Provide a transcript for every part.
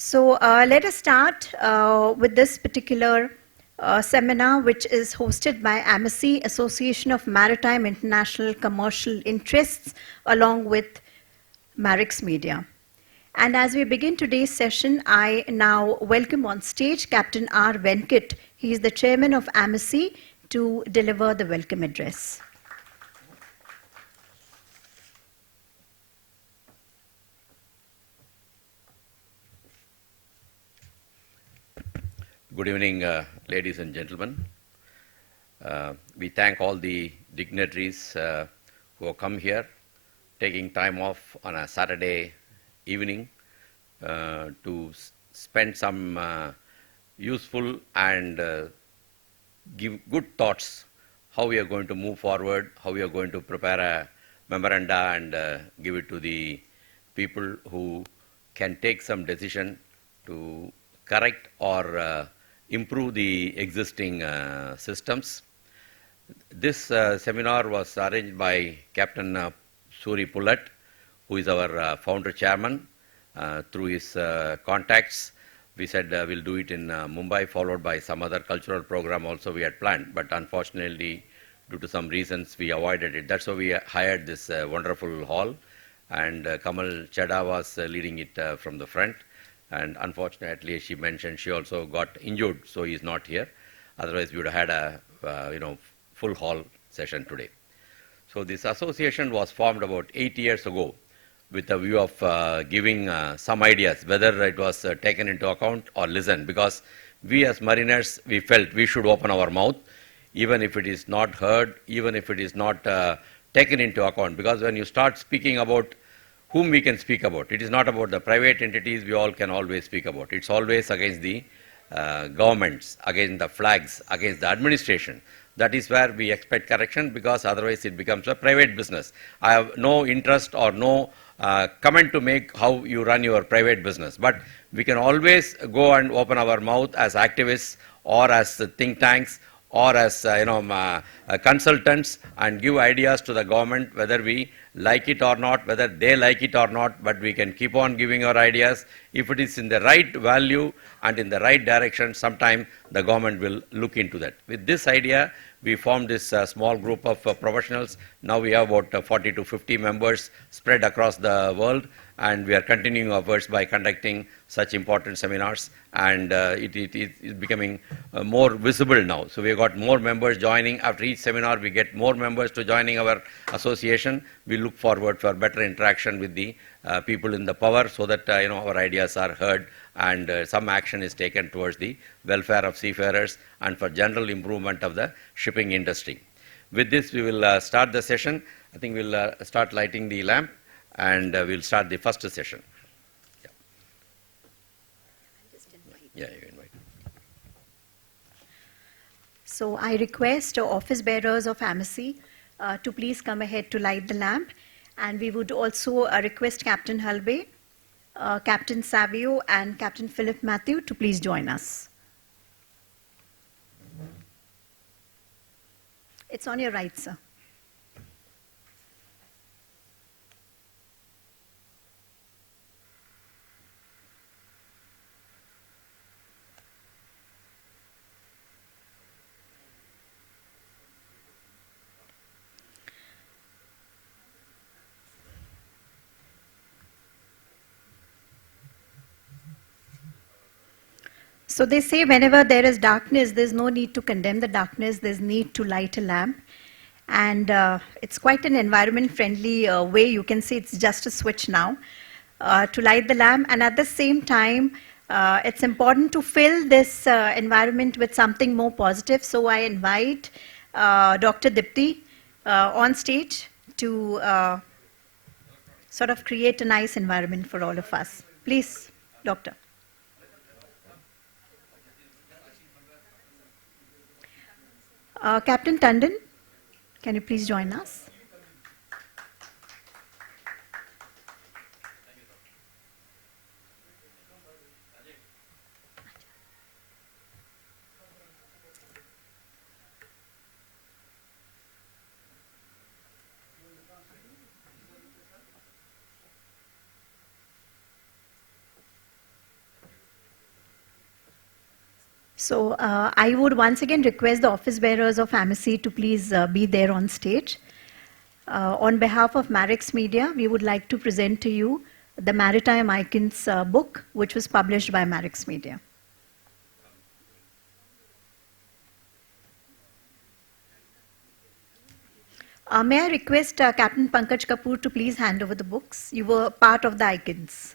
So let us start with this particular seminar, which is hosted by AMICIE, Association of Maritime International Commercial Interests, along with Marex Media. And as we begin today's session, I now welcome on stage Captain R. Venkat. He is the chairman of AMICIE to deliver the welcome address. Good evening, ladies and gentlemen. We thank all the dignitaries who have come here, taking time off on a Saturday evening to spend some useful and give good thoughts how we are going to move forward, how we are going to prepare a memoranda and give it to the people who can take some decision to correct or improve the existing systems. This seminar was arranged by Captain Suri Pullat, who is our founder chairman. Through his contacts, we said we'll do it in Mumbai, followed by some other cultural program also we had planned, but unfortunately, due to some reasons, we avoided it. That's why we hired this wonderful hall, and Kamal Chadha was leading it from the front. And unfortunately, as she mentioned, she also got injured, so he's not here. Otherwise, we would have had a full hall session today. So this association was formed about 8 years ago with a view of giving some ideas, whether it was taken into account or listened, because we as mariners, we felt we should open our mouth, even if it is not heard, even if it is not taken into account. Because when you start speaking about whom we can speak about, it is not about the private entities we all can always speak about. It's always against the governments, against the flags, against the administration. That is where we expect correction, because otherwise it becomes a private business. I have no interest or no comment to make how you run your private business, but we can always go and open our mouth as activists or as think tanks or as consultants and give ideas to the government, whether we like it or not, whether they like it or not, but we can keep on giving our ideas. If it is in the right value and in the right direction, sometime the government will look into that. With this idea, we formed this small group of professionals. Now we have about 40 to 50 members spread across the world, and we are continuing our efforts by conducting such important seminars, and it is becoming more visible now. So we have got more members joining. After each seminar, we get more members to joining our association. We look forward for better interaction with the people in the power, so that our ideas are heard and some action is taken towards the welfare of seafarers and for general improvement of the shipping industry. With this, we will start the session. I think we'll start lighting the lamp, and we'll start the first session. Yeah, you invite. So I request office bearers of AMICIE to please come ahead to light the lamp. And we would also request Captain Halbe, Captain Savio, and Captain Philip Matthew to please join us. It's on your right, sir. So they say whenever there is darkness, there's no need to condemn the darkness, there's need to light a lamp. And it's quite an environment-friendly way. You can see it's just a switch now to light the lamp. And at the same time, it's important to fill this environment with something more positive. So I invite Dr. Dipti on stage to sort of create a nice environment for all of us. Please, Doctor. Captain Tandon, can you please join us? So I would once again request the office bearers of AMICIE to please be there on stage. On behalf of Marex Media, we would like to present to you the Maritime Icons book, which was published by Marex Media. May I request Captain Pankaj Kapoor to please hand over the books? You were part of the Icons.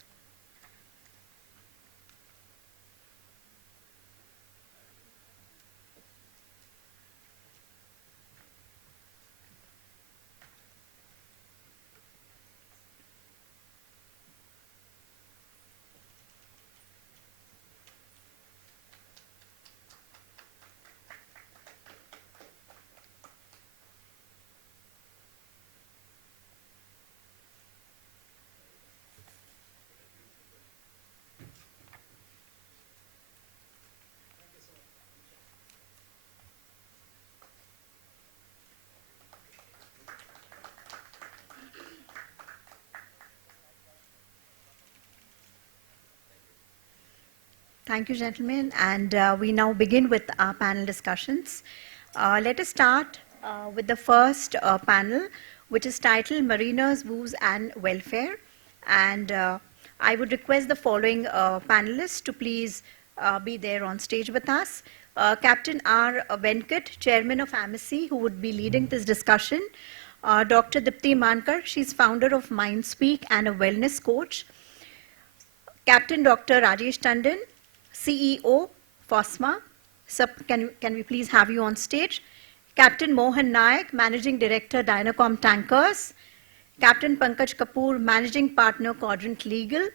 Thank you, gentlemen. And we now begin with our panel discussions. Let us start with the first panel, which is titled Mariners, Woes and Welfare. And I would request the following panelists to please be there on stage with us. Captain R. Venkat, Chairman of AMICIE, who would be leading this discussion. Dr. Dipti Mankar, she's founder of Mindspeak and a wellness coach. Captain Dr. Rajesh Tandon, CEO, FOSMA. Sir, can we please have you on stage? Captain Mohan Nayak, Managing Director, Dynacom Tankers. Captain Pankaj Kapoor, Managing Partner, Quadrant Legal.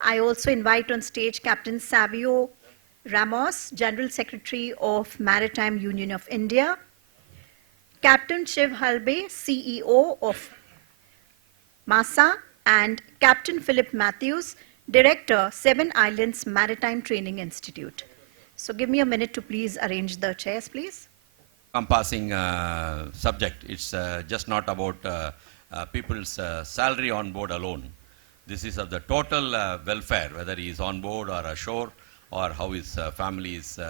I also invite on stage Captain Savio Ramos, General Secretary of Maritime Union of India. Captain Shiv Halbe, CEO of MASA, and Captain Philip Matthews, Director, Seven Islands Maritime Training Institute. So give me a minute to please arrange the chairs, please. Encompassing subject. It's just not about people's salary on board alone. This is of the total welfare, whether he is on board or ashore, or how his family is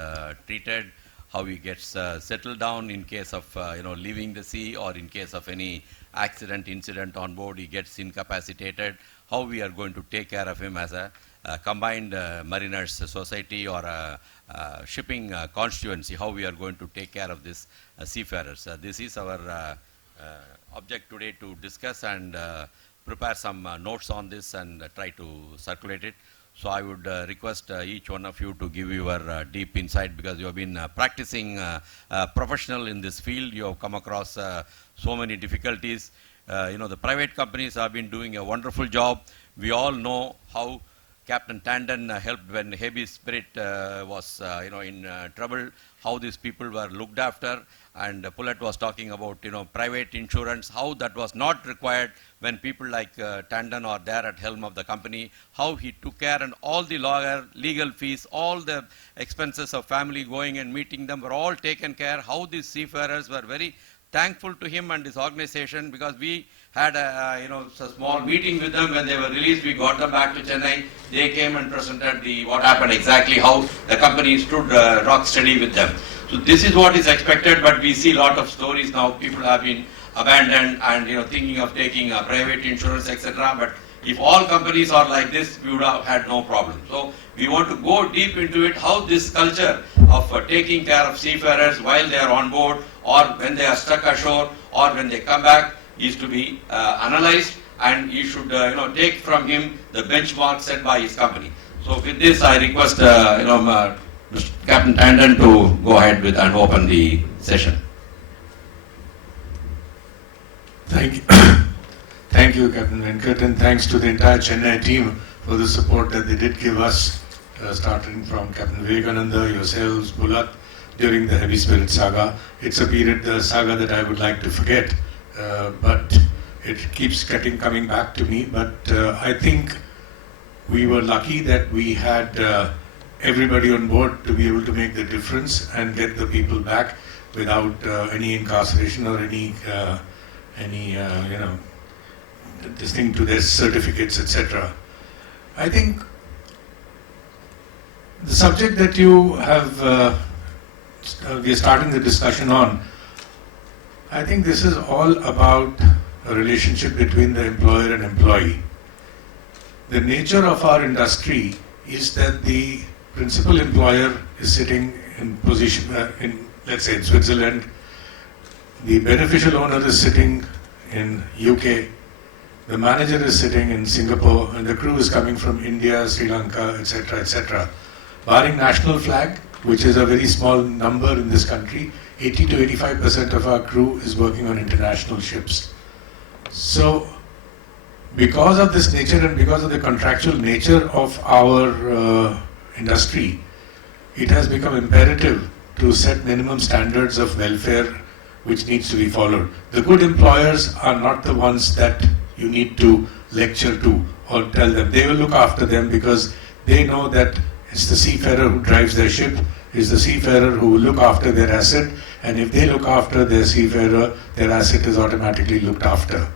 treated, how he gets settled down in case of leaving the sea, or in case of any accident, incident on board, he gets incapacitated, how we are going to take care of him as a combined mariners society or a shipping constituency, how we are going to take care of this seafarers. This is our object today, to discuss and prepare some notes on this and try to circulate it. So I would request each one of you to give your deep insight, because you have been practicing professional in this field. You have come across so many difficulties. The private companies have been doing a wonderful job. We all know how Captain Tandon helped when Heavy Spirit was in trouble, how these people were looked after. And Pullet was talking about private insurance, how that was not required when people like Tandon are there at helm of the company, how he took care, and all the legal fees, all the expenses of family going and meeting them were all taken care, how these seafarers were very thankful to him and his organization, because we had a small meeting with them when they were released. We got them back to Chennai. They came and presented what happened exactly, how the company stood rock steady with them. So this is what is expected, but we see a lot of stories now. People have been abandoned and thinking of taking private insurance, etc. But if all companies are like this, we would have had no problem. So we want to go deep into it, how this culture of taking care of seafarers while they are on board, or when they are stuck ashore, or when they come back, is to be analyzed, and you should take from him the benchmark set by his company. So with this, I request Mr. Captain Tandon to go ahead with and open the session. Thank you. Thank you, Captain Venkat, and thanks to the entire Chennai team for the support that they did give us, starting from Captain Vivekananda, yourselves, Bulat, during the Heavy Spirit saga. It's a period, the saga, that I would like to forget, but it keeps coming back to me. But I think we were lucky that we had everybody on board to be able to make the difference and get the people back without any incarceration or any this thing to their certificates, etc. I think The subject that you have, we are starting the discussion on, I think this is all about a relationship between the employer and employee. The nature of our industry is that the principal employer is sitting in position in, let's say, in Switzerland. The beneficial owner is sitting in UK. The manager is sitting in Singapore, and the crew is coming from India, Sri Lanka, etc., etc. Barring national flag, which is a very small number in this country, 80 to 85% of our crew is working on international ships. So, because of this nature and because of the contractual nature of our industry, it has become imperative to set minimum standards of welfare which needs to be followed. The good employers are not the ones that you need to lecture to or tell them. They will look after them because they know that it's the seafarer who drives their ship, it's the seafarer who will look after their asset, and if they look after their seafarer, their asset is automatically looked after.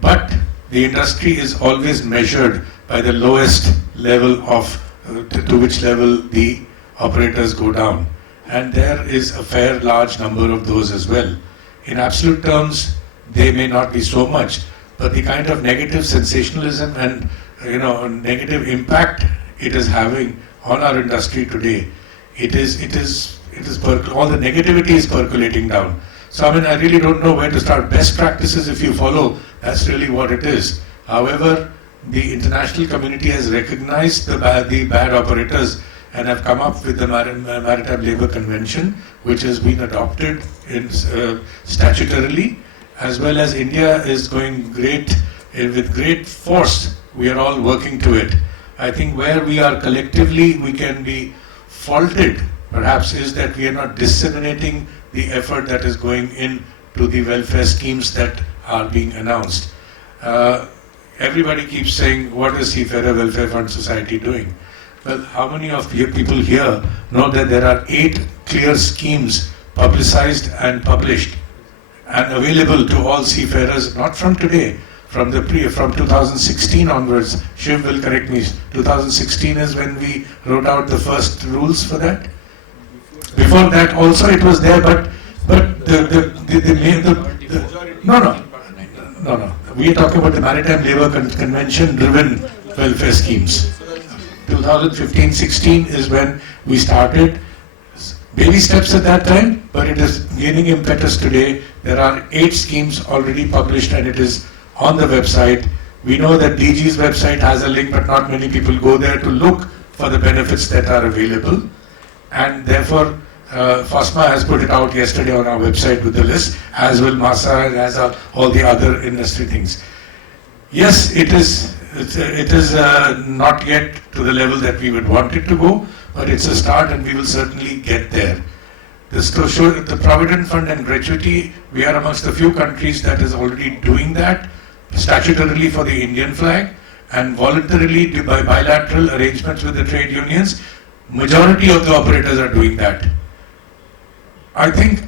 But the industry is always measured by the lowest level of to which level the operators go down. And there is a fair large number of those as well. In absolute terms, they may not be so much, but the kind of negative sensationalism and negative impact it is having on our industry today, all the negativity is percolating down. So I mean, I really don't know where to start. Best practices, if you follow, that's really what it is. However, the international community has recognized the bad operators and have come up with the Maritime Labour Convention, which has been adopted statutorily, as well as India is going with great force. We are all working to it. I think where we are collectively, we can be faulted, perhaps, is that we are not disseminating the effort that is going into the welfare schemes that are being announced. Everybody keeps saying, what is Seafarer Welfare Fund Society doing? Well, how many of you people here know that there are 8 clear schemes publicized and published and available to all seafarers, not from today, from 2016 onwards. Shiv will correct me. 2016 is when we wrote out the first rules for that. Before that also it was there, but no. We are talking about the Maritime Labour Convention-driven welfare schemes. 2015-16 is when we started. Baby steps at that time, but it is gaining impetus today. There are 8 schemes already published, and it is on the website. We know that DG's website has a link, but not many people go there to look for the benefits that are available. And therefore, FOSMA has put it out yesterday on our website with the list, as will MASA and as are all the other industry things. Yes, it is not yet to the level that we would want it to go, but it's a start and we will certainly get there. The Provident Fund and gratuity, we are amongst the few countries that is already doing that, statutorily for the Indian flag, and voluntarily by bilateral arrangements with the trade unions. Majority of the operators are doing that. I think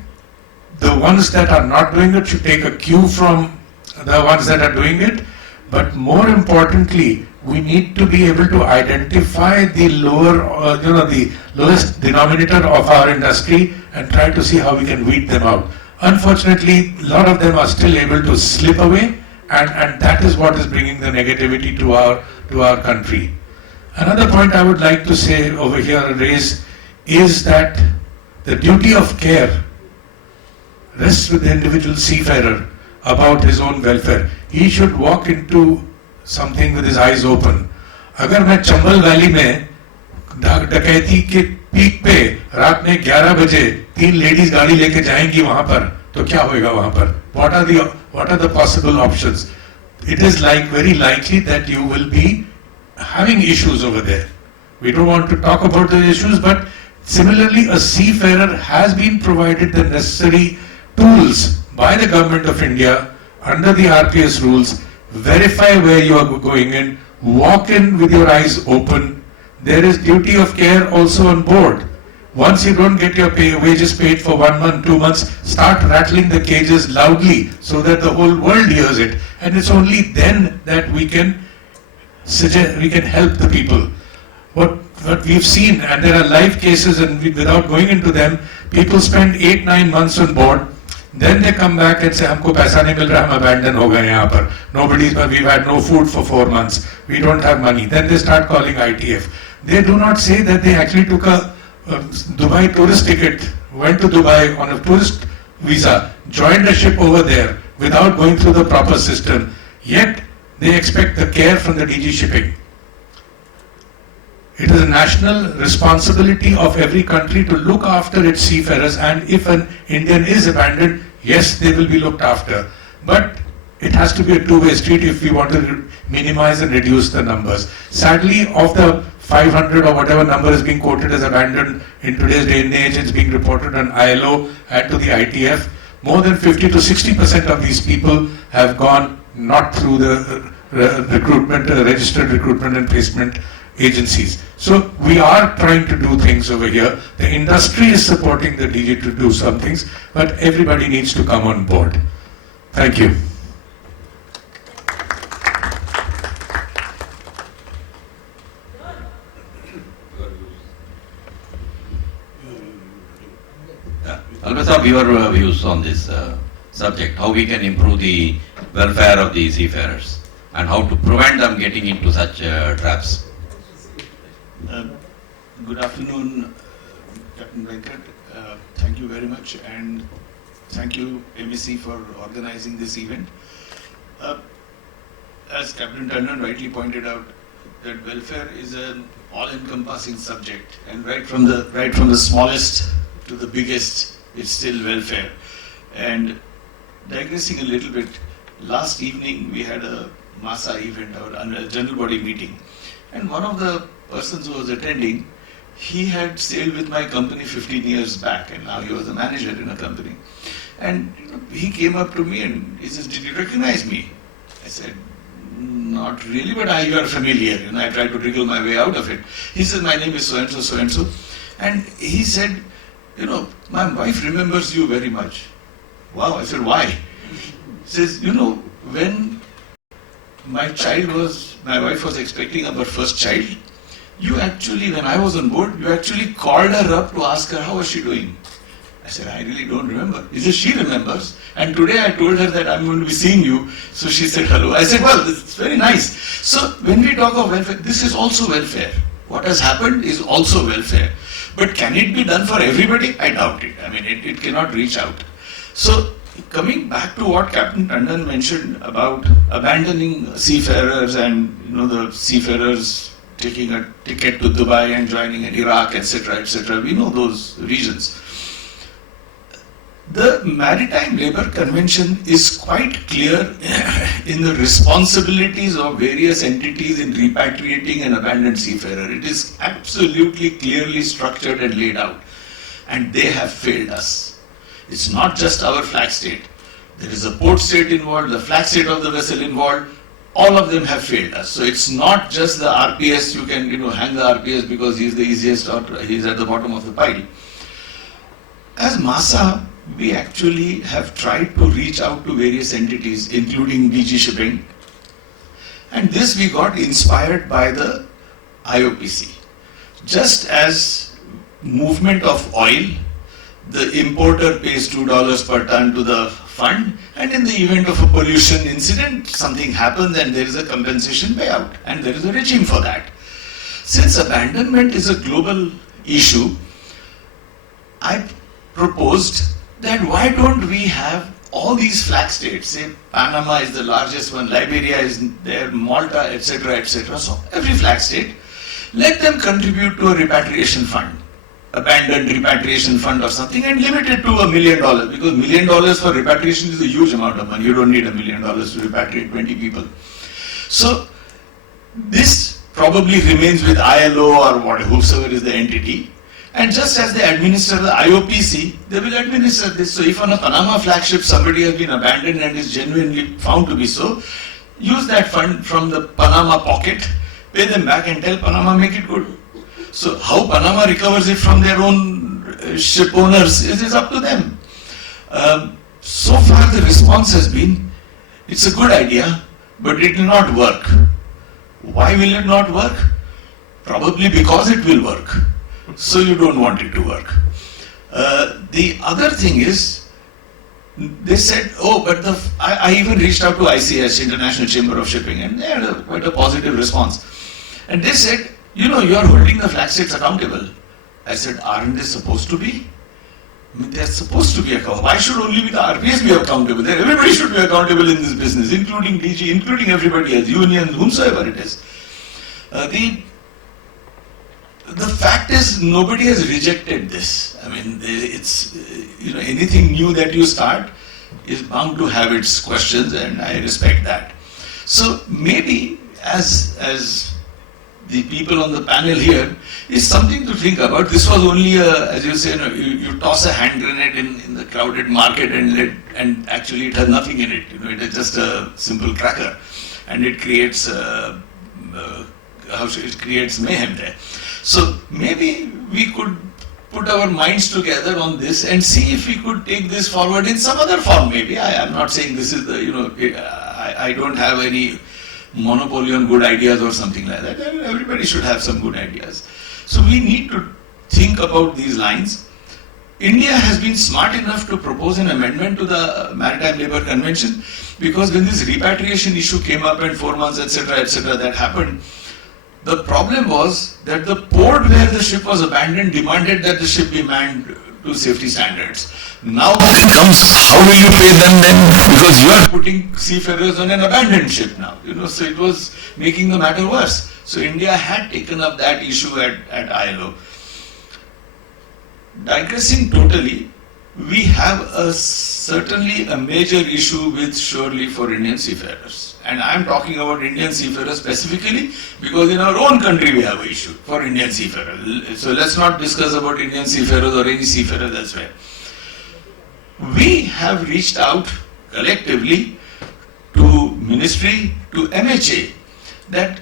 the ones that are not doing it should take a cue from the ones that are doing it, but more importantly, we need to be able to identify the the lowest denominator of our industry and try to see how we can weed them out. Unfortunately, a lot of them are still able to slip away, and that is what is bringing the negativity to our country. Another point I would like to say over here, raise, is that the duty of care rests with the individual seafarer about his own welfare. He should walk into something with his eyes open. अगर मैं Chambal valley में डकैती के peak पे रात में 11 बजे 3 ladies गाड़ी लेके जाएंगी वहां पर, तो क्या होएगा वहां पर? What are the possible options? It is very likely that you will be having issues over there. We don't want to talk about the issues, but similarly, a seafarer has been provided the necessary tools by the Government of India under the RPS rules. Verify where you are going in, walk in with your eyes open. There is duty of care also on board. Once you don't get your wages paid for 1 month, 2 months, start rattling the cages loudly so that the whole world hears it. And it's only then that we can help the people. But we've seen, and there are live cases, and without going into them, people spend 8-9 months on board. Then they come back and say, "हमको पैसा नहीं मिल रहा, हम abandon हो गए यहाँ पर. We've had no food for 4 months. We don't have money." Then they start calling ITF. They do not say that they actually took a Dubai tourist ticket, went to Dubai on a tourist visa, joined a ship over there without going through the proper system. Yet they expect the care from the DG shipping. It is a national responsibility of every country to look after its seafarers, and if an Indian is abandoned, yes, they will be looked after. But it has to be a two-way street if we want to minimize and reduce the numbers. Sadly, of the 500 or whatever number is being quoted as abandoned in today's day and age, it's being reported on ILO and to the ITF. More than 50 to 60% of these people have gone not through the registered recruitment and placement agencies. So we are trying to do things over here. The industry is supporting the DG to do some things, but everybody needs to come on board. Thank you. Alvesa, your views on this subject, how we can improve the welfare of the seafarers and how to prevent them getting into such traps. Good afternoon, Captain Venkat. Thank you very much, and thank you, AMICIE, for organizing this event. As Captain Tandon rightly pointed out, that welfare is an all-encompassing subject, and right from the smallest to the biggest, it's still welfare. And digressing a little bit, last evening we had a MASA event, a general body meeting, and one of the persons who was attending, he had sailed with my company 15 years back, and now he was a manager in a company. And he came up to me and he says, "Did you recognize me?" I said, "Not really, but you are familiar." I tried to wriggle my way out of it. He said, "My name is so-and-so, so-and-so." And he said, "My wife remembers you very much." Wow, I said, "Why?" He says, "When my wife was expecting our first child, when I was on board, you actually called her up to ask her how was she doing." I said, "I really don't remember." He said, "She remembers. And today I told her that I'm going to be seeing you." So she said hello. I said, "Well, it's very nice." So when we talk of welfare, this is also welfare. What has happened is also welfare. But can it be done for everybody? I doubt it. It cannot reach out. So coming back to what Captain Tandon mentioned about abandoning seafarers and the seafarers taking a ticket to Dubai and joining in Iraq, etc., we know those reasons. The Maritime Labour Convention is quite clear in the responsibilities of various entities in repatriating an abandoned seafarer. It is absolutely clearly structured and laid out, and they have failed us. It's not just our flag state. There is a port state involved, the flag state of the vessel involved. All of them have failed us. So it's not just the RPS. You can hang the RPS because he's the easiest or he's at the bottom of the pile. As MASA, we actually have tried to reach out to various entities, including DG Shipping. And this we got inspired by the IOPC. Just as movement of oil, the importer pays $2 per ton to the fund, and in the event of a pollution incident, something happens and there is a compensation payout, and there is a regime for that. Since abandonment is a global issue, I proposed that why don't we have all these flag states, say Panama is the largest one, Liberia is there, Malta, etc., so every flag state, let them contribute to a repatriation fund, abandoned repatriation fund or something, and limit it to $1 million, because $1 million for repatriation is a huge amount of money. You don't need $1 million to repatriate 20 people. So this probably remains with ILO or whosoever is the entity. And just as they administer the IOPC, they will administer this. So if on a Panama flagship somebody has been abandoned and is genuinely found to be so, use that fund from the Panama pocket, pay them back and tell Panama make it good. So how Panama recovers it from their own ship owners is up to them. So far the response has been, it's a good idea, but it will not work. Why will it not work? probably because it will work. So you don't want it to work. The other thing is, they said, oh, but I even reached out to ICS, International Chamber of Shipping, and they had quite a positive response. And they said, you know, you are holding the flag states accountable. I said, aren't they supposed to be? I mean, they're supposed to be accountable. Why should only the RPS be accountable? Everybody should be accountable in this business, including DG, including everybody else, unions, whomsoever it is. The fact is, nobody has rejected this. I mean, it's, you know, anything new that you start is bound to have its questions, and I respect that. So maybe as the people on the panel here, is something to think about. This was only as you say, you toss a hand grenade in the crowded market and actually it has nothing in it. You know, it is just a simple cracker, and it creates mayhem there. So maybe we could put our minds together on this and see if we could take this forward in some other form. Maybe I am not saying this is the, you know, I don't have any monopoly on good ideas or something like that. Everybody should have some good ideas. So we need to think about these lines. India has been smart enough to propose an amendment to the Maritime Labour Convention, because when this repatriation issue came up and 4 months, etc., that happened, the problem was that the port where the ship was abandoned demanded that the ship be manned to safety standards. Now it comes, how will you pay them then? Because you are putting seafarers on an abandoned ship now. You know, so it was making the matter worse. So India had taken up that issue at ILO. Digressing totally, we have certainly a major issue with surely for Indian seafarers. And I am talking about Indian seafarers specifically because in our own country we have an issue for Indian seafarers. So let's not discuss about Indian seafarers or any seafarers elsewhere. We have reached out collectively to Ministry, to MHA, that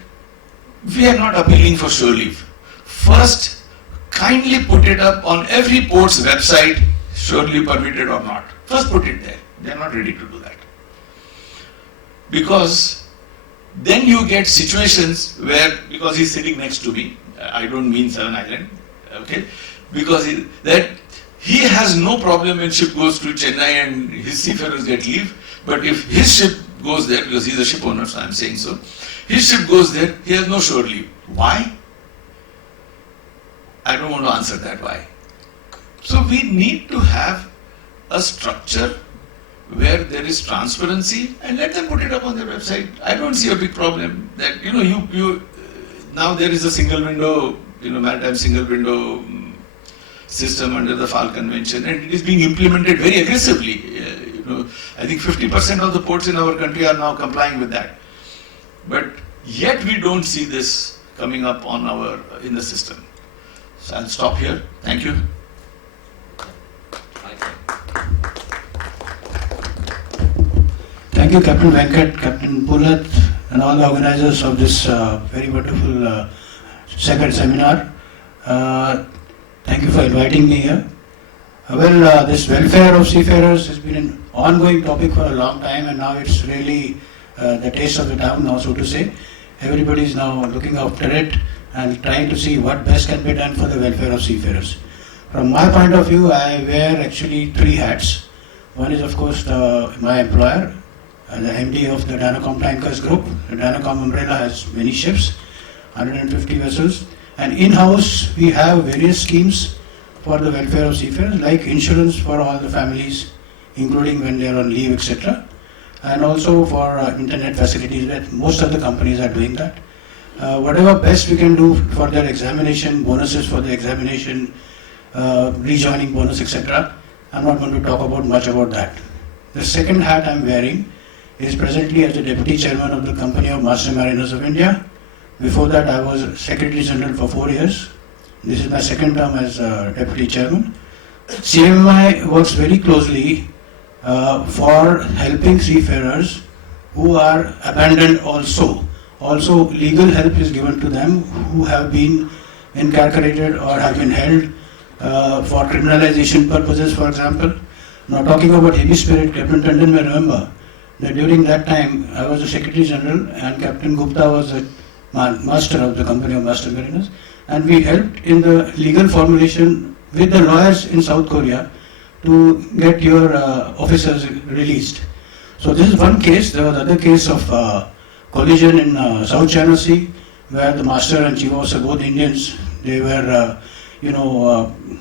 we are not appealing for shore leave. First, kindly put it up on every port's website, shore leave permitted or not. First put it there. They are not ready to do that. Because then you get situations where, because he's sitting next to me, I don't mean Seven Island, okay, because he has no problem when ship goes to Chennai and his seafarers get leave, but if his ship goes there, because he's a ship owner, so I'm saying so, his ship goes there, he has no shore leave. Why? I don't want to answer that why. So we need to have a structure where there is transparency, and let them put it up on their website. I don't see a big problem that, you know, you now there is a single window, you know, maritime single window system under the FAL Convention, and it is being implemented very aggressively. You know, I think 50% of the ports in our country are now complying with that. But yet we don't see this coming up on in the system. So I'll stop here. Thank you. Thank you, Captain Venkat, Captain Pulat, and all the organizers of this very wonderful second seminar. Thank you for inviting me here. This welfare of seafarers has been an ongoing topic for a long time, and now it's really the taste of the town now, so to say. Everybody is now looking after it and trying to see what best can be done for the welfare of seafarers. From my point of view, I wear actually 3 hats. One is, of course, my employer, the MD of the Danacom Tankers Group. The Danacom umbrella has many ships, 150 vessels, and in-house we have various schemes for the welfare of seafarers, like insurance for all the families, including when they are on leave, etc., and also for internet facilities, that most of the companies are doing that. Whatever best we can do for their examination, bonuses for the examination, rejoining bonus, etc., I'm not going to talk about much about that. The second hat I'm wearing is presently as the Deputy Chairman of the Company of Master Mariners of India. Before that, I was Secretary General for 4 years. This is my second term as Deputy Chairman. CMI works very closely for helping seafarers who are abandoned also. Also, legal help is given to them who have been incarcerated or have been held for criminalization purposes, for example. Now, talking about heavy-spirit, Captain Tandon may remember that during that time I was the Secretary General and Captain Gupta was the master of the company of Master Mariners, and we helped in the legal formulation with the lawyers in South Korea to get your officers released. So this is one case. There was another case of collision in South China Sea, where the master and chief officer, both Indians, they were,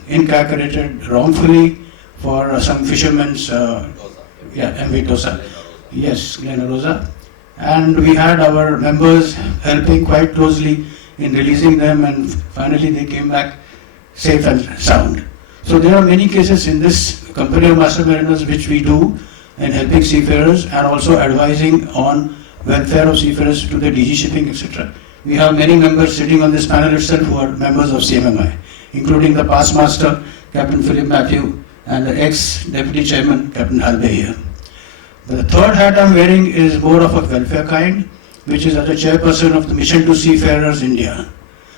incarcerated wrongfully for some fishermen's, MV Dosa. Yes, Glen Rosa. And we had our members helping quite closely in releasing them, and finally they came back safe and sound. So there are many cases in this company of Master Mariners which we do in helping seafarers and also advising on welfare of seafarers to the DG shipping, etc. We have many members sitting on this panel itself who are members of CMMI, including the past master, Captain Philip Matthew, and the ex-deputy chairman, Captain Halbe here. The third hat I'm wearing is more of a welfare kind, which is as a chairperson of the Mission to Seafarers India.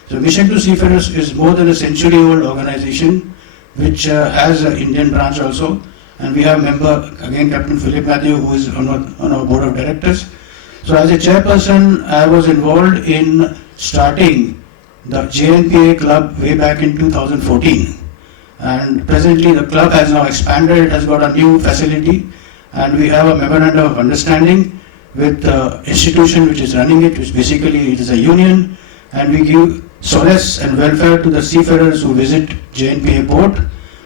So Mission to Seafarers is more than a century-old organization, which has an Indian branch also. And we have a member, again, Captain Philip Matthew, who is on our board of directors. So as a chairperson, I was involved in starting the JNPA club way back in 2014. And presently the club has now expanded, it has got a new facility, and we have a memorandum of understanding with the institution which is running it, which basically it is a union, and we give solace and welfare to the seafarers who visit JNPA port.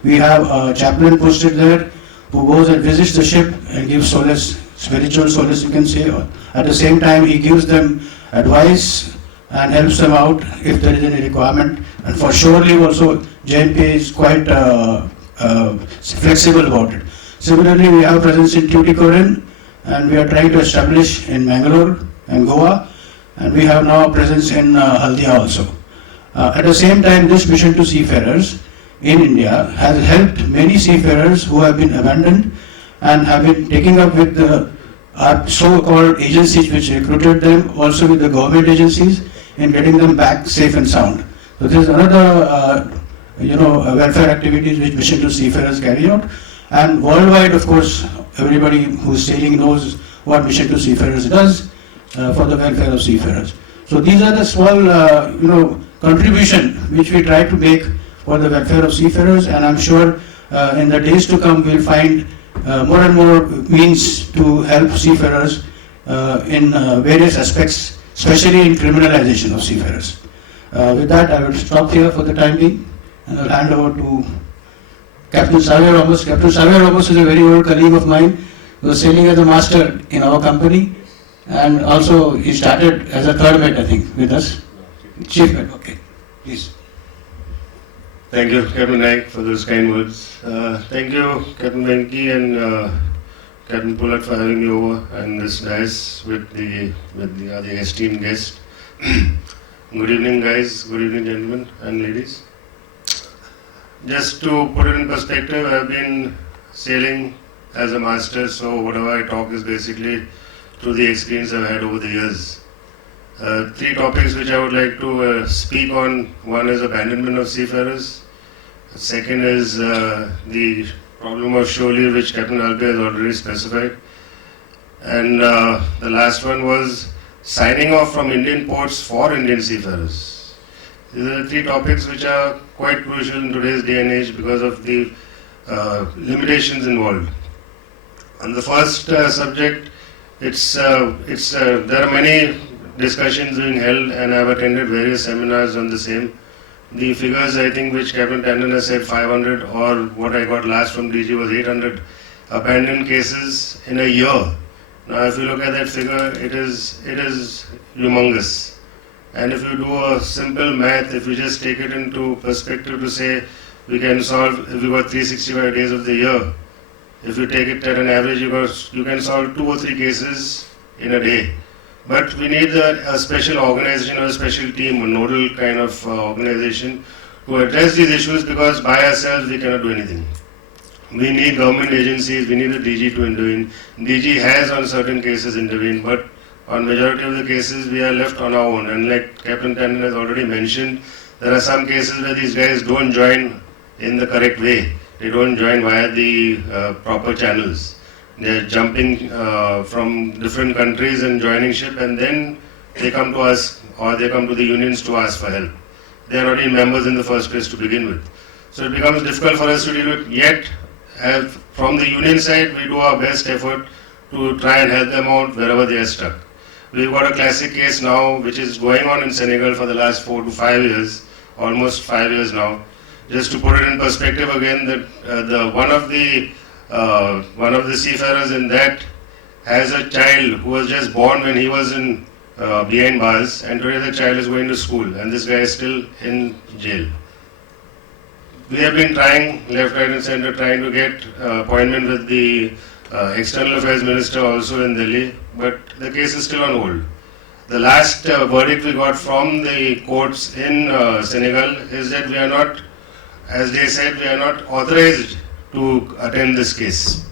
We have a chaplain posted there who goes and visits the ship and gives solace, spiritual solace you can say. At the same time he gives them advice and helps them out if there is any requirement. And for surely also JNPA is quite flexible about it. Similarly, we have presence in Tuticorin, and we are trying to establish in Mangalore and Goa, and we have now a presence in Haldia also. At the same time, this Mission to Seafarers in India has helped many seafarers who have been abandoned and have been taking up with the so-called agencies which recruited them, also with the government agencies, in getting them back safe and sound. So this is another welfare activities which Mission to Seafarers carry out. And worldwide, of course, everybody who's sailing knows what Mission to Seafarers does for the welfare of seafarers. So these are the small, contribution which we try to make for the welfare of seafarers, and I'm sure in the days to come we'll find more and more means to help seafarers in various aspects, especially in criminalization of seafarers. With that, I will stop here for the time being, and I'll hand over to Captain Xavier Ramos. Captain Xavier Ramos is a very old colleague of mine. He was sailing as a master in our company, and also he started as a third mate, I think, with us. Chief mate, okay. Please. Thank you, Captain Naik, for those kind words. Thank you, Captain Venki and Captain Pulat, for having me over and this dais with the other esteemed guest. Good evening, guys. Good evening, gentlemen and ladies. Just to put it in perspective, I've been sailing as a master, so whatever I talk is basically through the experience I've had over the years. Three topics which I would like to speak on. One is abandonment of seafarers. Second is the problem of shore leave, which Captain Alpe has already specified. And the last one was signing off from Indian ports for Indian seafarers. These are the three topics which are quite crucial in today's day and age because of the limitations involved. On the first subject, there are many discussions being held, and I have attended various seminars on the same. The figures, I think, which Captain Tandon has said, 500, or what I got last from DG was 800 abandoned cases in a year. Now, if you look at that figure, it is humongous. And if you do a simple math, if you just take it into perspective to say we can solve, if we got 365 days of the year, if you take it at an average, you can solve 2 or 3 cases in a day. But we need a special organization or a special team, a nodal kind of organization to address these issues, because by ourselves we cannot do anything. We need government agencies, we need the DG to intervene. DG has on certain cases intervened, but on majority of the cases we are left on our own. And like Captain Tandon has already mentioned, there are some cases where these guys don't join in the correct way. They don't join via the proper channels. They are jumping from different countries and joining ship, and then they come to us or they come to the unions to ask for help. They are not even members in the first place to begin with. So it becomes difficult for us to deal with. Yet, from the union side, we do our best effort to try and help them out wherever they are stuck. We've got a classic case now which is going on in Senegal for the last 4 to 5 years, almost 5 years now. Just to put it in perspective again, that one of the seafarers in that has a child who was just born when he was in behind bars, and today the child is going to school, and this guy is still in jail. We have been trying left, right, and center, trying to get appointment with the External Affairs Minister also in Delhi, but the case is still on hold. The last verdict we got from the courts in Senegal is that we are not, as they said, we are not authorized to attend this case.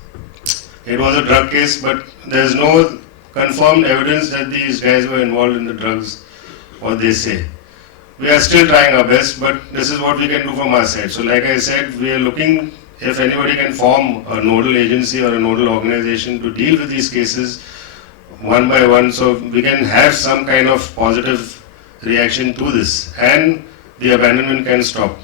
It was a drug case, but there is no confirmed evidence that these guys were involved in the drugs, what they say. We are still trying our best, but this is what we can do from our side. So like I said, we are looking if anybody can form a nodal agency or a nodal organization to deal with these cases one by one, so we can have some kind of positive reaction to this and the abandonment can stop.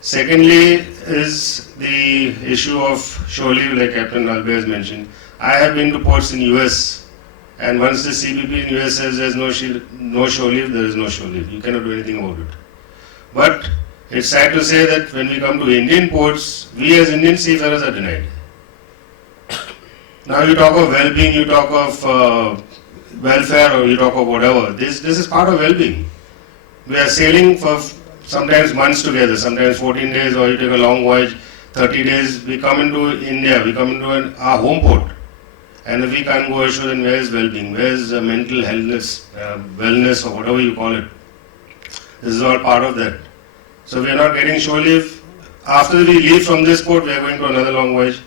Secondly is the issue of shore leave, like Captain Albe has mentioned. I have been to ports in US, and once the CBP in US says there is no shore leave, there is no shore leave. You cannot do anything about it. But it's sad to say that when we come to Indian ports, we as Indian seafarers are denied. Now you talk of well-being, you talk of welfare, or you talk of whatever. This is part of well-being. We are sailing for sometimes months together, sometimes 14 days, or you take a long voyage, 30 days. We come into India, we come into our home port. And if we can't go ashore, then where is well-being? Where is mental wellness, or whatever you call it? This is all part of that. So we are not getting shore leave. After we leave from this port, we are going to another long voyage.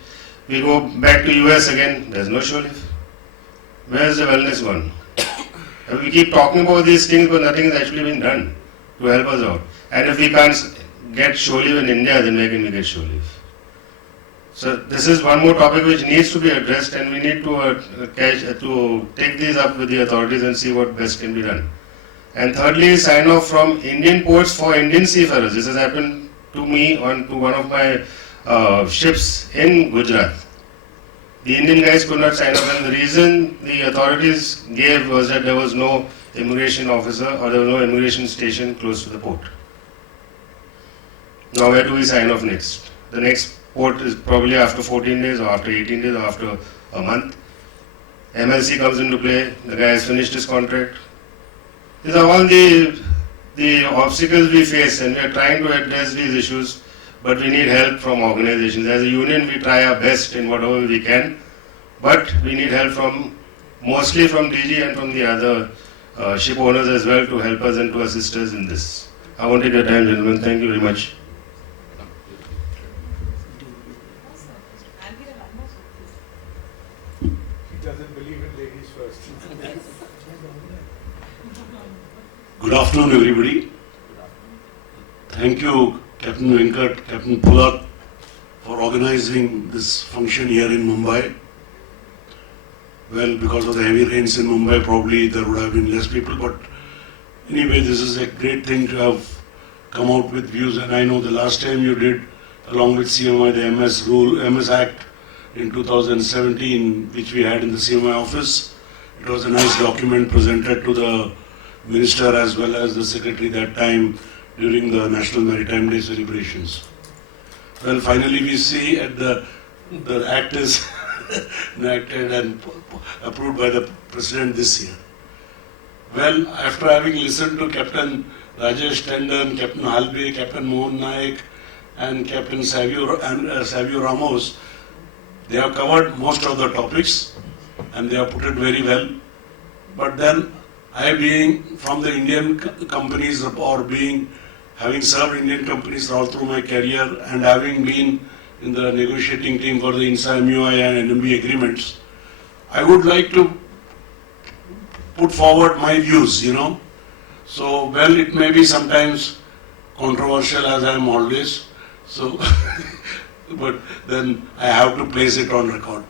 We go back to US again, there is no shore leave. Where is the wellness gone? And we keep talking about these things, but nothing is actually being done to help us out. And if we can't get shore leave in India, then where can we get shore leave? So this is one more topic which needs to be addressed, and we need to take these up with the authorities and see what best can be done. And thirdly, sign off from Indian ports for Indian seafarers. This has happened to me to one of my ships in Gujarat. The Indian guys could not sign off, and the reason the authorities gave was that there was no immigration officer or there was no immigration station close to the port. Now where do we sign off next? The next port is probably after 14 days or after 18 days or after a month. MLC comes into play, the guy has finished his contract. These are all the obstacles we face, and we are trying to address these issues, but we need help from organizations. As a union, we try our best in whatever we can, but we need help mostly from DG and from the other ship owners as well to help us and to assist us in this. I won't take your time, gentlemen. Thank you very much. He doesn't believe in ladies first. Good afternoon, everybody. Thank you, Captain Venkat, Captain Pulat, for organizing this function here in Mumbai. Well, because of the heavy rains in Mumbai, probably there would have been less people, but anyway, this is a great thing to have come out with views, and I know the last time you did, along with CMI, the MS Act in 2017, which we had in the CMI office. It was a nice document presented to the Minister as well as the Secretary that time during the National Maritime Day celebrations. Well, finally we see at the Act is enacted and approved by the President this year. Well, after having listened to Captain Rajesh Tandon, Captain Halbe, Captain Mohan Naik and Captain Savio Ramos, they have covered most of the topics and they have put it very well. But then I, being from the Indian companies or having served Indian companies all through my career and having been in the negotiating team for the INSA MUI and NMB agreements, I would like to put forward my views, So, well, it may be sometimes controversial, as I am always, so, but then I have to place it on record.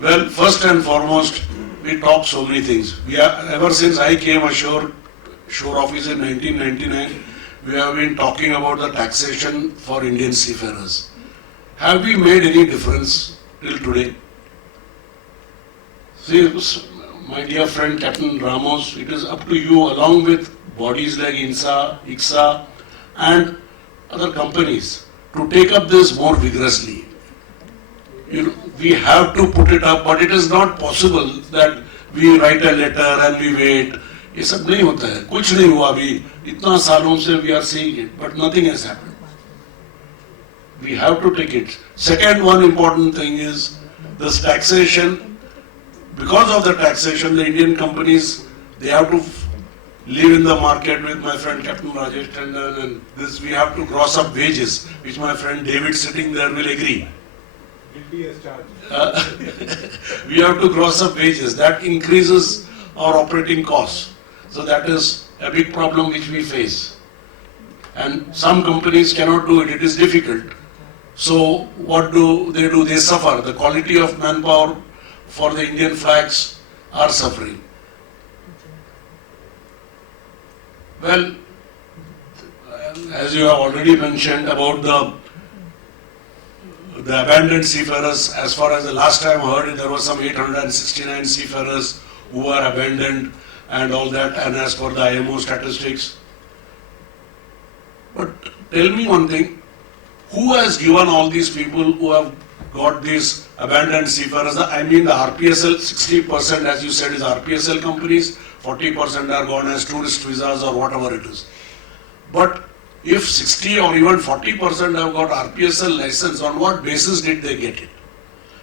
Well, first and foremost, we talk so many things. Ever since I came ashore shore office in 1999, we have been talking about the taxation for Indian seafarers. Have we made any difference till today? See, my dear friend Captain Ramos, it is up to you, along with bodies like INSA, ICSA and other companies, to take up this more vigorously. We have to put it up, but it is not possible that we write a letter and we wait. ये सब नहीं होता है, कुछ नहीं हुआ अभी, इतना सालों से we are seeing it, but nothing has happened. We have to take it. Second, one important thing is this taxation. Because of the taxation, the Indian companies, they have to live in the market with my friend Captain Rajesh Tandon, and this we have to gross up wages, which my friend David sitting there will agree. We have to gross up wages. That increases our operating costs. So that is a big problem which we face. And some companies cannot do it. It is difficult. So what do? They suffer. The quality of manpower for the Indian flags are suffering. Well, as you have already mentioned about the abandoned seafarers, as far as the last time I heard, there were some 869 seafarers who were abandoned and all that, and as for the IMO statistics. But tell me one thing, who has given all these people who have got these abandoned seafarers? I mean the RPSL, 60% as you said is RPSL companies, 40% are gone as tourist visas or whatever it is. But if 60 or even 40% have got RPSL license, on what basis did they get it?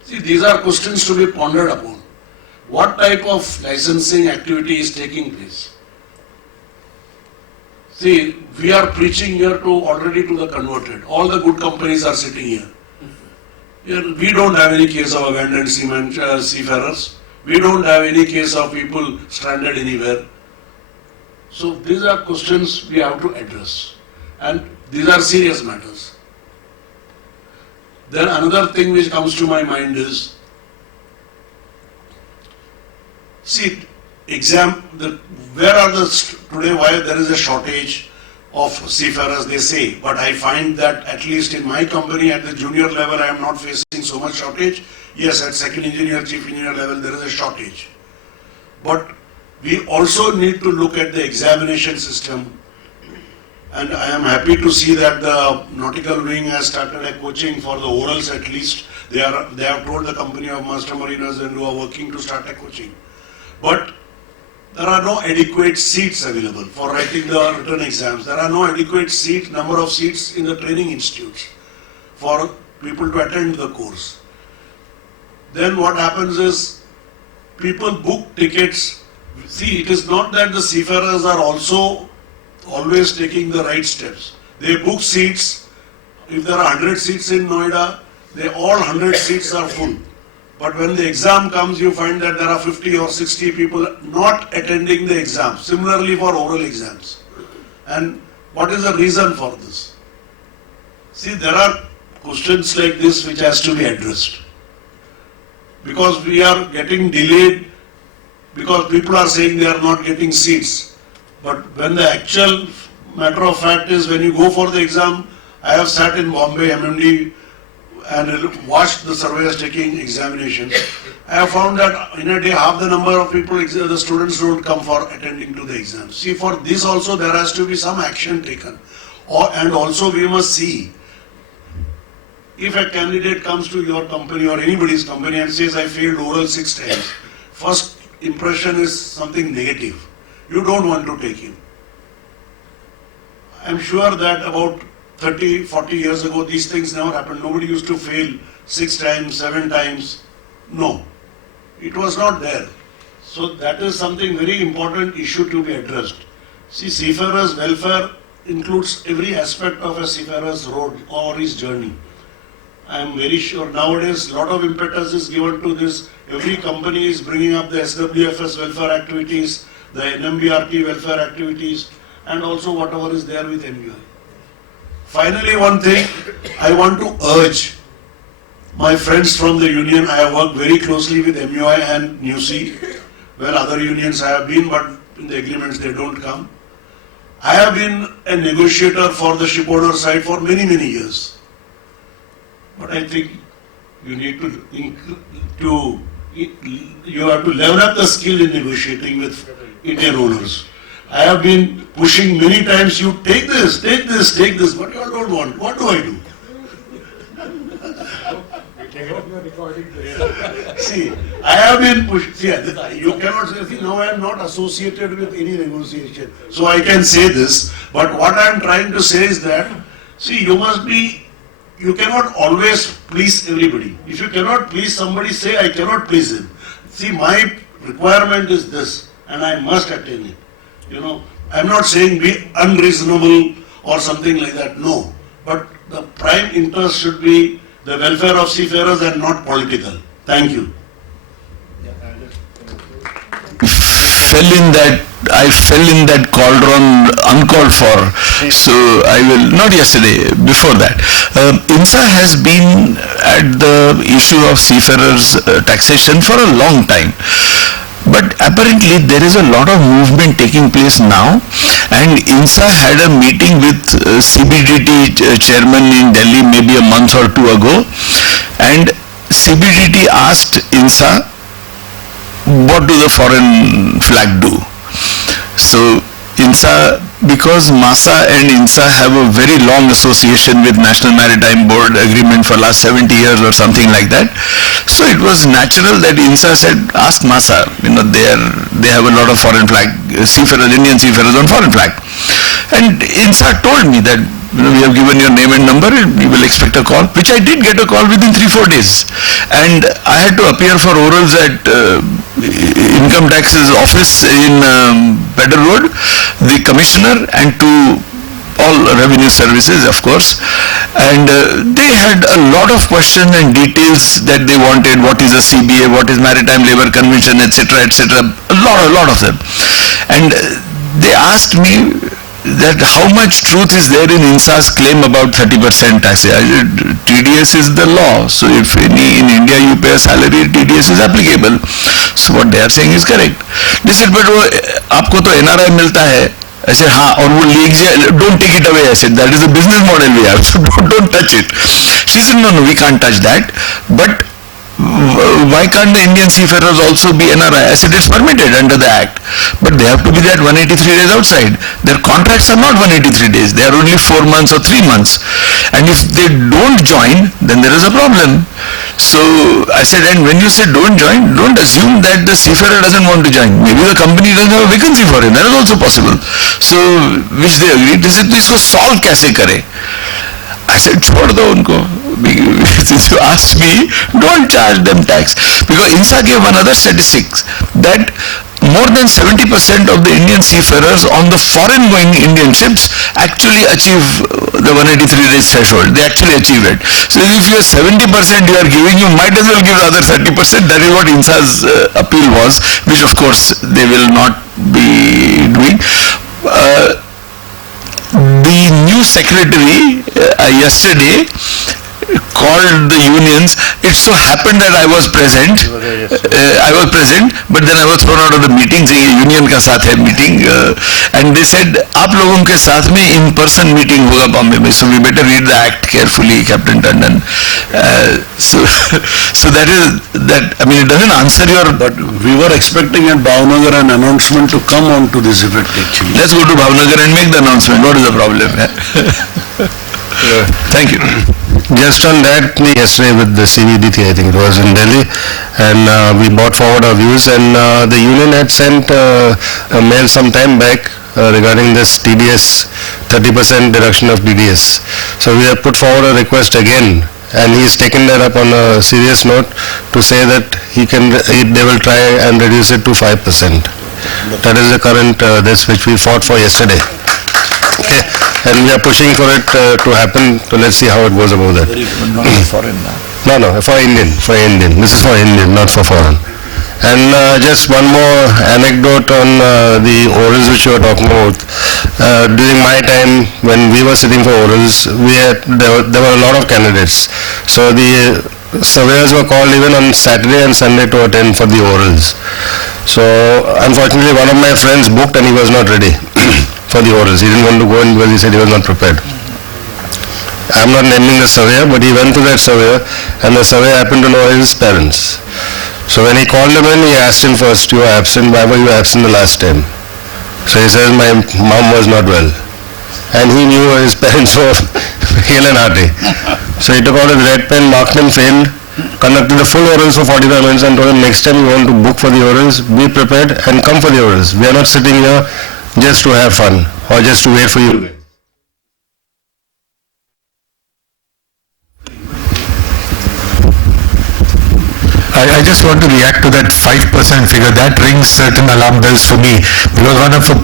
See, these are questions to be pondered upon. What type of licensing activity is taking place? See, we are preaching here already to the converted. All the good companies are sitting here. We don't have any case of abandoned seafarers. We don't have any case of people stranded anywhere. So these are questions we have to address. And these are serious matters. Then another thing which comes to my mind is, see, where are today why there is a shortage of seafarers, they say, but I find that at least in my company at the junior level I am not facing so much shortage. Yes, at second engineer, chief engineer level there is a shortage. But we also need to look at the examination system, and I am happy to see that the nautical wing has started a coaching for the orals at least. They have told the company of master mariners and who are working to start a coaching. But there are no adequate seats available for writing the written exams. There are no adequate number of seats in the training institutes for people to attend the course. Then what happens is people book tickets. See, it is not that the seafarers are also always taking the right steps. They book seats. If there are 100 seats in Noida, all 100 seats are full. But when the exam comes, you find that there are 50 or 60 people not attending the exam. Similarly for oral exams. And what is the reason for this? See, there are questions like this which has to be addressed. Because we are getting delayed, because people are saying they are not getting seats. But when the actual matter of fact is, when you go for the exam, I have sat in Bombay MMD and watched the surveyors taking examinations. I have found that in a day half the number of people, the students don't come for attending to the exams. See, for this also there has to be some action taken. And also we must see, if a candidate comes to your company or anybody's company and says, I failed oral 6 times, first impression is something negative. You don't want to take him. I am sure that about 30, 40 years ago, these things never happened. Nobody used to fail 6 times, 7 times. No, it was not there. So that is something very important issue to be addressed. See, seafarers' welfare includes every aspect of a seafarer's road or his journey. I am very sure nowadays a lot of impetus is given to this. Every company is bringing up the SWFS welfare activities, the NMBRT welfare activities, and also whatever is there with MUI. Finally, one thing I want to urge my friends from the union. I have worked very closely with MUI and NUC. Well, other unions I have been, but in the agreements they don't come. I have been a negotiator for the shipowner side for many, many years. But I think you need you have to level up the skill in negotiating with Indian owners. I have been pushing many times, you take this, but you all don't want. What do I do? See, I have been pushed. See, you cannot say, see, now I am not associated with any negotiation. So I can say this, but what I am trying to say is that, see, you cannot always please everybody. If you cannot please somebody, say, I cannot please him. See, my requirement is this, and I must attain it. You know, I am not saying be unreasonable or something like that, no. But the prime interest should be the welfare of seafarers and not political. Thank you. I fell in that cauldron uncalled for. So I will, not yesterday, before that. INSA has been at the issue of seafarers taxation for a long time. But apparently there is a lot of movement taking place now, and INSA had a meeting with CBDT chairman in Delhi maybe a month or two ago, and CBDT asked INSA, what do the foreign flag do? So INSA, because MASA and INSA have a very long association with National Maritime Board agreement for last 70 years or something like that, so it was natural that INSA said, ask MASA, you know, they have a lot of foreign flag seafarers, Indian seafarers on foreign flag. And INSA told me that, you know, we have given your name and number, you will expect a call, which I did get a call within 3-4 days. And I had to appear for orals at Income Tax's office in Pedder Road, the commissioner, and to all revenue services, of course. And they had a lot of questions and details that they wanted. What is a CBA, what is Maritime Labour Convention, etc., etc., a lot of them. And they asked me that how much truth is there in INSA's claim about 30% tax. TDS is the law, so if in India you pay a salary, TDS is applicable. So what they are saying is correct. They said, but आपको तो NRI मिलता है. I said, हाँ, और वो लीजिए, don't take it away. I said, that is a business model we have, so don't touch it. She said, no, we can't touch that. But why can't the Indian seafarers also be NRI? I said, it's permitted under the Act, but they have to be there 183 days outside. Their contracts are not 183 days, they are only 4 months or 3 months. And if they don't join, then there is a problem. So I said, and when you say don't join, don't assume that the seafarer doesn't want to join. Maybe the company doesn't have a vacancy for him, that is also possible. So, which they agreed, they said, इसको solve कैसे करें? I said, छोड़ दो उनको. Since you asked me, don't charge them tax. Because INSA gave one other statistics that more than 70% of the Indian seafarers on the foreign going Indian ships actually achieve the 183 days threshold. They actually achieve it. So if you are 70% you are giving, you might as well give the other 30%. That is what INSA's appeal was, which of course they will not be doing. The new secretary yesterday called the unions. It so happened that I was present. But then I was thrown out of the meeting, saying union का साथ है meeting, and they said आप लोगों के साथ में in person meeting होगा बॉम्बे में. So we better read the act carefully, Captain Tandon. So that is that. I mean, it doesn't answer your. But we were expecting at Bhavnagar an announcement to come on to this effect actually. Let's go to Bhavnagar and make the announcement. What is the problem? Thank you. Just on that, yesterday with the CVDT, I think it was in Delhi, and we brought forward our views, and the union had sent a mail some time back regarding this TDS, 30% deduction of TDS. So we have put forward a request again, and he's taken that up on a serious note to say that they will try and reduce it to 5%. That is the current this which we fought for yesterday. Okay. And we are pushing for it to happen, so let's see how it goes about that. Not foreign now. No, for Indian. This is for Indian, not for foreign. And just one more anecdote on the orals which you were talking about. During my time, when we were sitting for orals, there were a lot of candidates. So the surveyors were called even on Saturday and Sunday to attend for the orals. So unfortunately, one of my friends booked and he was not ready for the orals. He didn't want to go in because he said he was not prepared. I'm not naming the surveyor, but he went to that surveyor, and the surveyor happened to know his parents. So when he called him in, he asked him first, "You were absent, why were you absent the last time?" So he says, "My mom was not well." And he knew his parents were hale and hearty. So he took out his red pen, marked him failed, conducted the full orals for 45 minutes and told him, "Next time you want to book for the orals, be prepared and come for the orals. We are not sitting here just to have fun or just to wait for you." I just want to react to that 5% figure. That rings certain alarm bells for me, because one of the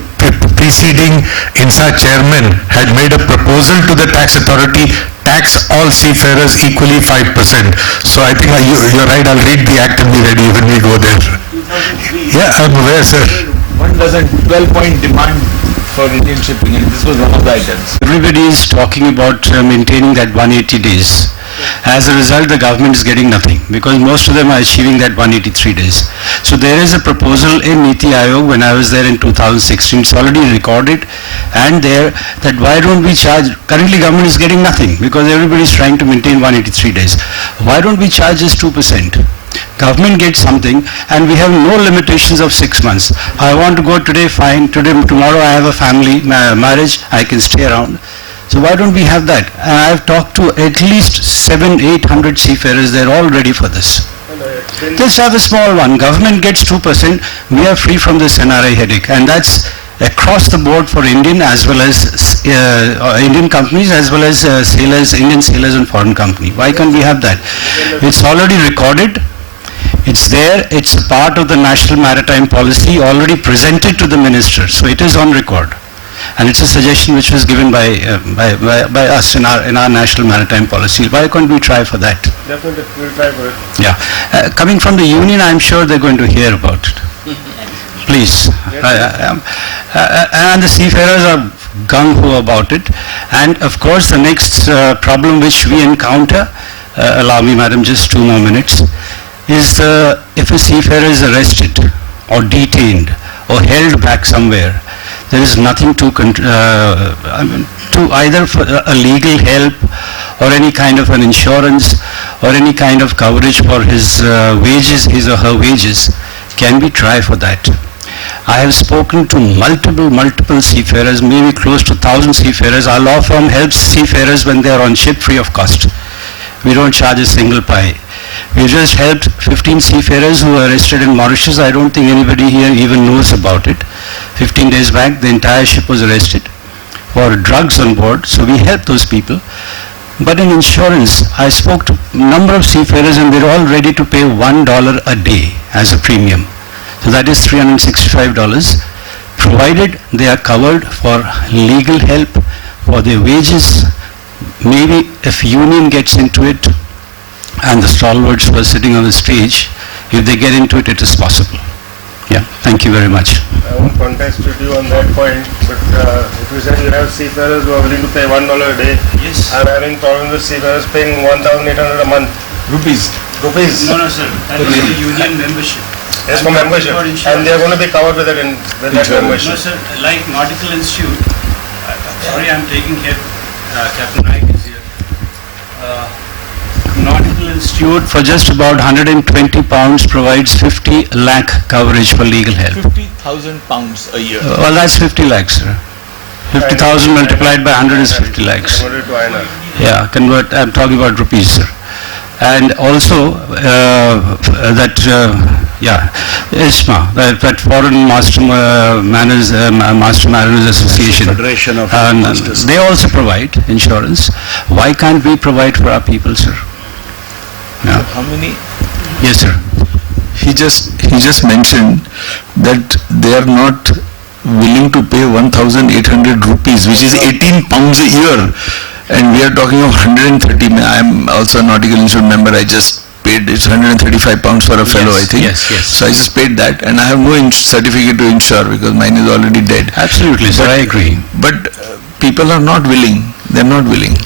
preceding INSA chairman had made a proposal to the tax authority, tax all seafarers equally 5%. So I think you're right, I'll read the act and be ready when we go there. Yeah, I'm aware, sir. One doesn't 12-point demand for Indian shipping, and this was one of the items. Everybody is talking about maintaining that 180 days. As a result, the government is getting nothing, because most of them are achieving that 183 days. So there is a proposal in Niti Aayog when I was there in 2016. It's already recorded, and there that why don't we charge, currently government is getting nothing because everybody is trying to maintain 183 days. Why don't we charge just 2%? Government gets something, and we have no limitations of 6 months. I want to go today, fine. Today, tomorrow I have a family, marriage, I can stay around. So why don't we have that? And I have talked to at least 700-800 seafarers. They're all ready for this. Just have a small one. Government gets 2%. We are free from this NRI headache, and that's across the board for Indian as well as Indian companies as well as sailors, Indian sailors and foreign company. Why can't we have that? It's already recorded. It's there. It's a part of the National Maritime Policy already presented to the minister. So it is on record. And it's a suggestion which was given by us in our National Maritime Policy. Why can't we try for that? Definitely, we'll try for it. Yeah. Coming from the union, I'm sure they're going to hear about it. Please. And the seafarers are gung-ho about it. And of course, the next problem which we encounter, allow me, madam, just 2 more minutes, is if a seafarer is arrested or detained or held back somewhere, there is nothing to either for a legal help or any kind of an insurance or any kind of coverage for his wages, his or her wages. Can we try for that? I have spoken to multiple seafarers, maybe close to 1,000 seafarers. Our law firm helps seafarers when they are on ship free of cost. We don't charge a single pie. We just helped 15 seafarers who were arrested in Mauritius. I don't think anybody here even knows about it. 15 days back, the entire ship was arrested for drugs on board, so we helped those people. But in insurance, I spoke to a number of seafarers and they're all ready to pay $1 a day as a premium. So that is $365, provided they are covered for legal help, for their wages. Maybe if union gets into it, and the stalwarts who are sitting on the stage, if they get into it, it is possible. Yeah, thank you very much. I won't contest with you on that point, but if you said you have seafarers who are willing to pay $1 a day, Yes. I'm having problems with seafarers paying 1,800 a month. Rupees. Rupees. No, sir, that is the union membership. Yes, for membership. And they are going to be covered with that, with that membership. No, sir, like Nautical Institute, sorry, I'm taking care, Captain Ike is here. Nautical Institute for just about 120 pounds provides 50 lakh coverage for legal help. 50,000 pounds a year. Well, that's 50 lakhs, sir. 50,000 multiplied by 100 is 50 lakhs. Converted to INR. Yeah, convert, I'm talking about rupees, sir. And also ISMA, that Foreign Master Mariners Association, Federation of Masters. they also provide insurance. Why can't we provide for our people, sir? Yeah. How many? Yes, sir. He just mentioned that they are not willing to pay 1,800 rupees, which is 18 pounds a year. And we are talking of 130. I am also a Nautical Institute member. I just paid, it's 135 pounds for a fellow, I think. Yes. So I just paid that, and I have no certificate to insure because mine is already dead. Absolutely, sir. I agree. But people are not willing. They're not willing.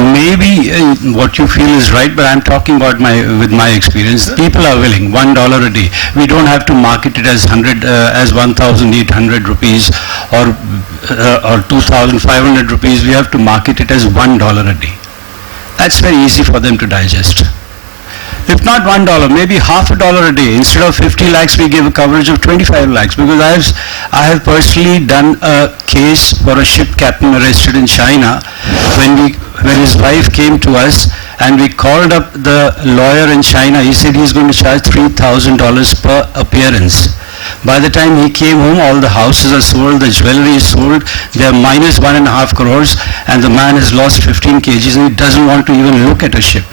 maybe what you feel is right, but I'm talking about with my experience. People are willing, $1 a day. We don't have to market it as 1,800 rupees or 2,500 rupees. We have to market it as $1 a day. That's very easy for them to digest. If not $1, maybe half a dollar a day. Instead of 50 lakhs, we give a coverage of 25 lakhs. Because I have personally done a case for a ship captain arrested in China when his wife came to us and we called up the lawyer in China. He said he's going to charge $3,000 per appearance. By the time he came home, all the houses are sold, the jewelry is sold, they are minus 1.5 crores, and the man has lost 15 kgs and he doesn't want to even look at a ship.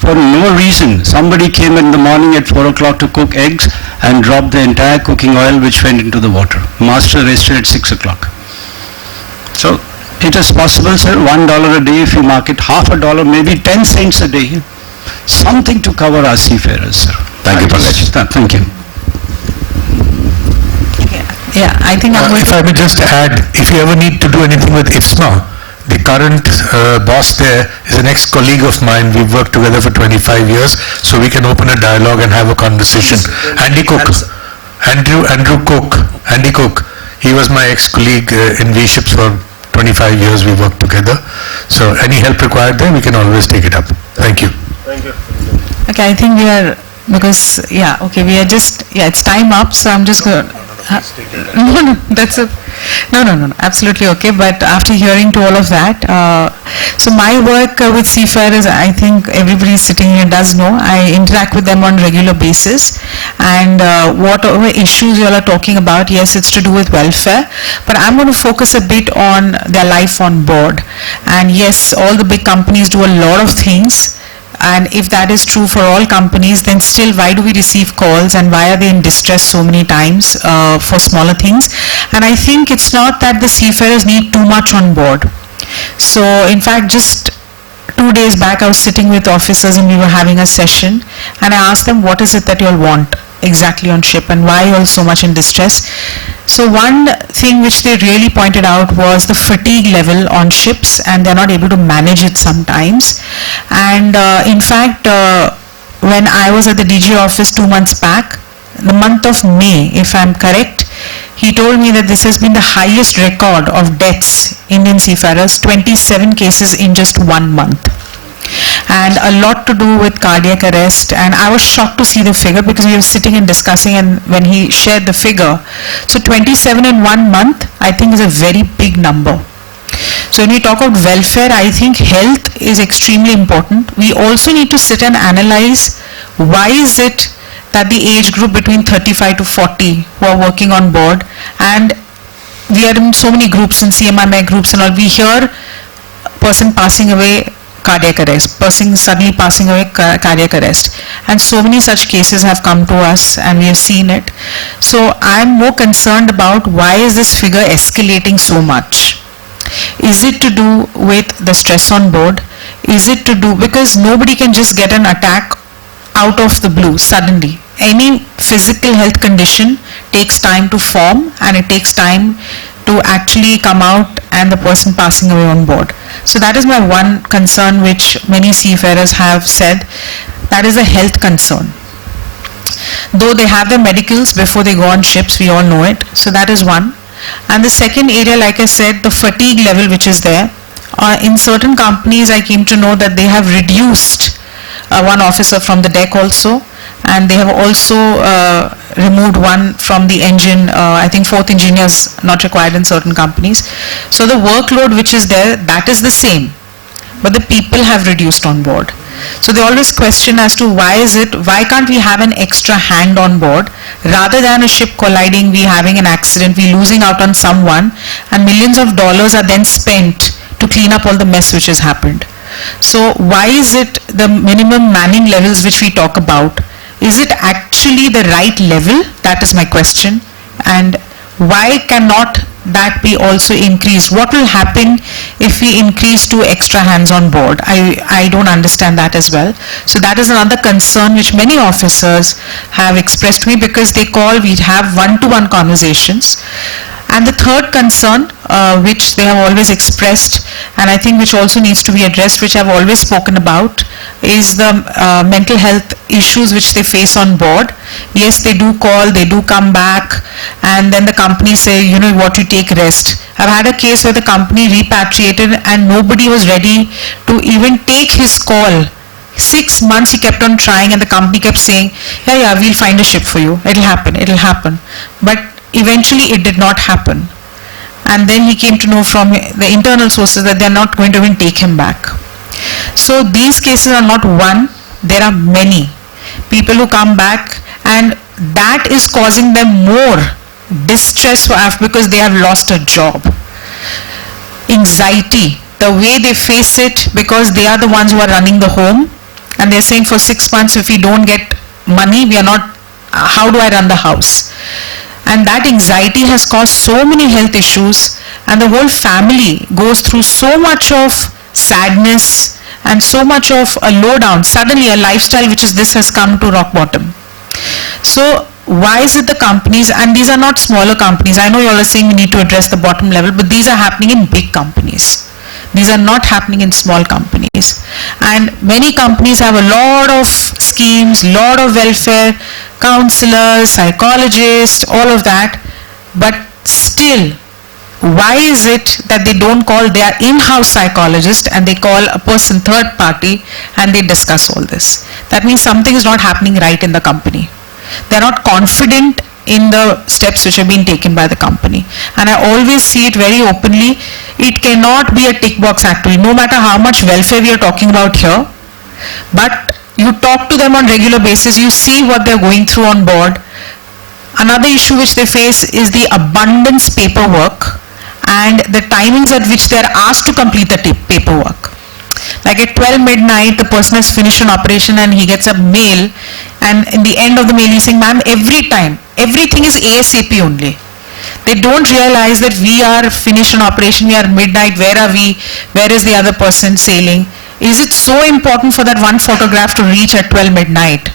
For no reason. Somebody came in the morning at 4 o'clock to cook eggs and dropped the entire cooking oil which went into the water. Master arrested at 6 o'clock. So it is possible, sir, $1 a day if you market half a dollar, maybe 10 cents a day, something to cover our seafarers, sir. Thank you, Pankaj. Thank you. Yeah, I think I'm going If I may just add, if you ever need to do anything with IFSMA, the current boss there is an ex-colleague of mine. We've worked together for 25 years, so we can open a dialogue and have a conversation. Andy Cook, Andrew Cook, Andy Cook. He was my ex-colleague in V-Ships for 25 years. We worked together. So any help required there, we can always take it up. Thank you. Thank you. Okay, I think we are, because, yeah, okay, we are just, yeah, it's time up, so I'm just going to, no, that's a, no, absolutely okay. But after hearing to all of that, so my work with seafarers, I think everybody sitting here does know. I interact with them on regular basis, and whatever issues you all are talking about, yes, it's to do with welfare, but I'm going to focus a bit on their life on board. And yes, all the big companies do a lot of things. And if that is true for all companies, then still why do we receive calls and why are they in distress so many times for smaller things? And I think it's not that the seafarers need too much on board. So in fact, just 2 days back I was sitting with officers and we were having a session, and I asked them, what is it that you all want exactly on ship and why you all so much in distress? So one thing which they really pointed out was the fatigue level on ships, and they're not able to manage it sometimes. And in fact, when I was at the DG office 2 months back, the month of May, if I'm correct, he told me that this has been the highest record of deaths, Indian seafarers, 27 cases in just 1 month. And a lot to do with cardiac arrest, and I was shocked to see the figure because we were sitting and discussing, and when he shared the figure, so 27 in 1 month I think is a very big number. So when we talk about welfare, I think health is extremely important. We also need to sit and analyze why is it that the age group between 35 to 40 who are working on board, and we are in so many groups and CMMI groups and all, we hear a person passing away, cardiac arrest, person suddenly passing away, cardiac arrest, and so many such cases have come to us and we have seen it. So I'm more concerned about why is this figure escalating so much. Is it to do with the stress on board? Is it to do, because nobody can just get an attack out of the blue suddenly. Any physical health condition takes time to form, and it takes time to actually come out and the person passing away on board. So that is my one concern which many seafarers have said, that is a health concern. Though they have their medicals before they go on ships, we all know it. So that is one. And the second area, like I said, the fatigue level which is there. In certain companies I came to know that they have reduced one officer from the deck also, and they have also removed one from the engine. I think 4th engineers not required in certain companies. So the workload which is there, that is the same, but the people have reduced on board. So they always question as to why can't we have an extra hand on board, rather than a ship colliding, we having an accident, we losing out on someone, and millions of dollars are then spent to clean up all the mess which has happened. So why is it the minimum manning levels which we talk about, is it actually the right level? That is my question. And why cannot that be also increased? What will happen if we increase 2 extra hands on board? I don't understand that as well. So that is another concern which many officers have expressed to me, because they call, we have one-to-one conversations. And the third concern, which they have always expressed, and I think which also needs to be addressed, which I've always spoken about, is the mental health issues which they face on board. Yes, they do call, they do come back, and then the company say, you know what, you take rest. I've had a case where the company repatriated and nobody was ready to even take his call. 6 months he kept on trying and the company kept saying, yeah, we'll find a ship for you, it'll happen. But eventually it did not happen. And then he came to know from the internal sources that they're not going to even take him back. So these cases are not one, there are many people who come back, and that is causing them more distress because they have lost a job. Anxiety, the way they face it, because they are the ones who are running the home, and they're saying for 6 months, if we don't get money, we are not, how do I run the house? And that anxiety has caused so many health issues, and the whole family goes through so much of sadness and so much of a lowdown. Suddenly a lifestyle which is this has come to rock bottom. So why is it the companies, and these are not smaller companies, I know you all are saying we need to address the bottom level, but these are happening in big companies. These are not happening in small companies. And many companies have a lot of schemes, lot of welfare, counselors, psychologists, all of that, but still, why is it that they don't call their in-house psychologist and they call a person third party and they discuss all this? That means something is not happening right in the company. They're not confident in the steps which have been taken by the company. And I always see it very openly, it cannot be a tick box activity, no matter how much welfare we are talking about here, but you talk to them on regular basis, you see what they're going through on board. Another issue which they face is the abundance paperwork and the timings at which they're asked to complete the paperwork. Like at 12 midnight, the person has finished an operation and he gets a mail, and in the end of the mail he's saying, ma'am, every time, everything is ASAP only. They don't realize that we are finished an operation, we are midnight, where are we, where is the other person sailing? Is it so important for that one photograph to reach at 12 midnight?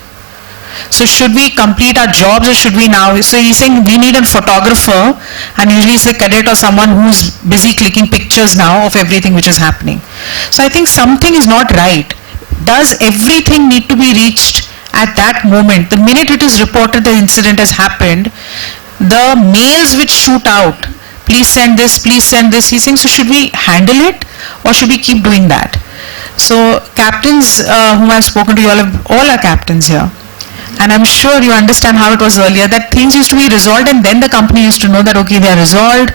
So should we complete our jobs or should we now? So he's saying we need a photographer, and usually it's a cadet or someone who's busy clicking pictures now of everything which is happening. So I think something is not right. Does everything need to be reached at that moment? The minute it is reported the incident has happened, the mails which shoot out, please send this, he's saying, so should we handle it or should we keep doing that? So captains whom I've spoken to, you all are captains here. And I'm sure you understand how it was earlier, that things used to be resolved and then the company used to know that, okay, they are resolved.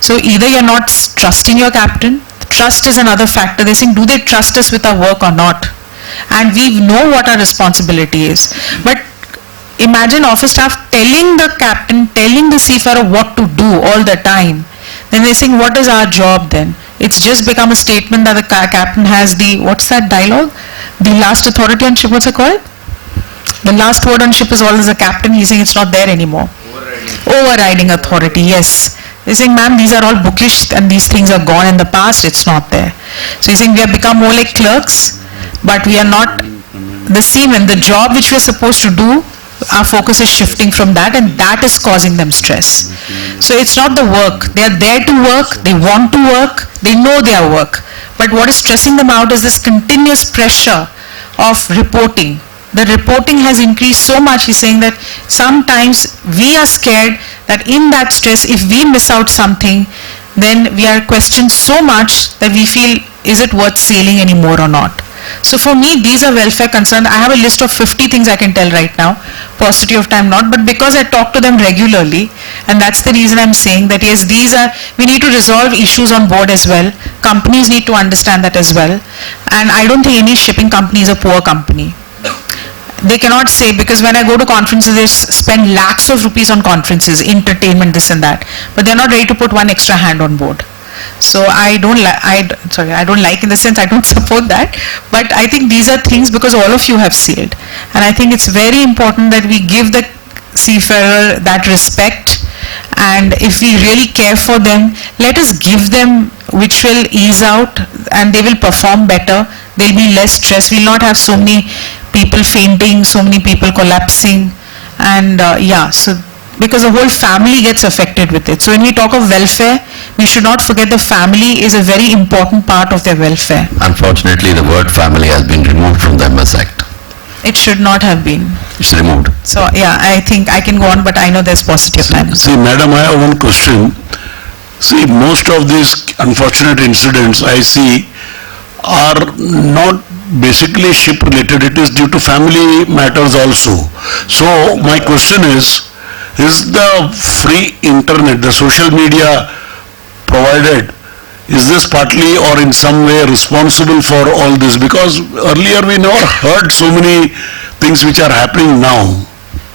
So either you're not trusting your captain, trust is another factor. They're saying, do they trust us with our work or not? And we know what our responsibility is. But imagine office staff telling the captain, telling the seafarer what to do all the time. Then they're saying, what is our job then? It's just become a statement that the captain has the, what's that dialogue? The last authority on ship, what's it called? The last word on ship is always the captain. He's saying it's not there anymore. Overriding authority, yes. They're saying, ma'am, these are all bookish and these things are gone in the past, it's not there. So he's saying we have become more like clerks, but we are not the seamen. The job which we are supposed to do, our focus is shifting from that, and that is causing them stress. So it's not the work. They are there to work, they want to work, they know their work. But what is stressing them out is this continuous pressure of reporting. The reporting has increased so much, he's saying that sometimes we are scared that in that stress, if we miss out something, then we are questioned so much that we feel, is it worth sailing anymore or not? So for me, these are welfare concerns. I have a list of 50 things I can tell right now, paucity of time not, but because I talk to them regularly, and that's the reason I'm saying that yes, these are, we need to resolve issues on board as well. Companies need to understand that as well. And I don't think any shipping company is a poor company. They cannot say, because when I go to conferences, they spend lakhs of rupees on conferences, entertainment, this and that, but they're not ready to put one extra hand on board. So I don't like in the sense I don't support that, but I think these are things because all of you have sailed, and I think it's very important that we give the seafarer that respect, and if we really care for them, let us give them which will ease out and they will perform better. There'll be less stress. We'll not have so many people fainting, so many people collapsing, and yeah, so because the whole family gets affected with it. So when we talk of welfare, we should not forget the family is a very important part of their welfare. Unfortunately, the word family has been removed from the MS Act. It should not have been. It's removed. So yeah, I think I can go on, but I know there's positive time. See, madam, I have one question. See, most of these unfortunate incidents I see are not basically ship related, it is due to family matters also. So my question is the free internet, the social media provided, is this partly or in some way responsible for all this? Because earlier we never heard so many things which are happening now.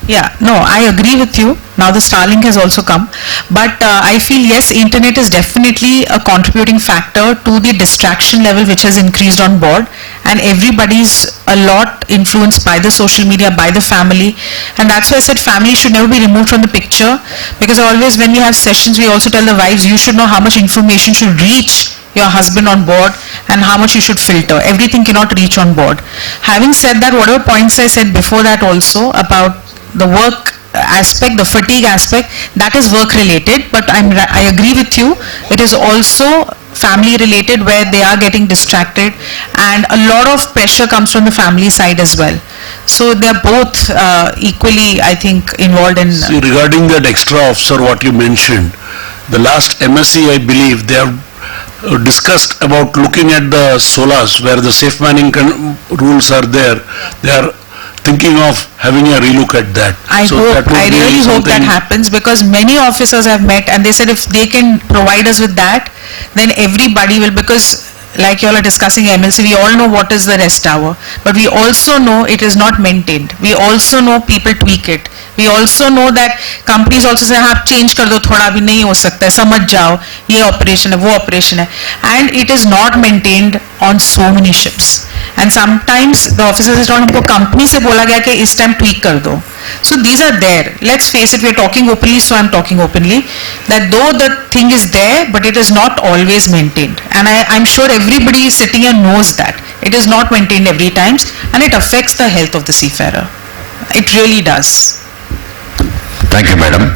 Yeah, no, I agree with you. Now the Starlink has also come. But I feel, yes, internet is definitely a contributing factor to the distraction level which has increased on board. And everybody's a lot influenced by the social media, by the family. And that's why I said family should never be removed from the picture. Because always when we have sessions, we also tell the wives, you should know how much information should reach your husband on board and how much you should filter. Everything cannot reach on board. Having said that, whatever points I said before that also about the work aspect, the fatigue aspect, that is work related, but I agree with you, it is also family related where they are getting distracted and a lot of pressure comes from the family side as well. So they are both equally, I think, involved in... See, regarding that extra officer what you mentioned, the last MSc I believe they have discussed about looking at the SOLAs where the safe manning rules are there, they are thinking of having a relook at that. I really hope that happens because many officers have met and they said if they can provide us with that, then everybody will, because like you all are discussing MLC, we all know what is the rest hour, but we also know it is not maintained. We also know people tweak it. We also know that companies also say, हाँ change कर दो थोड़ा भी नहीं हो सकता है, समझ जाओ ये operation है, वो operation है, and it is not maintained on so many ships. And sometimes the officers is told हमको company से बोला गया कि इस time tweak कर दो. So these are there. Let's face it, we are talking openly, so I'm talking openly, that though the thing is there, but it is not always maintained. And I'm sure everybody sitting here knows that. It is not maintained every time and it affects the health of the seafarer. It really does. Thank you, madam.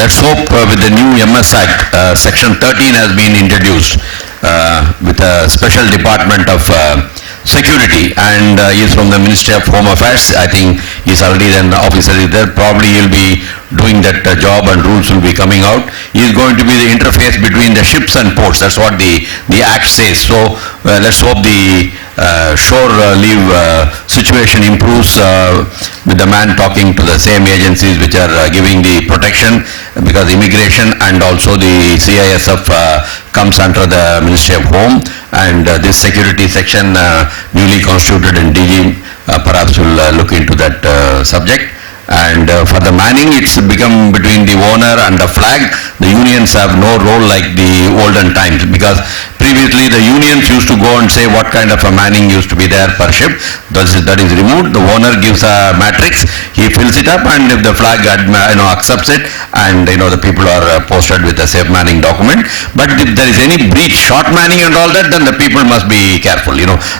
Let's hope with the new MS Act, Section 13 has been introduced with a special department of security, and he is from the Ministry of Home Affairs. I think he's already an officer there. Probably he'll be doing that job and rules will be coming out. He is going to be the interface between the ships and ports. That's what the Act says. So let's hope the shore leave situation improves with the man talking to the same agencies which are giving the protection, because immigration and also the CISF comes under the Ministry of Home, and this security section newly constituted in DG perhaps will look into that subject. And for the manning, it's become between the owner and the flag. The unions have no role like the olden times, because previously the unions used to go and say what kind of a manning used to be there per ship. That is removed. The owner gives a matrix, he fills it up, and if the flag accepts it, and the people are posted with a safe manning document. But if there is any breach, short manning and all that, then the people must be careful.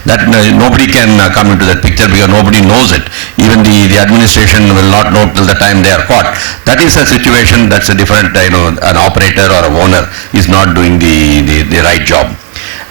That nobody can come into that picture because nobody knows it. Even the administration will not know till the time they are caught. That is a situation that's a different, an operator or a owner is not doing the right job.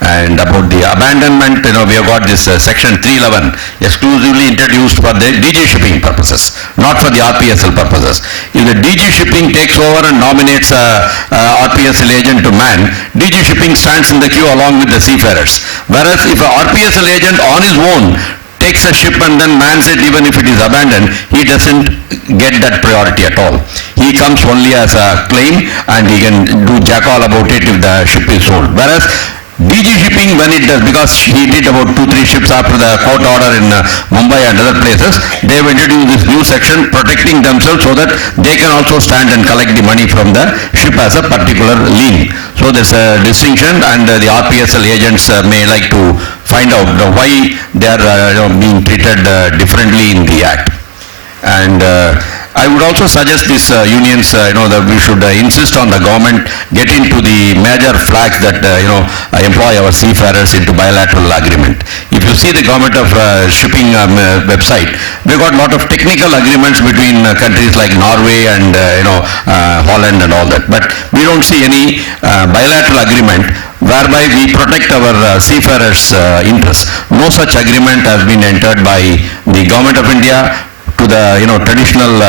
And about the abandonment, we have got this section 311 exclusively introduced for the DG shipping purposes, not for the RPSL purposes. If the DG shipping takes over and nominates a RPSL agent to man, DG shipping stands in the queue along with the seafarers. Whereas if a RPSL agent on his own takes a ship and then mans it, even if it is abandoned, he doesn't get that priority at all. He comes only as a claim and he can do jack all about it if the ship is sold. Whereas DG shipping, when it does, because he did about 2-3 ships after the court order in Mumbai and other places, they have introduced this new section protecting themselves so that they can also stand and collect the money from the ship as a particular lien. So there's a distinction, and the RPSL agents may like to find out why they are being treated differently in the Act. And I would also suggest these unions, that we should insist on the government get into the major flags that, employ our seafarers into bilateral agreement. If you see the government of shipping website, we got a lot of technical agreements between countries like Norway and, Holland and all that. But we don't see any bilateral agreement whereby we protect our seafarers' interests. No such agreement has been entered by the government of India to the traditional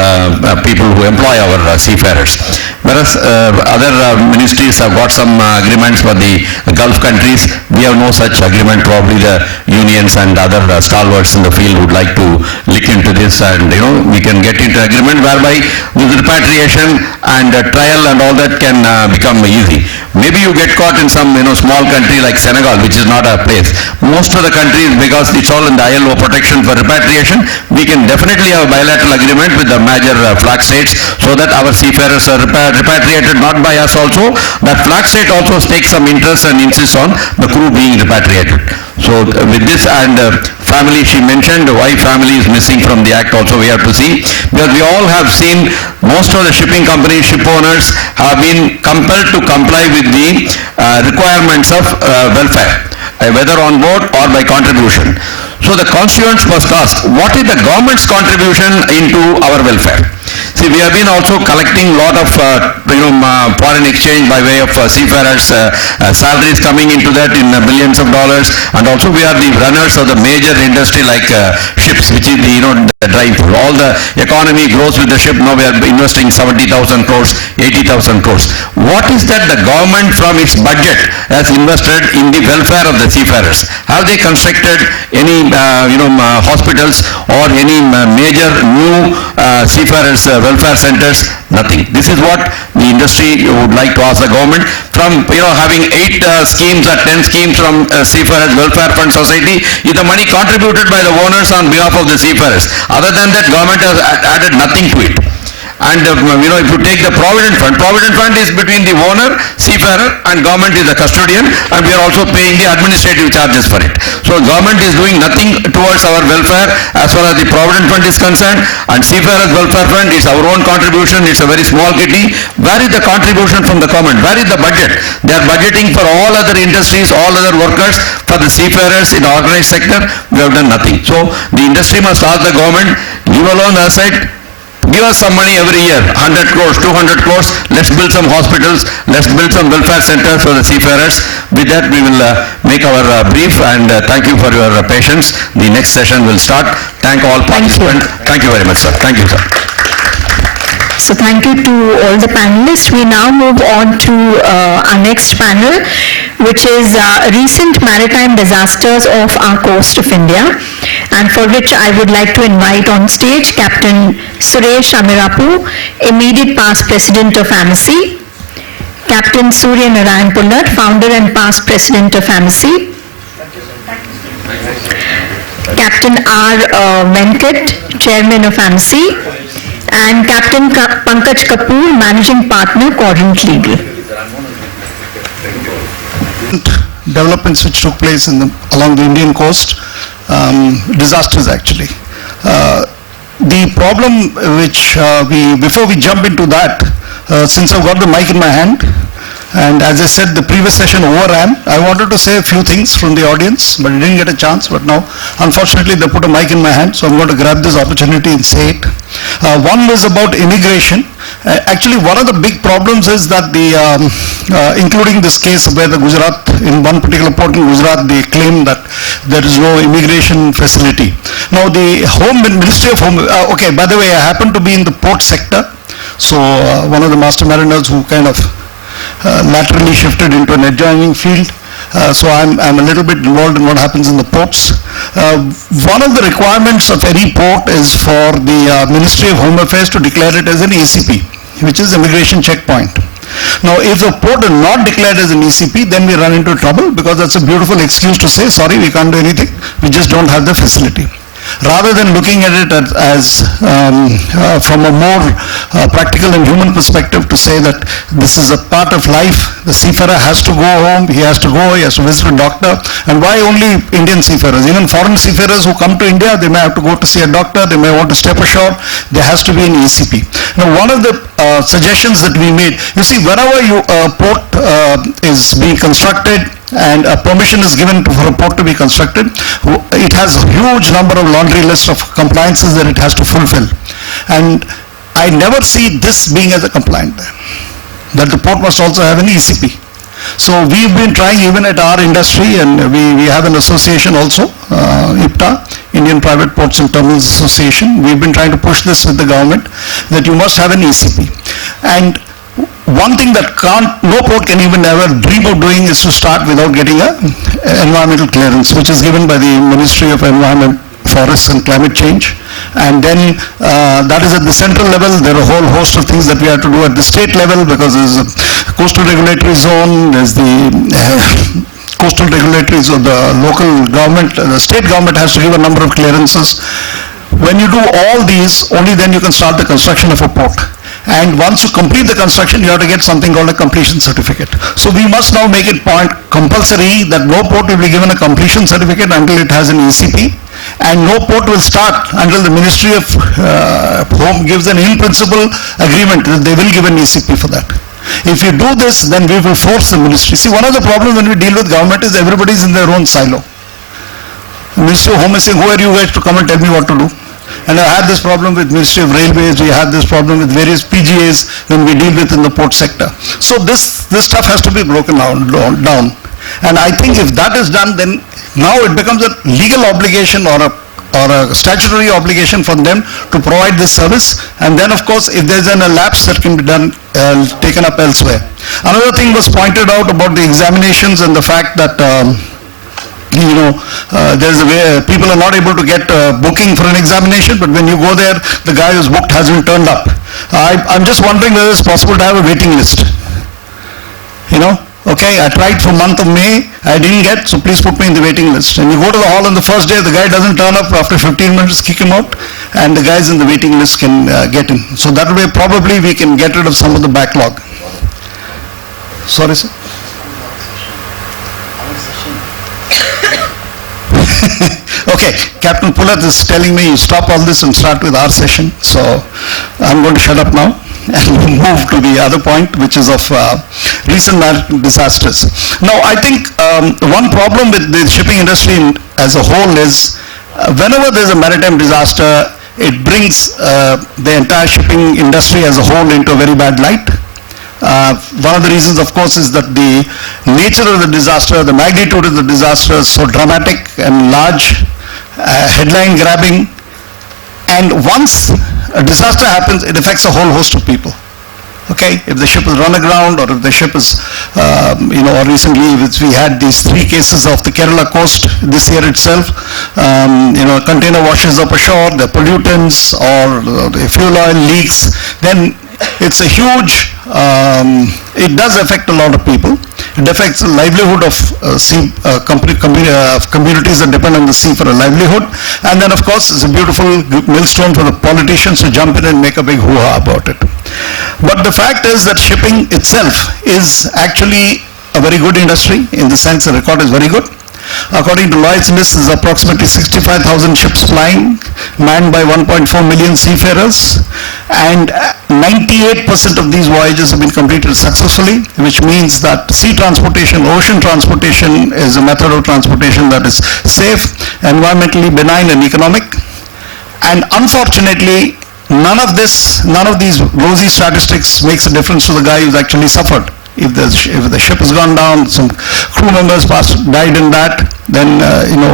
people who employ our seafarers. Whereas other ministries have got some agreements for the Gulf countries, we have no such agreement. Probably the unions and other stalwarts in the field would like to look into this, and we can get into agreement whereby this repatriation and trial and all that can become easy. Maybe you get caught in some small country like Senegal, which is not a place. Most of the countries, because it's all in the ILO protection for repatriation, we can definitely have a bilateral agreement with the major flag states so that our seafarers are repatriated not by us also. That flag state also takes some interest and insists on the crew being repatriated. So with this and family, she mentioned why family is missing from the act also we have to see, because we all have seen most of the shipping companies, ship owners have been compelled to comply with the requirements of welfare, whether on board or by contribution. So the constituents must ask, what is the government's contribution into our welfare? See, we have been also collecting a lot of foreign exchange by way of seafarers, salaries coming into that in billions of dollars, and also we are the runners of the major industry like ships, which is the the drive. All the economy grows with the ship. Now we are investing 70,000 crores, 80,000 crores. What is that the government from its budget has invested in the welfare of the seafarers? Have they constructed any hospitals or any major new seafarers welfare centers? Nothing. This is what the industry would like to ask the government. From having 8 schemes or 10 schemes from Seafarers Welfare Fund Society, is the money contributed by the owners on behalf of the seafarers. Other than that, government has added nothing to it. And if you take the Provident Fund is between the owner, seafarer, and government is the custodian, and we are also paying the administrative charges for it. So government is doing nothing towards our welfare as far as the Provident Fund is concerned, and Seafarers Welfare Fund is our own contribution. It's a very small kitty. Where is the contribution from the government? Where is the budget? They are budgeting for all other industries, all other workers. For the seafarers in the organized sector, we have done nothing. So the industry must ask the government, leave alone the aside. Give us some money every year, 100 crores, 200 crores, let's build some hospitals, let's build some welfare centers for the seafarers. With that, we will make our brief, and thank you for your patience. The next session will start. Thank all participants. Thank you very much, sir. Thank you, sir. So thank you to all the panelists. We now move on to our next panel, which is recent maritime disasters off our coast of India, and for which I would like to invite on stage Captain Suresh Amirapu, immediate past president of AMICIE, Captain Surya Narayan Pullar, founder and past president of AMICIE, Captain R. Venkat, chairman of AMICIE, and Captain Pankaj Kapoor, Managing Partner, Quadrant Legal. Developments which took place along the Indian coast, disasters actually. The problem which before we jump into that, since I've got the mic in my hand, and as I said, the previous session overran, I wanted to say a few things from the audience, but I didn't get a chance. But now, unfortunately, they put a mic in my hand, so I'm going to grab this opportunity and say it. One was about immigration. Actually, one of the big problems is that including this case where the Gujarat, in one particular port in Gujarat, they claim that there is no immigration facility. Now, the Ministry of Home, okay, by the way, I happen to be in the port sector, so one of the master mariners who kind of laterally shifted into an adjoining field. So I'm a little bit involved in what happens in the ports. One of the requirements of any port is for the Ministry of Home Affairs to declare it as an ECP, which is immigration checkpoint. Now, if the port is not declared as an ECP, then we run into trouble, because that's a beautiful excuse to say, sorry, we can't do anything, we just don't have the facility. rather than looking at it as from a more practical and human perspective, to say that this is a part of life. The seafarer has to go home, he has to go, he has to visit a doctor. And why only Indian seafarers? Even foreign seafarers who come to India, they may have to go to see a doctor, they may want to step ashore, there has to be an ECP. Now, one of the suggestions that we made, you see, whenever a port is being constructed and a permission is given for a port to be constructed, it has a huge number of laundry lists of compliances that it has to fulfill. And I never see this being as a compliant, that the port must also have an ECP. So we've been trying even at our industry, and we have an association also, IPTA, Indian Private Ports and Terminals Association. We've been trying to push this with the government, that you must have an ECP. And one thing that no port can even ever dream of doing is to start without getting an environmental clearance, which is given by the Ministry of Environment, Forests and Climate Change. And then that is at the central level. There are a whole host of things that we have to do at the state level, because there's a coastal regulatory zone, there's the coastal regulatory zone, the local government, the state government has to give a number of clearances. When you do all these, only then you can start the construction of a port. And once you complete the construction, you have to get something called a completion certificate. So we must now make it compulsory that no port will be given a completion certificate until it has an ECP, and no port will start until the Ministry of Home gives an in-principle agreement that they will give an ECP for that. If you do this, then we will force the ministry. See, one of the problems when we deal with government is everybody's in their own silo. The Ministry of Home is saying, who are you guys to come and tell me what to do? And I had this problem with Ministry of Railways, we had this problem with various PGAs when we deal with in the port sector. So this stuff has to be broken down. And I think if that is done, then now it becomes a legal obligation or a statutory obligation for them to provide this service. And then, of course, if there's a lapse, that can be done, taken up elsewhere. Another thing was pointed out about the examinations and the fact that there's a way people are not able to get booking for an examination, but when you go there, the guy who's booked hasn't turned up. I'm just wondering whether it's possible to have a waiting list. Okay, I tried for month of May, I didn't get, so please put me in the waiting list. And you go to the hall on the first day, the guy doesn't turn up, after 15 minutes kick him out, and the guys in the waiting list can get in. So that way probably we can get rid of some of the backlog. Sorry, sir? Okay, Captain Pulath is telling me you stop all this and start with our session, so I'm going to shut up now and move to the other point, which is of recent disasters. Now, I think one problem with the shipping industry as a whole is whenever there's a maritime disaster, it brings the entire shipping industry as a whole into a very bad light. One of the reasons, of course, is that the nature of the disaster, the magnitude of the disaster is so dramatic and large, headline grabbing, and once a disaster happens, it affects a whole host of people. Okay, if the ship is run aground, or if the ship is, or recently we had these 3 cases off the Kerala coast this year itself, a container washes up ashore, the pollutants or the fuel oil leaks, then it's a huge, it does affect a lot of people. It affects the livelihood of communities that depend on the sea for a livelihood. And then, of course, it's a beautiful millstone for the politicians to jump in and make a big hoo-ha about it. But the fact is that shipping itself is actually a very good industry, in the sense the record is very good. According to Lloyd's list, there's approximately 65,000 ships flying, manned by 1.4 million seafarers, and 98% of these voyages have been completed successfully, which means that sea transportation, ocean transportation is a method of transportation that is safe, environmentally benign and economic. And unfortunately, none of these rosy statistics makes a difference to the guy who's actually suffered. If the ship has gone down, some crew members died in that, then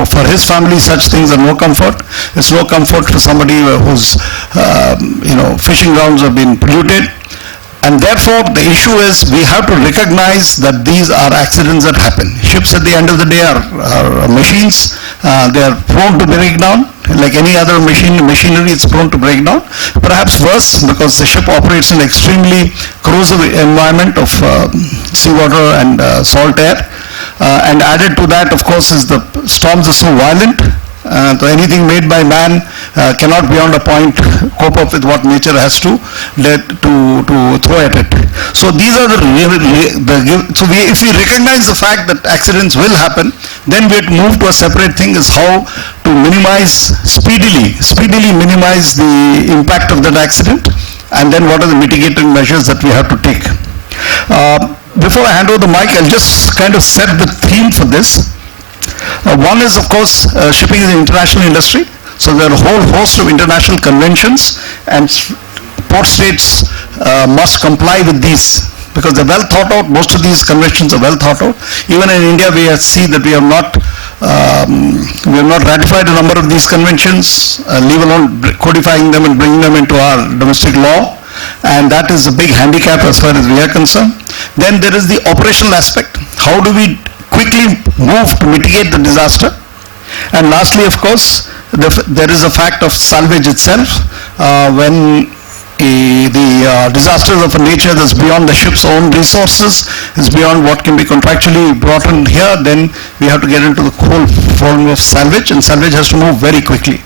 for his family such things are no comfort. It's no comfort for somebody whose fishing grounds have been polluted. And therefore the issue is we have to recognize that these are accidents that happen. Ships at the end of the day are machines. They are prone to break down. Like any other machinery, it's prone to break down. Perhaps worse, because the ship operates in an extremely corrosive environment of seawater and salt air. And added to that, of course, is the storms are so violent So anything made by man cannot beyond a point cope up with what nature has to throw at it. So these are if we recognize the fact that accidents will happen, then we have to move to a separate thing, is how to minimize, speedily minimize the impact of that accident, and then what are the mitigating measures that we have to take. Before I hand over the mic, I'll just kind of set the theme for this. One is, of course, shipping is an international industry, so there are a whole host of international conventions, and port states must comply with these, because they're well thought out. Most of these conventions are well thought out. Even in India, we see that we have not ratified a number of these conventions, leave alone codifying them and bringing them into our domestic law, and that is a big handicap as far as we are concerned. Then there is the operational aspect. How do we quickly move to mitigate the disaster? And lastly, of course, there is a fact of salvage itself. When the disasters of a nature that's beyond the ship's own resources, is beyond what can be contractually brought in here, then we have to get into the whole form of salvage, and salvage has to move very quickly.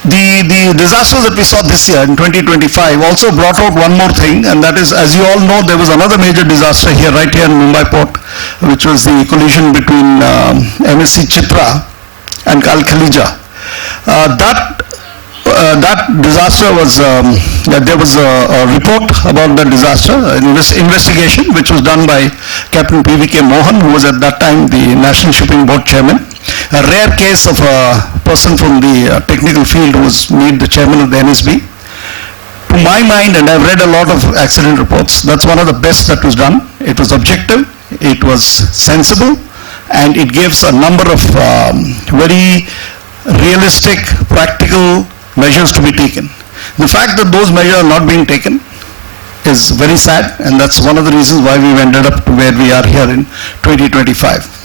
The disasters that we saw this year in 2025 also brought out one more thing, and that is, as you all know, there was another major disaster here, right here in Mumbai port, which was the collision between AMICIE Chitra and Al Khalija. That disaster was, there was a report about that disaster, an investigation which was done by Captain P.V.K. Mohan, who was at that time the National Shipping Board Chairman. A rare case of a person from the technical field who was made the chairman of the NSB. To my mind, and I've read a lot of accident reports, that's one of the best that was done. It was objective, it was sensible, and it gives a number of very realistic, practical measures to be taken. The fact that those measures are not being taken is very sad, and that's one of the reasons why we've ended up to where we are here in 2025.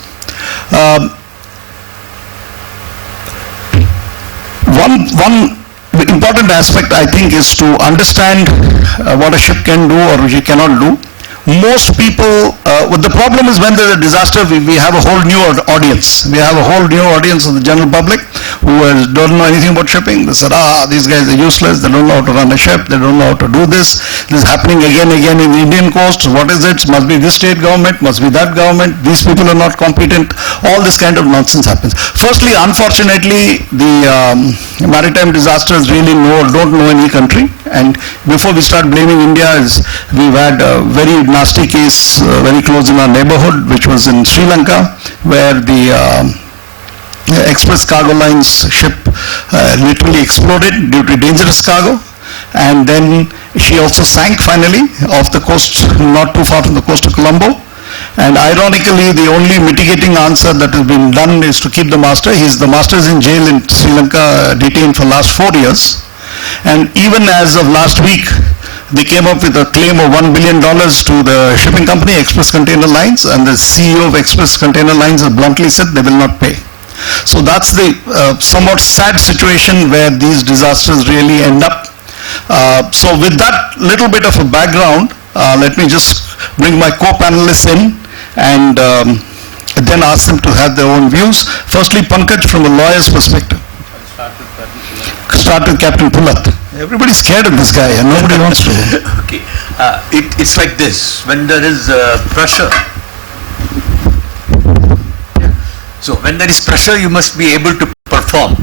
One important aspect, I think, is to understand what a ship can do or which it cannot do. Most people, the problem is when there's a disaster, we have a whole new audience. We have a whole new audience of the general public who don't know anything about shipping. They said, these guys are useless, they don't know how to run a ship, they don't know how to do this. This is happening again in the Indian coast. What is it? Must be this state government, must be that government. These people are not competent. All this kind of nonsense happens. Firstly, unfortunately, the maritime disasters really don't know any country. And before we start blaming India, we've had a very nasty case very close in our neighborhood, which was in Sri Lanka, where the Express Cargo Line's ship literally exploded due to dangerous cargo, and then she also sank finally off the coast, not too far from the coast of Colombo. And ironically, the only mitigating answer that has been done is to keep the master. The master is in jail in Sri Lanka, detained for last 4 years. And even as of last week, they came up with a claim of $1 billion to the shipping company, Express Container Lines, and the CEO of Express Container Lines has bluntly said they will not pay. So that's the somewhat sad situation where these disasters really end up. So with that little bit of a background, let me just bring my co-panelists in and then ask them to have their own views. Firstly, Pankaj, from a lawyer's perspective. Start with Captain Pulat. Everybody's scared of this guy and nobody wants to. Okay. It's like this. When there is pressure, so when there is pressure, you must be able to perform.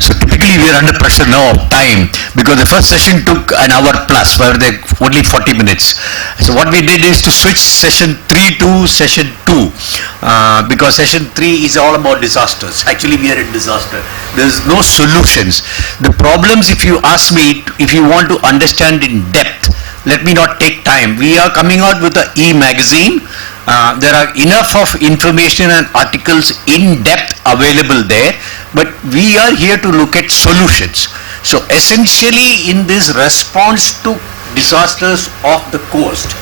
So typically we are under pressure now of time, because the first session took an hour plus, where they only 40 minutes. So what we did is to switch session 3 to session 2, because session 3 is all about disasters. Actually we are in disaster. There is no solutions. The problems, if you ask me, if you want to understand in depth, let me not take time. We are coming out with an e-magazine. There are enough of information and articles in depth available there, but we are here to look at solutions. So essentially, in this response to disasters off the coast,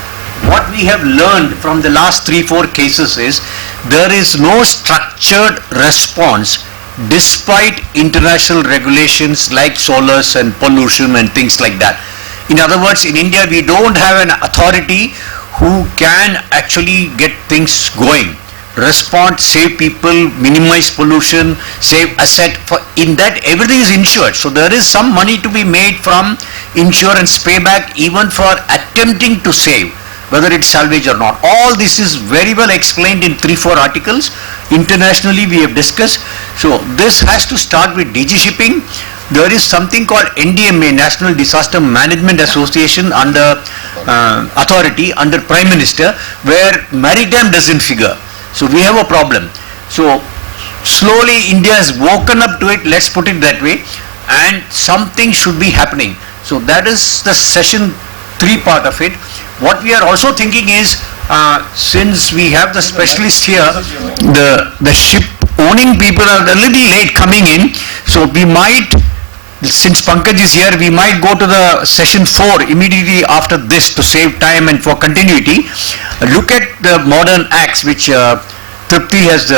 what we have learned from the last 3-4 cases is there is no structured response despite international regulations like SOLAS and pollution and things like that. In other words, in India we don't have an authority who can actually get things going. respond, save people, minimize pollution, save asset. In that everything is insured. So there is some money to be made from insurance payback even for attempting to save, whether it's salvage or not. All this is very well explained in 3-4 articles. Internationally we have discussed. So this has to start with DG Shipping. There is something called NDMA, National Disaster Management Association under authority under Prime Minister, where Maritime doesn't figure. So we have a problem. So slowly India has woken up to it, let's put it that way, and something should be happening. So that is the session 3 part of it. What we are also thinking is, since we have the specialist here, the ship owning people are a little late coming in, so we might, since Pankaj is here, we might go to the session 4 immediately after this to save time and for continuity. Look at the modern acts which Tripti has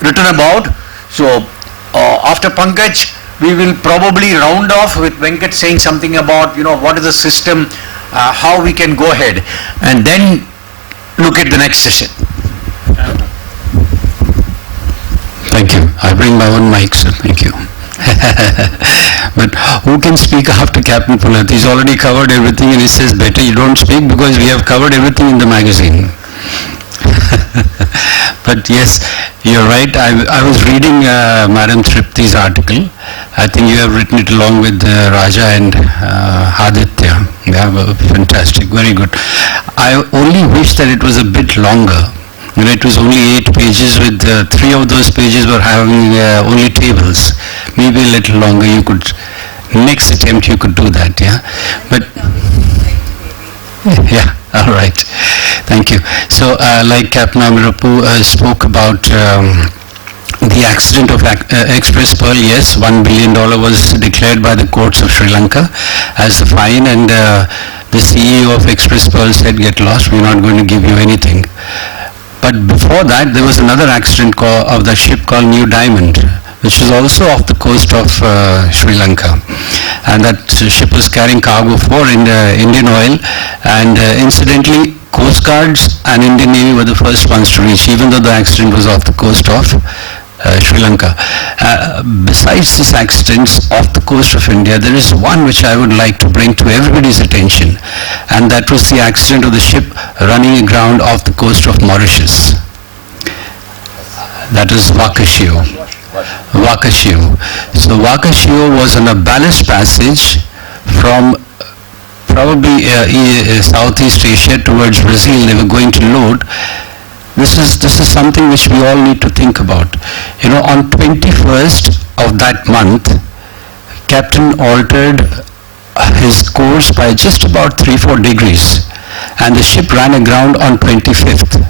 written about. So after Pankaj, we will probably round off with Venkat saying something about, what is the system, how we can go ahead, and then look at the next session. Thank you. I bring my own mic, sir. Thank you. But who can speak after Captain Pulath? He's already covered everything and he says better you don't speak because we have covered everything in the magazine. But yes, you're right. I was reading Madam Tripti's article. I think you have written it along with Raja and Aditya. Yeah, fantastic, very good. I only wish that it was a bit longer. It was only 8 pages with 3 of those pages were having only tables. Maybe a little longer you could, next attempt you could do that, yeah. But, yeah, all right. Thank you. So like Captain Amirapu spoke about the accident of Express Pearl, yes, $1 billion was declared by the courts of Sri Lanka as the fine, and the CEO of Express Pearl said, get lost, we're not going to give you anything. But before that, there was another accident of the ship called New Diamond, which was also off the coast of Sri Lanka. And that ship was carrying cargo for Indian oil, and incidentally, Coast Guards and Indian Navy were the first ones to reach, even though the accident was off the coast of Sri Lanka. Besides these accidents off the coast of India, there is one which I would like to bring to everybody's attention, and that was the accident of the ship running aground off the coast of Mauritius. That is Wakashio. So Wakashio was on a ballast passage from probably Southeast Asia towards Brazil. They were going to load. This is something which we all need to think about. On 21st of that month, Captain altered his course by just about 3-4 degrees, and the ship ran aground on 25th.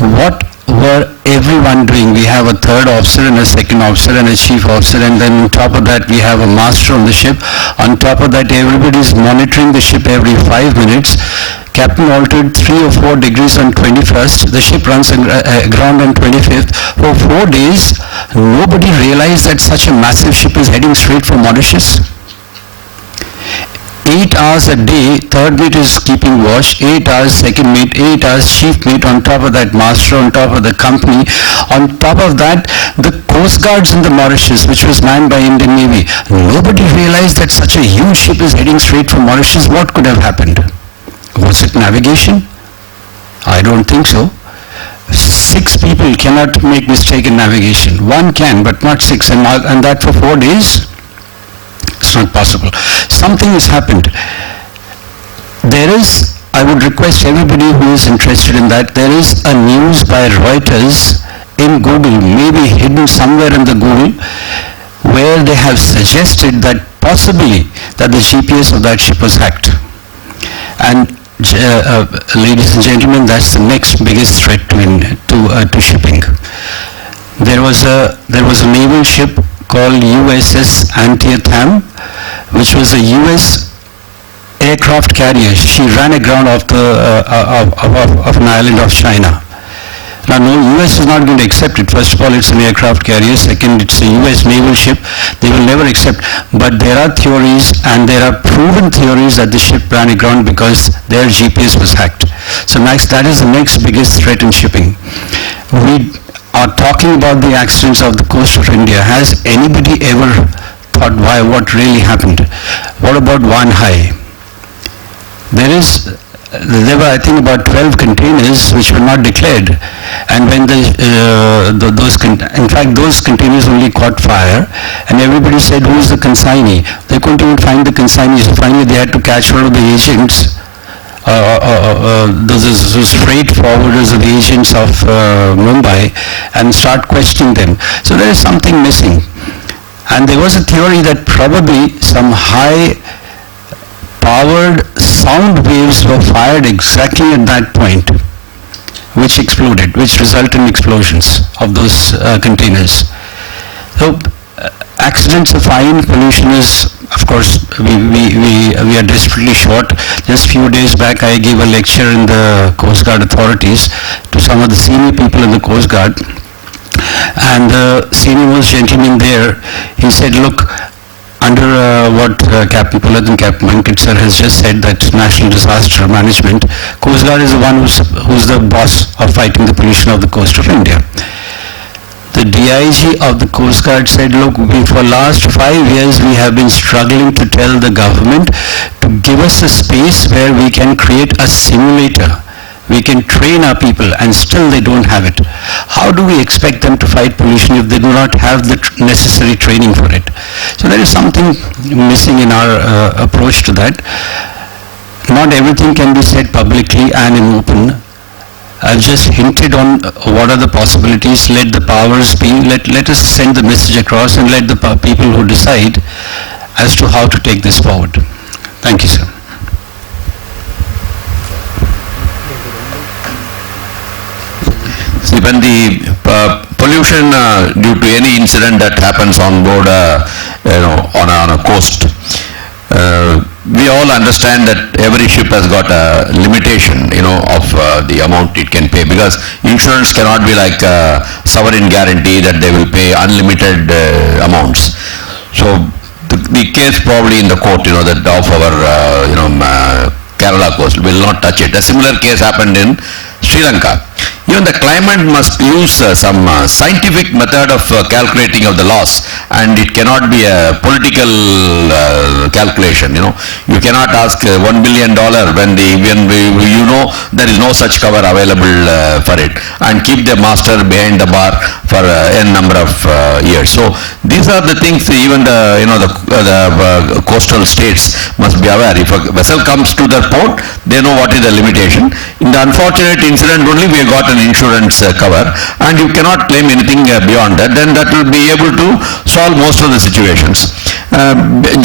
What were everyone doing? We have a third officer and a second officer and a chief officer, and then on top of that we have a master on the ship. On top of that, everybody is monitoring the ship every 5 minutes. Captain altered 3 or 4 degrees on 21st. The ship runs aground on 25th. For 4 days, nobody realized that such a massive ship is heading straight for Mauritius. 8 hours a day, third mate is keeping watch, 8 hours second mate, 8 hours chief mate, on top of that master, on top of the company, on top of that the Coast Guards in the Mauritius, which was manned by Indian Navy. Nobody realized that such a huge ship is heading straight for Mauritius. What could have happened? Was it navigation? I don't think so. 6 people cannot make mistake in navigation. 1 can, but not 6, and that for 4 days? It's not possible. Something has happened. There is, I would request everybody who is interested in that, there is a news by Reuters in Google, maybe hidden somewhere in the Google, where they have suggested that possibly that the GPS of that ship was hacked. And ladies and gentlemen, that's the next biggest threat to shipping. There was a naval ship called USS Antietam, which was a US aircraft carrier. She ran aground off an island of China. Now, no, US is not going to accept it. First of all, it's an aircraft carrier. Second, it's a US naval ship. They will never accept. But there are theories, and there are proven theories that the ship ran aground because their GPS was hacked. So Max, that is the next biggest threat in shipping. We are talking about the accidents of the coast of India. Has anybody ever thought why, what really happened? What about Wanhai? There were, I think, about 12 containers which were not declared, and when in fact those containers only caught fire, and everybody said, who is the consignee? They couldn't even find the consignee, so finally they had to catch one of the agents, those freight forwarders of the agents of Mumbai, and start questioning them. So there is something missing, and there was a theory that probably some high-powered sound waves were fired exactly at that point, which exploded, which resulted in explosions of those containers. So accidents are fine, pollution is, of course, we are desperately short. Just few days back I gave a lecture in the Coast Guard authorities to some of the senior people in the Coast Guard, and the senior most gentleman there, he said, look, under what Captain Pullat and Captain Venkat sir has just said, that National Disaster Management, Coast Guard is the one who's the boss of fighting the pollution of the coast of India. The DIG of the Coast Guard said, look, for last 5 years we have been struggling to tell the government to give us a space where we can create a simulator. We can train our people, and still they don't have it. How do we expect them to fight pollution if they do not have the necessary training for it? So there is something missing in our approach to that. Not everything can be said publicly and in open. I've just hinted on what are the possibilities. Let the powers be. Let us send the message across, and let the people who decide as to how to take this forward. Thank you, sir. See, when the pollution due to any incident that happens on board, on a coast, we all understand that every ship has got a limitation, of the amount it can pay, because insurance cannot be like a sovereign guarantee that they will pay unlimited amounts. So the case probably in the court, that of our, Kerala coast will not touch it. A similar case happened in Sri Lanka. Even the claimant must use some scientific method of calculating of the loss, and it cannot be a political calculation. You cannot ask $1 billion when there is no such cover available for it, and keep the master behind the bar for n number of years. So these are the things even the coastal states must be aware. If a vessel comes to the port, they know what is the limitation. In the unfortunate incident only we have got an insurance cover, and you cannot claim anything beyond that. Then that will be able to solve most of the situations.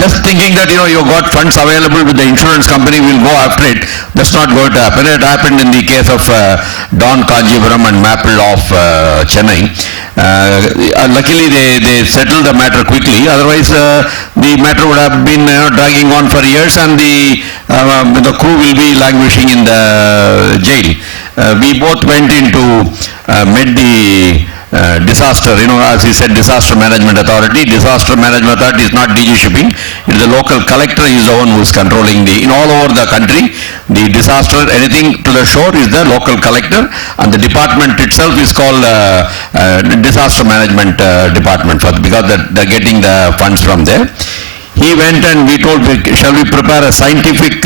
Just thinking that you got funds available with the insurance company, will go after it, that's not going to happen. It happened in the case of Don Kanjipuram and Maple of Chennai. Luckily they settled the matter quickly, otherwise the matter would have been dragging on for years, and the crew will be languishing in the jail. We both went into, met the disaster, as he said, Disaster Management Authority. Disaster Management Authority is not DG Shipping. It is the local collector, is the one who is controlling in all over the country. The disaster, anything to the shore, is the local collector, and the department itself is called Disaster Management Department, because they're getting the funds from there. He went and we told, shall we prepare a scientific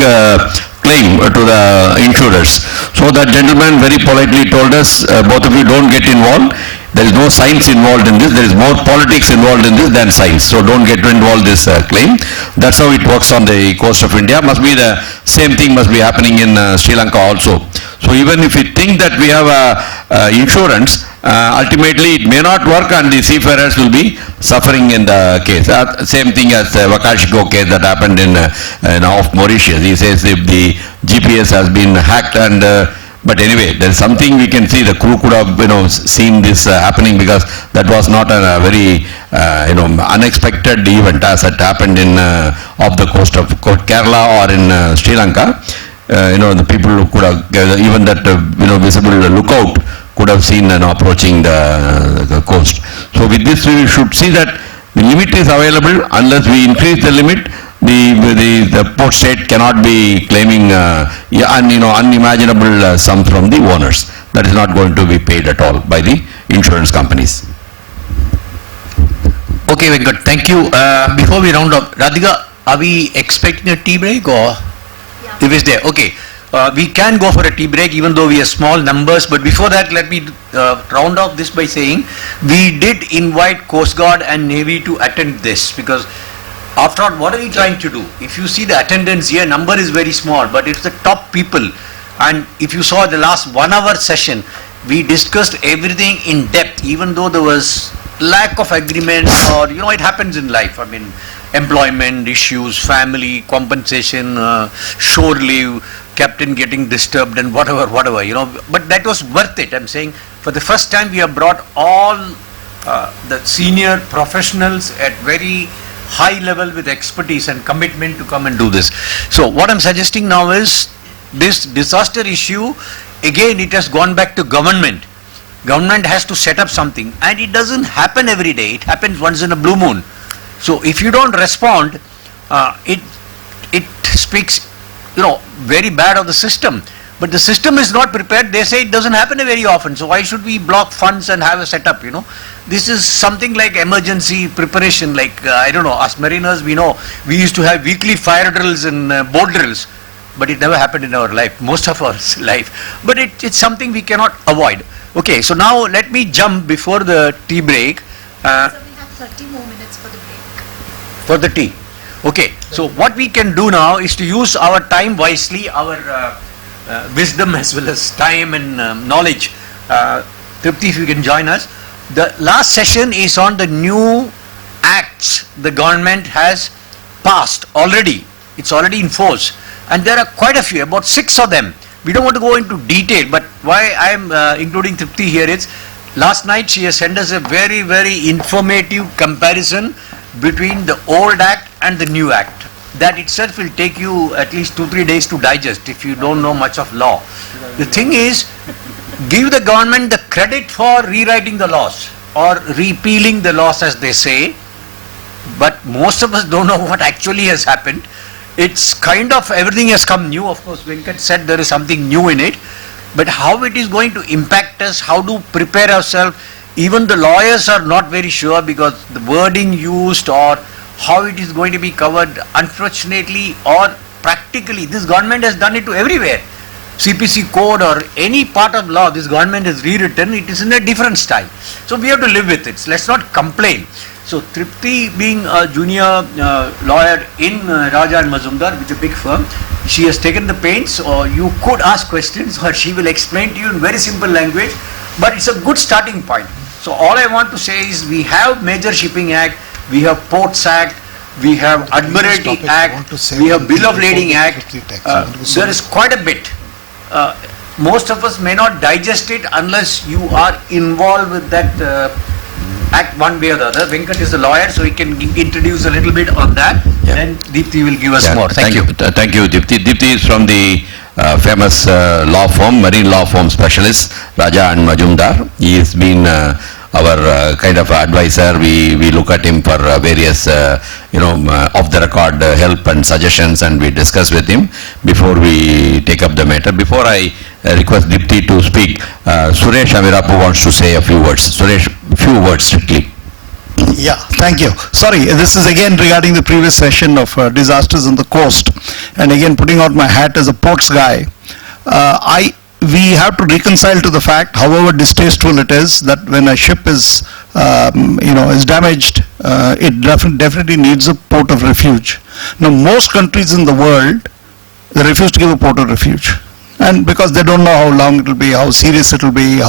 claim to the insurers? So that gentleman very politely told us, both of you don't get involved. There is no science involved in this. There is more politics involved in this than science. So don't get involved in this claim. That's how it works on the coast of India. Must be the same thing must be happening in Sri Lanka also. So even if we think that we have insurance, ultimately it may not work, and the seafarers will be suffering in the case. Same thing as the Wakashiko case that happened in off Mauritius. He says if the GPS has been hacked, and but anyway, there is something we can see. The crew could have seen this happening, because that was not a very unexpected event as it happened in off the coast of Kerala or in Sri Lanka. The people who could have, even that visible lookout could have seen approaching the coast. So with this we should see that the limit is available. Unless we increase the limit, the port state cannot be claiming unimaginable sums from the owners. That is not going to be paid at all by the insurance companies. Okay, Venkat, thank you. Before we round up, Radhika, are we expecting a tea break or? Yeah. If it's there, okay. We can go for a tea break even though we are small numbers, but before that let me round off this by saying we did invite Coast Guard and Navy to attend this, because after all, what are we trying to do? If you see the attendance here, number is very small, but it's the top people. And if you saw the last 1 hour session, we discussed everything in depth, even though there was lack of agreement, or it happens in life. I mean, employment issues, family, compensation, shore leave, captain getting disturbed and whatever, but that was worth it. I'm saying for the first time we have brought all the senior professionals at very high level with expertise and commitment to come and do this. So what I'm suggesting now is this disaster issue, again it has gone back to government. Government has to set up something, and it doesn't happen every day. It happens once in a blue moon. So if you don't respond, it speaks very bad of the system. But the system is not prepared. They say it doesn't happen very often. So why should we block funds and have a setup, This is something like emergency preparation, like, I don't know, us mariners, we know, we used to have weekly fire drills and boat drills, but it never happened in our life, most of our life. But it's something we cannot avoid. Okay, so now let me jump before the tea break. So we have 30 more minutes for the break. For the tea. Okay, so what we can do now is to use our time wisely, our wisdom as well as time and knowledge. Tripti, if you can join us. The last session is on the new acts the government has passed already. It's already in force. And there are quite a few, about 6 of them. We don't want to go into detail, but why I am including Tripti here is, last night she has sent us a very, very informative comparison between the old act and the new act. That itself will take you at least 2-3 days to digest if you don't know much of law. The thing is, give the government the credit for rewriting the laws or repealing the laws, as they say, but most of us don't know what actually has happened. It's kind of everything has come new. Of course, Venkat said there is something new in it, but how it is going to impact us, how to prepare ourselves, even the lawyers are not very sure, because the wording used or how it is going to be covered, unfortunately or practically, this government has done it to everywhere. CPC code or any part of law, this government has rewritten, it is in a different style. So we have to live with it. Let's not complain. So Tripti, being a junior lawyer in Raja and Mazumdar, which is a big firm, she has taken the pains, or you could ask questions or she will explain to you in very simple language, but it's a good starting point. So all I want to say is, we have Major Shipping Act, we have Ports Act, we have Admiralty Act, we have Bill of Lading Act. There is quite a bit. Most of us may not digest it unless you are involved with that act one way or the other. Venkat is a lawyer, so he can introduce a little bit on that. Yeah. Then Deepti will give us more. Thank you. Thank you, Deepti. Deepti is from the famous law firm, marine law firm specialist, Raja and Majumdar. He has been our kind of advisor. We look at him for various, off the record help and suggestions, and we discuss with him before we take up the matter. Before I request Deepti to speak, Suresh Amirapu wants to say a few words. Suresh, few words strictly. Yeah, thank you. Sorry, this is again regarding the previous session of disasters on the coast, and again putting out my hat as a ports guy. We have to reconcile to the fact, however distasteful it is, that when a ship is damaged, it definitely needs a port of refuge. Now, most countries in the world, they refuse to give a port of refuge, and because they don't know how long it will be, how serious it will be,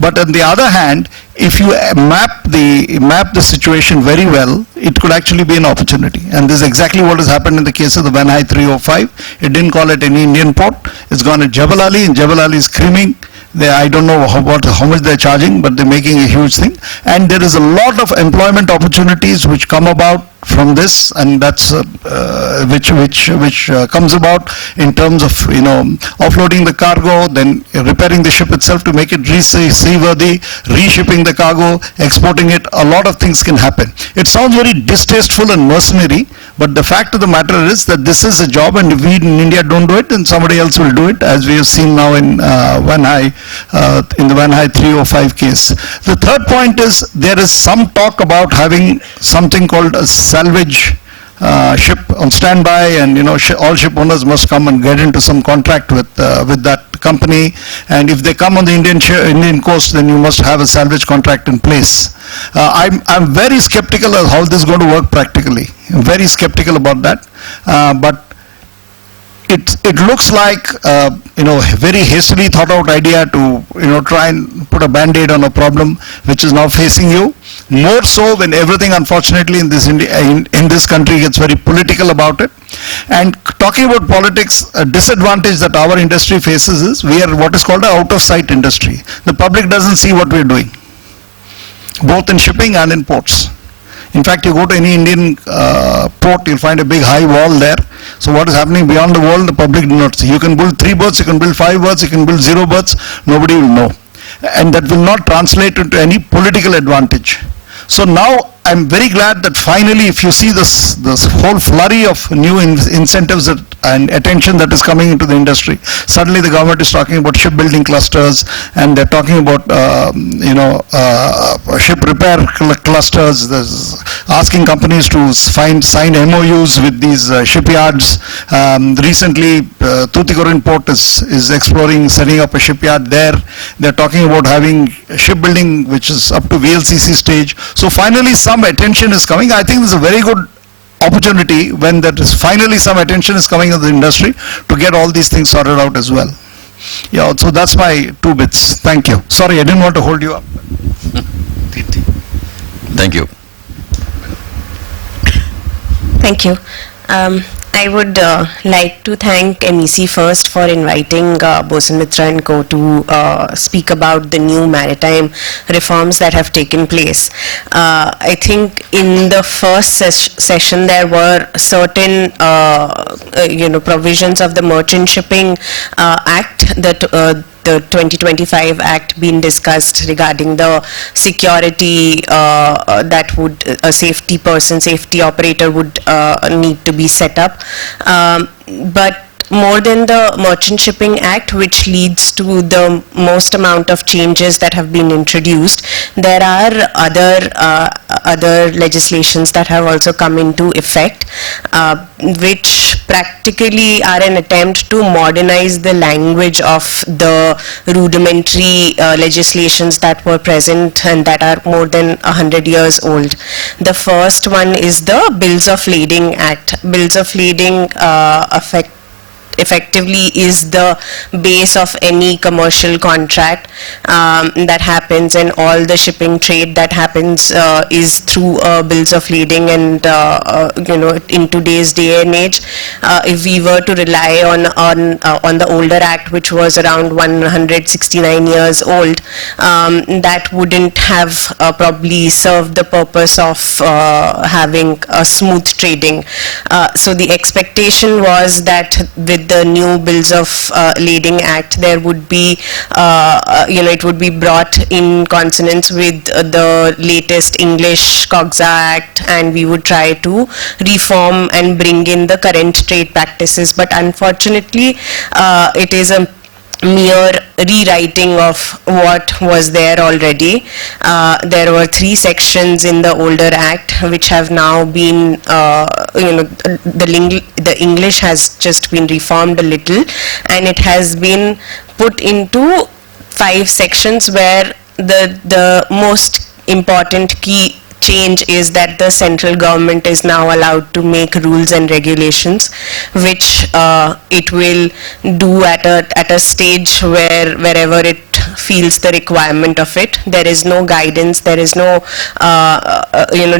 But on the other hand, if you map the situation very well, it could actually be an opportunity. And this is exactly what has happened in the case of the Vanhai 305. It didn't call it any Indian port. It's gone to Jebel Ali, and Jebel Ali is screaming. I don't know how much they're charging, but they're making a huge thing. And there is a lot of employment opportunities which come about from this, and that's which comes about in terms of offloading the cargo, then repairing the ship itself to make it seaworthy, reshipping the cargo, exporting it. A lot of things can happen. It sounds very distasteful and mercenary, but the fact of the matter is that this is a job, and if we in India don't do it, then somebody else will do it, as we have seen now in in the Vanhai 305 case. The third point is there is some talk about having something called a salvage ship on standby, and all ship owners must come and get into some contract with that company, and if they come on the Indian coast, then you must have a salvage contract in place. I'm very skeptical of how this is going to work practically. I'm very skeptical about that, but it looks like very hastily thought out idea to try and put a band-aid on a problem which is now facing you. More so when everything, unfortunately, in this country gets very political about it. And talking about politics, a disadvantage that our industry faces is we are what is called an out-of-sight industry. The public doesn't see what we're doing, both in shipping and in ports. In fact, you go to any Indian port, you'll find a big high wall there. So what is happening beyond the wall, the public do not see. You can build 3 berths, you can build 5 berths, you can build 0 berths, nobody will know. And that will not translate into any political advantage. So now I'm very glad that finally, if you see this whole flurry of new incentives and attention that is coming into the industry, suddenly the government is talking about shipbuilding clusters, and they're talking about ship repair clusters. There's asking companies to sign MOUs with these shipyards. Recently, Tuticorin port is exploring setting up a shipyard there. They're talking about having shipbuilding which is up to VLCC stage. So finally, some attention is coming. I think this is a very good opportunity when there is finally some attention is coming in the industry to get all these things sorted out as well. Yeah, so that's my 2 bits. Thank you. Sorry, I didn't want to hold you up. Thank you. Thank you. I would like to thank AMICIE first for inviting Bosan Mitra and Co. to speak about the new maritime reforms that have taken place. I think in the first session there were certain provisions of the Merchant Shipping Act that the 2025 Act being discussed regarding the security that would a safety operator would need to be set up. But more than the Merchant Shipping Act, which leads to the most amount of changes that have been introduced, there are other legislations that have also come into effect, which practically are an attempt to modernize the language of the rudimentary legislations that were present and that are more than 100 years old. The first one is the Bills of Lading Act. Bills of Lading effectively is the base of any commercial contract that happens, and all the shipping trade that happens is through bills of lading. And in today's day and age, if we were to rely on the older act, which was around 169 years old, that wouldn't have probably served the purpose of having a smooth trading. So the expectation was that with the new Bills of Lading Act, there would be, it would be brought in consonance with the latest English COGSA Act, and we would try to reform and bring in the current trade practices. But unfortunately, it is a mere rewriting of what was there already. There were 3 sections in the older act which have now been, the English has just been reformed a little, and it has been put into 5 sections where the most important key change is that the central government is now allowed to make rules and regulations, which it will do at a stage wherever it feels the requirement of it. There is no guidance, there is no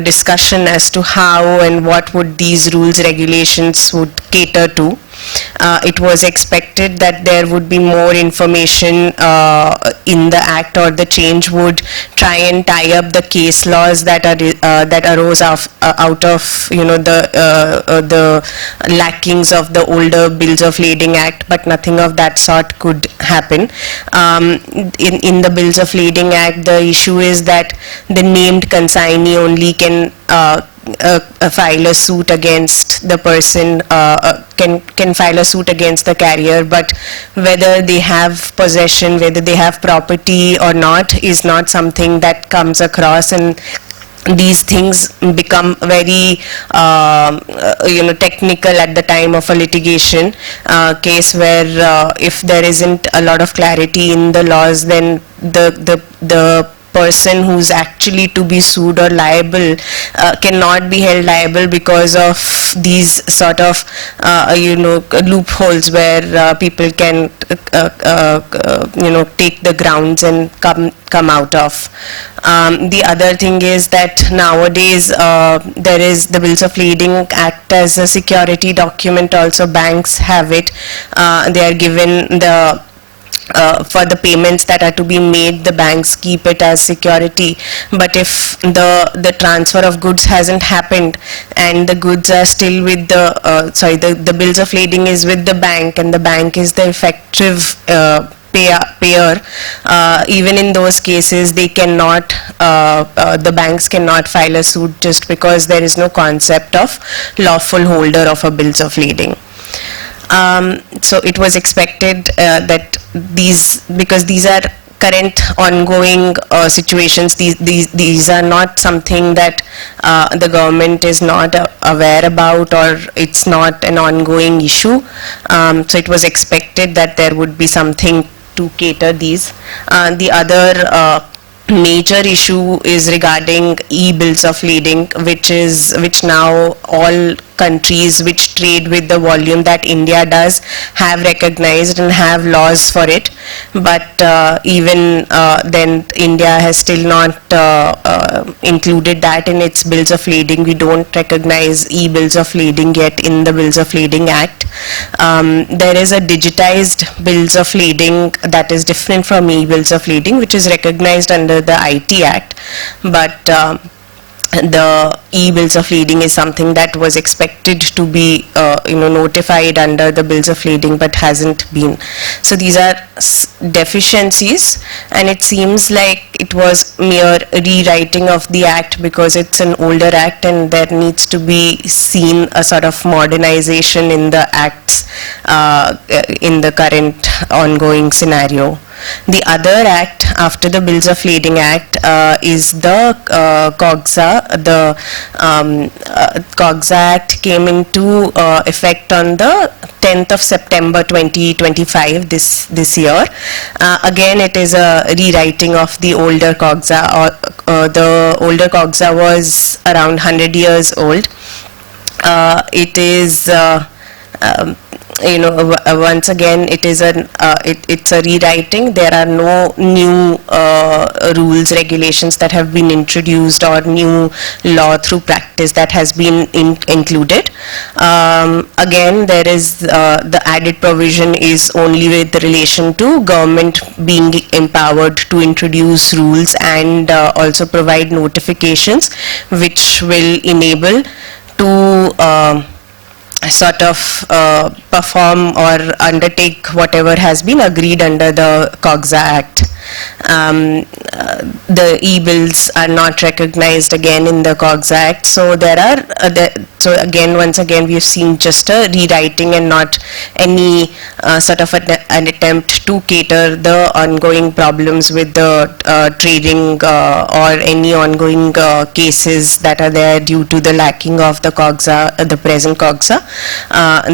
discussion as to how and what would these rules regulations would cater to. it was expected that there would be more information in the act, or the change would try and tie up the case laws that are that arose out of the lackings of the older Bills of Lading Act, but nothing of that sort could happen. In the Bills of Lading Act, the issue is that the named consignee only can file a suit against the person, can file a suit against the carrier, but whether they have possession, whether they have property or not, is not something that comes across, and these things become very technical at the time of a litigation case, where if there isn't a lot of clarity in the laws, then the person who's actually to be sued or liable cannot be held liable because of these sort of loopholes where people can take the grounds and come out of. The other thing is that nowadays there is the Bills of Lading Act as a security document. Also, banks have it. They are given the for the payments that are to be made, the banks keep it as security. But if the transfer of goods hasn't happened and the goods are still with the Bills of Lading is with the bank, and the bank is the effective payer, even in those cases they cannot, the banks cannot file a suit just because there is no concept of lawful holder of a Bills of Lading. So it was expected that because these are current ongoing situations, these are not something that the government is not aware about, or it's not an ongoing issue. So it was expected that there would be something to cater these. The other major issue is regarding e-bills of lading, which now all countries which trade with the volume that India does have recognized and have laws for it. But even then, India has still not included that in its Bills of Lading. We don't recognize e-bills of lading yet in the Bills of Lading Act. There is a digitized Bills of Lading that is different from e-bills of lading, which is recognized under the IT Act, but the e-bills of lading is something that was expected to be notified under the Bills of Lading, but hasn't been. So these are deficiencies, and it seems like it was mere rewriting of the act because it's an older act, and there needs to be seen a sort of modernization in the acts in the current ongoing scenario. The other act after the Bills of Lading Act is the COGSA. The COGSA Act came into effect on the 10th of September 2025 this year. Again, it is a rewriting of the older COGSA. The older COGSA was around 100 years old. It is once again, it is it's a rewriting. There are no new rules, regulations that have been introduced, or new law through practice that has been included. Again, there is the added provision is only with relation to government being empowered to introduce rules and also provide notifications, which will enable to sort of perform or undertake whatever has been agreed under the COGSA Act. The e-bills are not recognized again in the COGSA Act, so there are so again, once again, we have seen just a rewriting and not any sort of an attempt to cater the ongoing problems with the trading or any ongoing cases that are there due to the lacking of the COGSA, the present COGSA.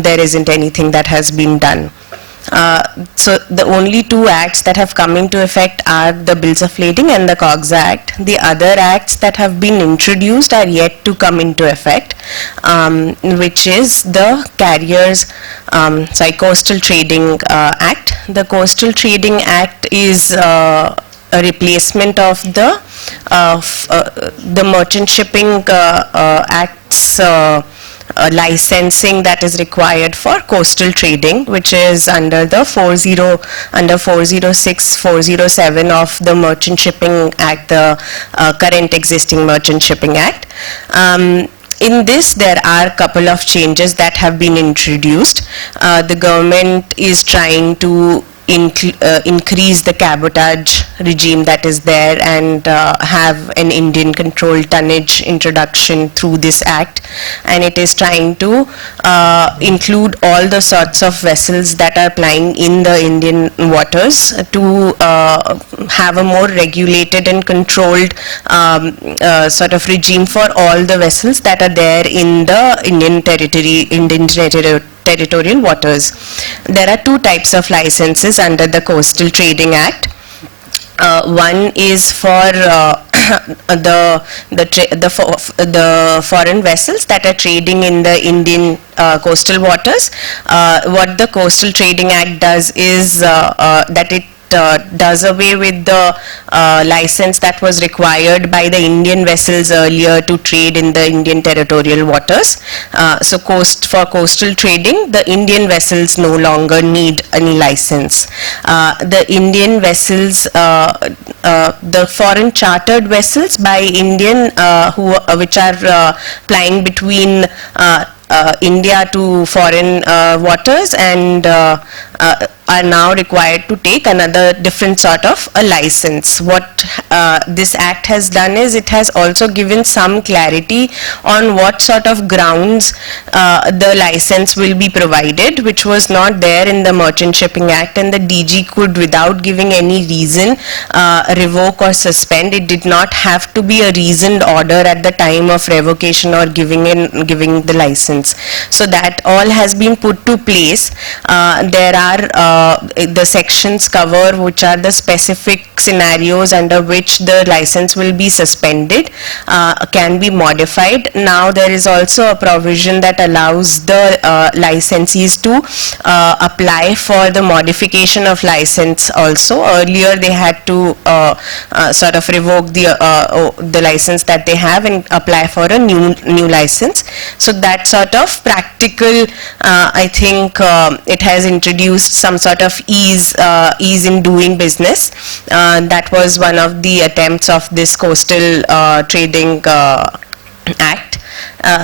There isn't anything that has been done. So the only two acts that have come into effect are the Bills of Lading and the COGSA Act. The other acts that have been introduced are yet to come into effect, which is the Carriers, Coastal Trading Act. The Coastal Trading Act is a replacement of the Merchant Shipping Act's licensing that is required for coastal trading, which is under the 406, 407 of the Merchant Shipping Act, the current existing Merchant Shipping Act. In this, there are a couple of changes that have been introduced. The government is trying to increase the cabotage regime that is there and have an Indian controlled tonnage introduction through this act, and it is trying to include all the sorts of vessels that are plying in the Indian waters to have a more regulated and controlled sort of regime for all the vessels that are there in the Indian territorial waters. There are two types of licenses under the Coastal Trading Act. One is for the foreign vessels that are trading in the Indian coastal waters. What the Coastal Trading Act does is that it does away with the license that was required by the Indian vessels earlier to trade in the Indian territorial waters. So for coastal trading, the Indian vessels no longer need any license. The Indian vessels, the foreign chartered vessels by Indian which are plying between India to foreign waters and are now required to take another different sort of a license. What this act has done is it has also given some clarity on what sort of grounds the license will be provided, which was not there in the Merchant Shipping Act, and the DG could, without giving any reason, revoke or suspend. It did not have to be a reasoned order at the time of revocation or giving the license. So that all has been put to place. There are the sections cover which are the specific scenarios under which the license will be suspended, can be modified. Now there is also a provision that allows the licensees to apply for the modification of license also. Earlier they had to sort of revoke the license that they have and apply for a new license. So that sort of practical, I think it has introduced some sort of ease in doing business. That was one of the attempts of this Coastal Trading Act.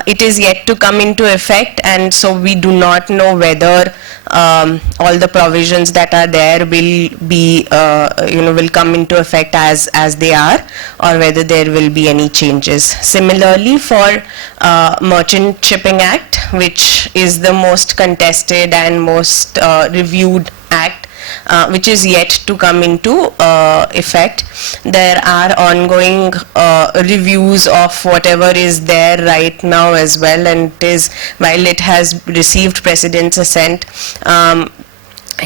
It is yet to come into effect, and so we do not know whether all the provisions that are there will be will come into effect as they are, or whether there will be any changes. Similarly, for Merchant Shipping Act, which is the most contested and most reviewed act, which is yet to come into effect, there are ongoing reviews of whatever is there right now as well, and it is, while it has received President's assent,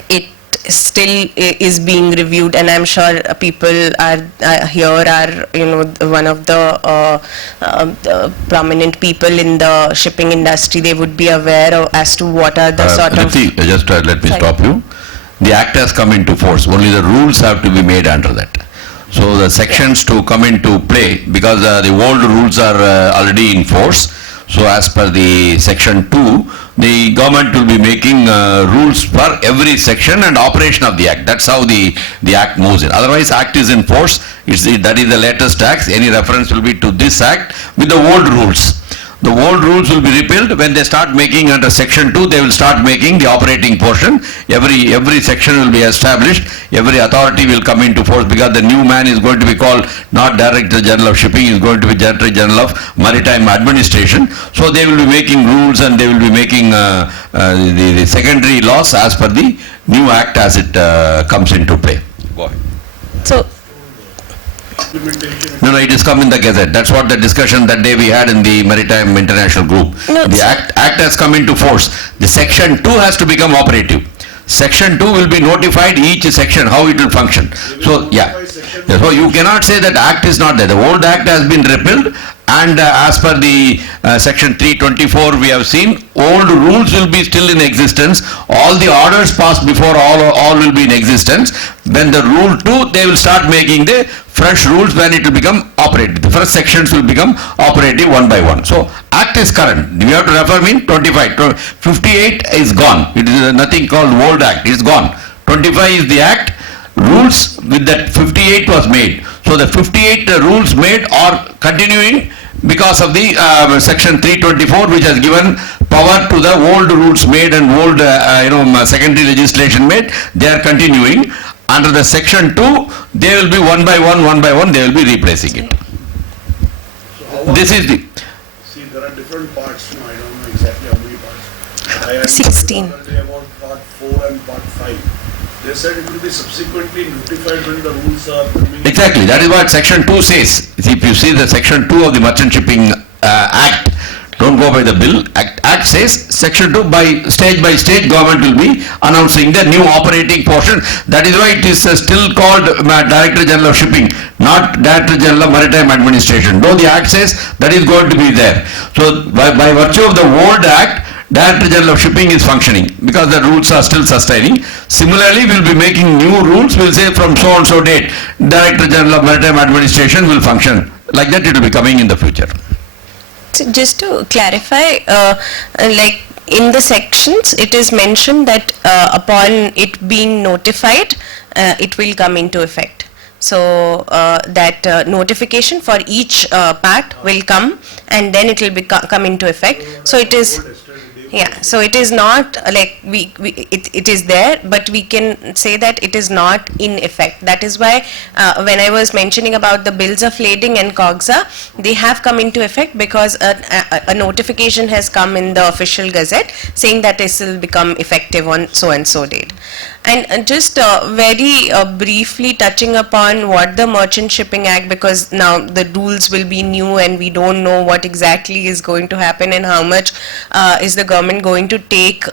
it still is being reviewed, and I'm sure people are here are one of the prominent people in the shipping industry. They would be aware of as to what are the sort of. Just let me stop you. The act has come into force. Only the rules have to be made under that. So the sections to come into play, because the old rules are already in force. So as per the section 2, the government will be making rules for every section and operation of the act. That's how the act moves in. Otherwise, act is in force. That is the latest act. Any reference will be to this act with the old rules. The old rules will be repealed. When they start making under section 2, they will start making the operating portion. Every section will be established. Every authority will come into force, because the new man is going to be called not Director General of Shipping, he is going to be Director General of Maritime Administration. So they will be making rules, and they will be making the secondary laws as per the new act as it comes into play. Go ahead. So. No, it is come in the Gazette. That's what the discussion that day we had in the Maritime International Group. No, the act has come into force. The section 2 has to become operative. Section 2 will be notified each section how it will function. So yeah. So you cannot say that act is not there. The old act has been repealed. And as per the section 324, we have seen old rules will be still in existence. All the orders passed before all will be in existence. When the rule 2, they will start making the fresh rules when it will become operative. The first sections will become operative one by one. So act is current. We have to refer mean 25. 58 is gone. It is nothing called old act. It is gone. 25 is the act. Rules with that 58 was made. So the 58 rules made are continuing because of the section 324, which has given power to the old rules made and old secondary legislation made. They are continuing. Under the section 2, they will be one by one, they will be replacing it. So This is the... See, there are different parts. No, I don't know exactly how many parts. I had 16. About part 4 and part 5. They said it will be subsequently notified when the rules are coming. Exactly, that is what section 2 says. If you see the section 2 of the Merchant Shipping Act, don't go by the bill, Act says section 2 by stage government will be announcing the new operating portion. That is why it is still called Director General of Shipping, not Director General of Maritime Administration. Though the Act says that is going to be there. So by virtue of the old Act, Director General of Shipping is functioning because the rules are still sustaining. Similarly, we will be making new rules. We will say from so and so date, Director General of Maritime Administration will function. Like that it will be coming in the future. So just to clarify, like in the sections, it is mentioned that upon it being notified, it will come into effect. So that notification for each part will come and then it will come into effect. So it is... Yeah, so it is not like it is there, but we can say that it is not in effect. That is why when I was mentioning about the bills of lading and COGSA, they have come into effect because a notification has come in the official gazette saying that this will become effective on so and so date. And just very briefly touching upon what the Merchant Shipping Act, because now the rules will be new and we don't know what exactly is going to happen and how much is the government going to take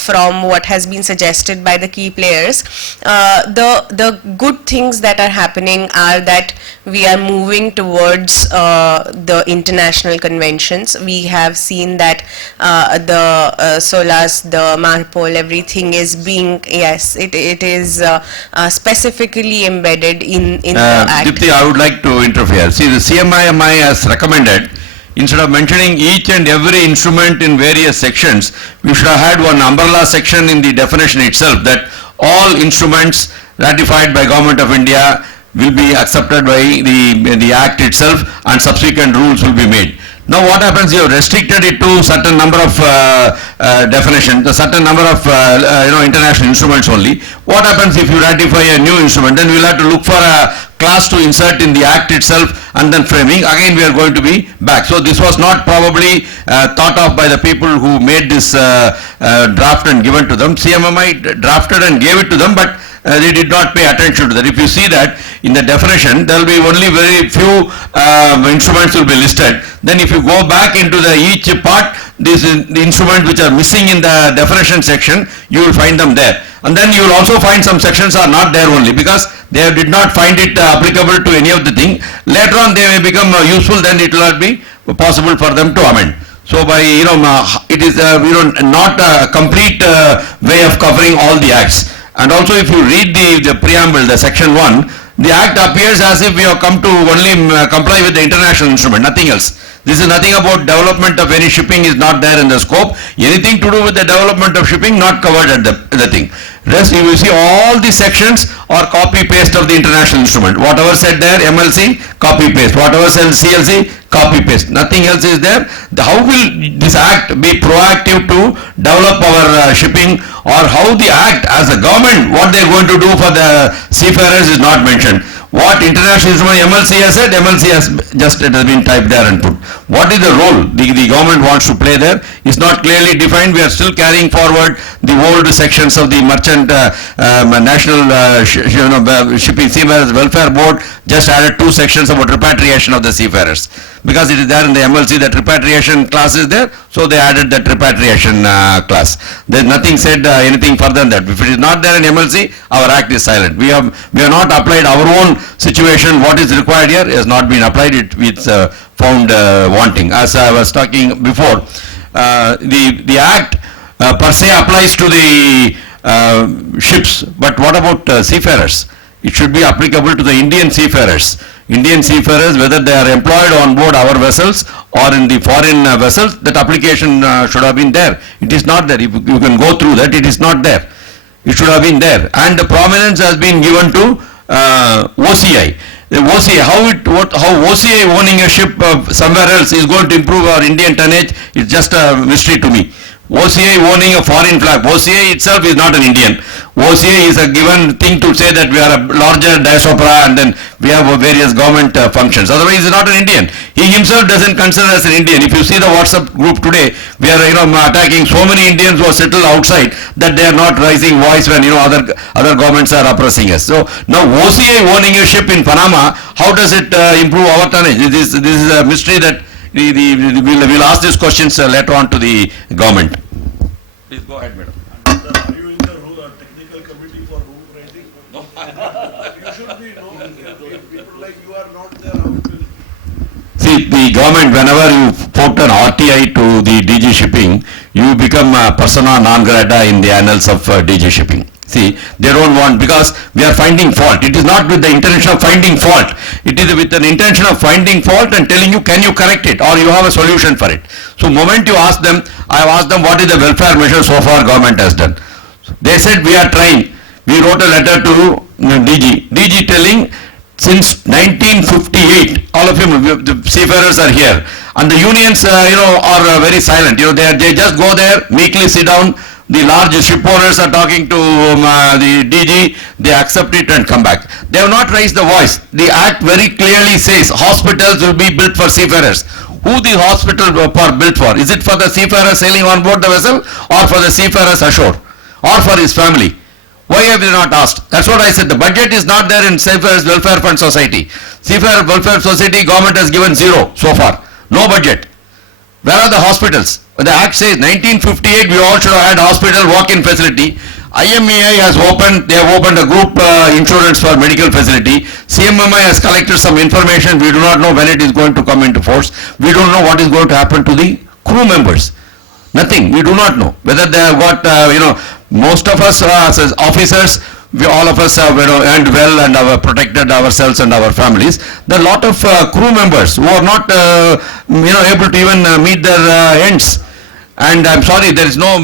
from what has been suggested by the key players. The good things that are happening are that we are moving towards the international conventions. We have seen that the SOLAS, the MARPOL, everything is being, yes, it is specifically embedded in the Act. Dipti, I would like to interfere. See, the CMIMI has recommended, instead of mentioning each and every instrument in various sections, we should have had one umbrella section in the definition itself, that all instruments ratified by Government of India will be accepted by the Act itself and subsequent rules will be made. Now what happens, you have restricted it to certain number of definitions, a certain number of international instruments only. What happens if you ratify a new instrument? Then we will have to look for a clause to insert in the Act itself and then framing. Again we are going to be back. So this was not probably thought of by the people who made this draft and given to them. CMMI drafted and gave it to them, but they did not pay attention to that. If you see that in the definition, there will be only very few instruments will be listed. Then if you go back into the each part, these the instruments which are missing in the definition section, you will find them there. And then you will also find some sections are not there only because they did not find it applicable to any of the thing. Later on they may become useful, then it will not be possible for them to amend. So by, it is not a complete way of covering all the acts. And also if you read the preamble, the section 1, the Act appears as if we have come to only comply with the international instrument, nothing else. This is nothing about development of any shipping is not there in the scope. Anything to do with the development of shipping not covered at the thing. Rest you will see all the sections are copy paste of the international instrument. Whatever said there, MLC, copy paste. Whatever said CLC, copy paste. Nothing else is there. How will this Act be proactive to develop our shipping, or how the Act as a government, what they are going to do for the seafarers is not mentioned. What international instrument MLC has said, MLC has just, it has been typed there and put. What is the role the government wants to play there is not clearly defined. We are still carrying forward the old sections of the Merchant National Shipping Seafarers Welfare Board, just added 2 sections about repatriation of the seafarers. because it is there in the MLC that repatriation class is there, so they added that repatriation class. There is nothing said anything further than that. If it is not there in MLC, our act is silent. We have not applied our own situation. What is required here has not been applied. It's found wanting. As I was talking before, the act per se applies to the ships, but what about seafarers? It should be applicable to the Indian seafarers. Indian seafarers, whether they are employed on board our vessels or in the foreign vessels, that application should have been there. It is not there. You can go through that. It is not there. It should have been there. And the prominence has been given to OCI. The OCI, how OCI owning a ship somewhere else is going to improve our Indian tonnage is just a mystery to me. OCI owning a foreign flag. OCI itself is not an Indian. OCI is a given thing to say that we are a larger diaspora and then we have various government functions. Otherwise, he is not an Indian. He himself doesn't consider as an Indian. If you see the WhatsApp group today, we are attacking so many Indians who are settled outside that they are not raising voice when other governments are oppressing us. So now OCI owning a ship in Panama, how does it improve our tonnage? This is a mystery that we'll ask these questions later on to the government. Please go ahead, madam. Are you in the technical committee for rule writing? No. You should be, no? People like you are not there, how it will? See, the government, whenever you put an RTI to the DG shipping, you become a persona non grata in the annals of DG shipping. See, they don't want, because we are finding fault. It is not with the intention of finding fault. It is with an intention of finding fault and telling you, can you correct it or you have a solution for it. So moment you ask them, I have asked them what is the welfare measure so far government has done. They said we are trying. We wrote a letter to DG telling since 1958, all of you, the seafarers are here. And the unions, are very silent. They just go there, meekly sit down. The large ship owners are talking to the DG, they accept it and come back. They have not raised the voice. The act very clearly says hospitals will be built for seafarers. Who the hospital are built for? Is it for the seafarer sailing on board the vessel or for the seafarers ashore or for his family? Why have they not asked? That's what I said. The budget is not there in Seafarers Welfare Fund Society. Seafarer Welfare Society government has given zero so far. No budget. Where are the hospitals? The Act says 1958 we all should have had hospital walk-in facility. IMEI has opened, they have opened a group insurance for medical facility. CMMI has collected some information. We do not know when it is going to come into force. We don't know what is going to happen to the crew members. Nothing. We do not know. Whether they have got, most of us as officers, all of us have earned well and have protected ourselves and our families. There are a lot of crew members who are not able to even meet their ends. And I'm sorry, there is no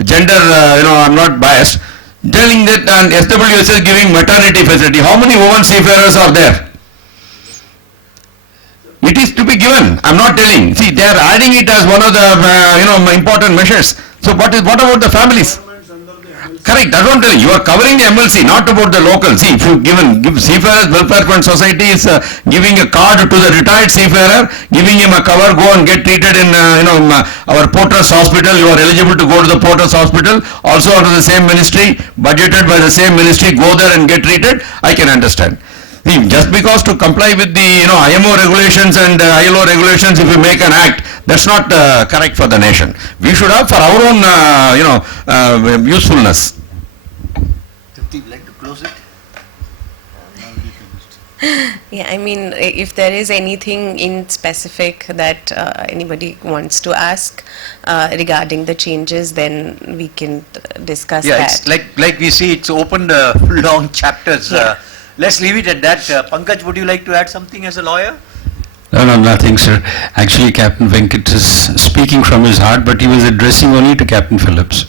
gender, I'm not biased. Telling that and SWS is giving maternity facility. How many women seafarers are there? It is to be given. I'm not telling. See, they are adding it as one of the important measures. So what about the families? Correct, that's what I'm telling you. You are covering the MLC, not about the local. See, if you give Seafarers Welfare Fund Society is giving a card to the retired seafarer, giving him a cover, go and get treated in our Port Trust Hospital. You are eligible to go to the Port Trust Hospital, also under the same ministry, budgeted by the same ministry. Go there and get treated. I can understand. See, just because to comply with the IMO regulations and ILO regulations, if you make an act, that's not correct for the nation. We should have for our own usefulness. Would you like to close it? Yeah, I mean, if there is anything in specific that anybody wants to ask regarding the changes, then we can discuss that. It's like we see, it's opened long chapters. Yeah. Let's leave it at that. Pankaj, would you like to add something as a lawyer? No, nothing, sir. Actually, Captain Venkat is speaking from his heart, but he was addressing only to Captain Phillips.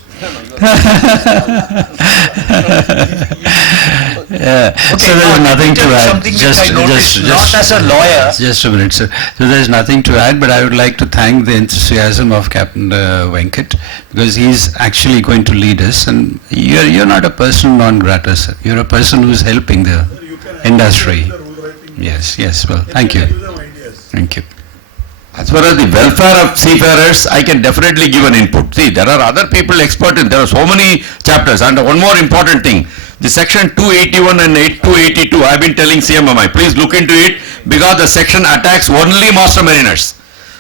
Yeah. Okay, So there's nothing to add. Something not as a lawyer. Just a minute, sir. So there's nothing to add, but I would like to thank the enthusiasm of Captain Venkat, because he's actually going to lead us, and you're not a person non grata, sir. You're a person who's helping the industry. Yes. Well, thank you. Thank you. As far as the welfare of seafarers, I can definitely give an input. See, there are other people expert in, there are so many chapters. And one more important thing, The section 281 and 282, I've been telling CMMI, please look into it because the section attacks only master mariners.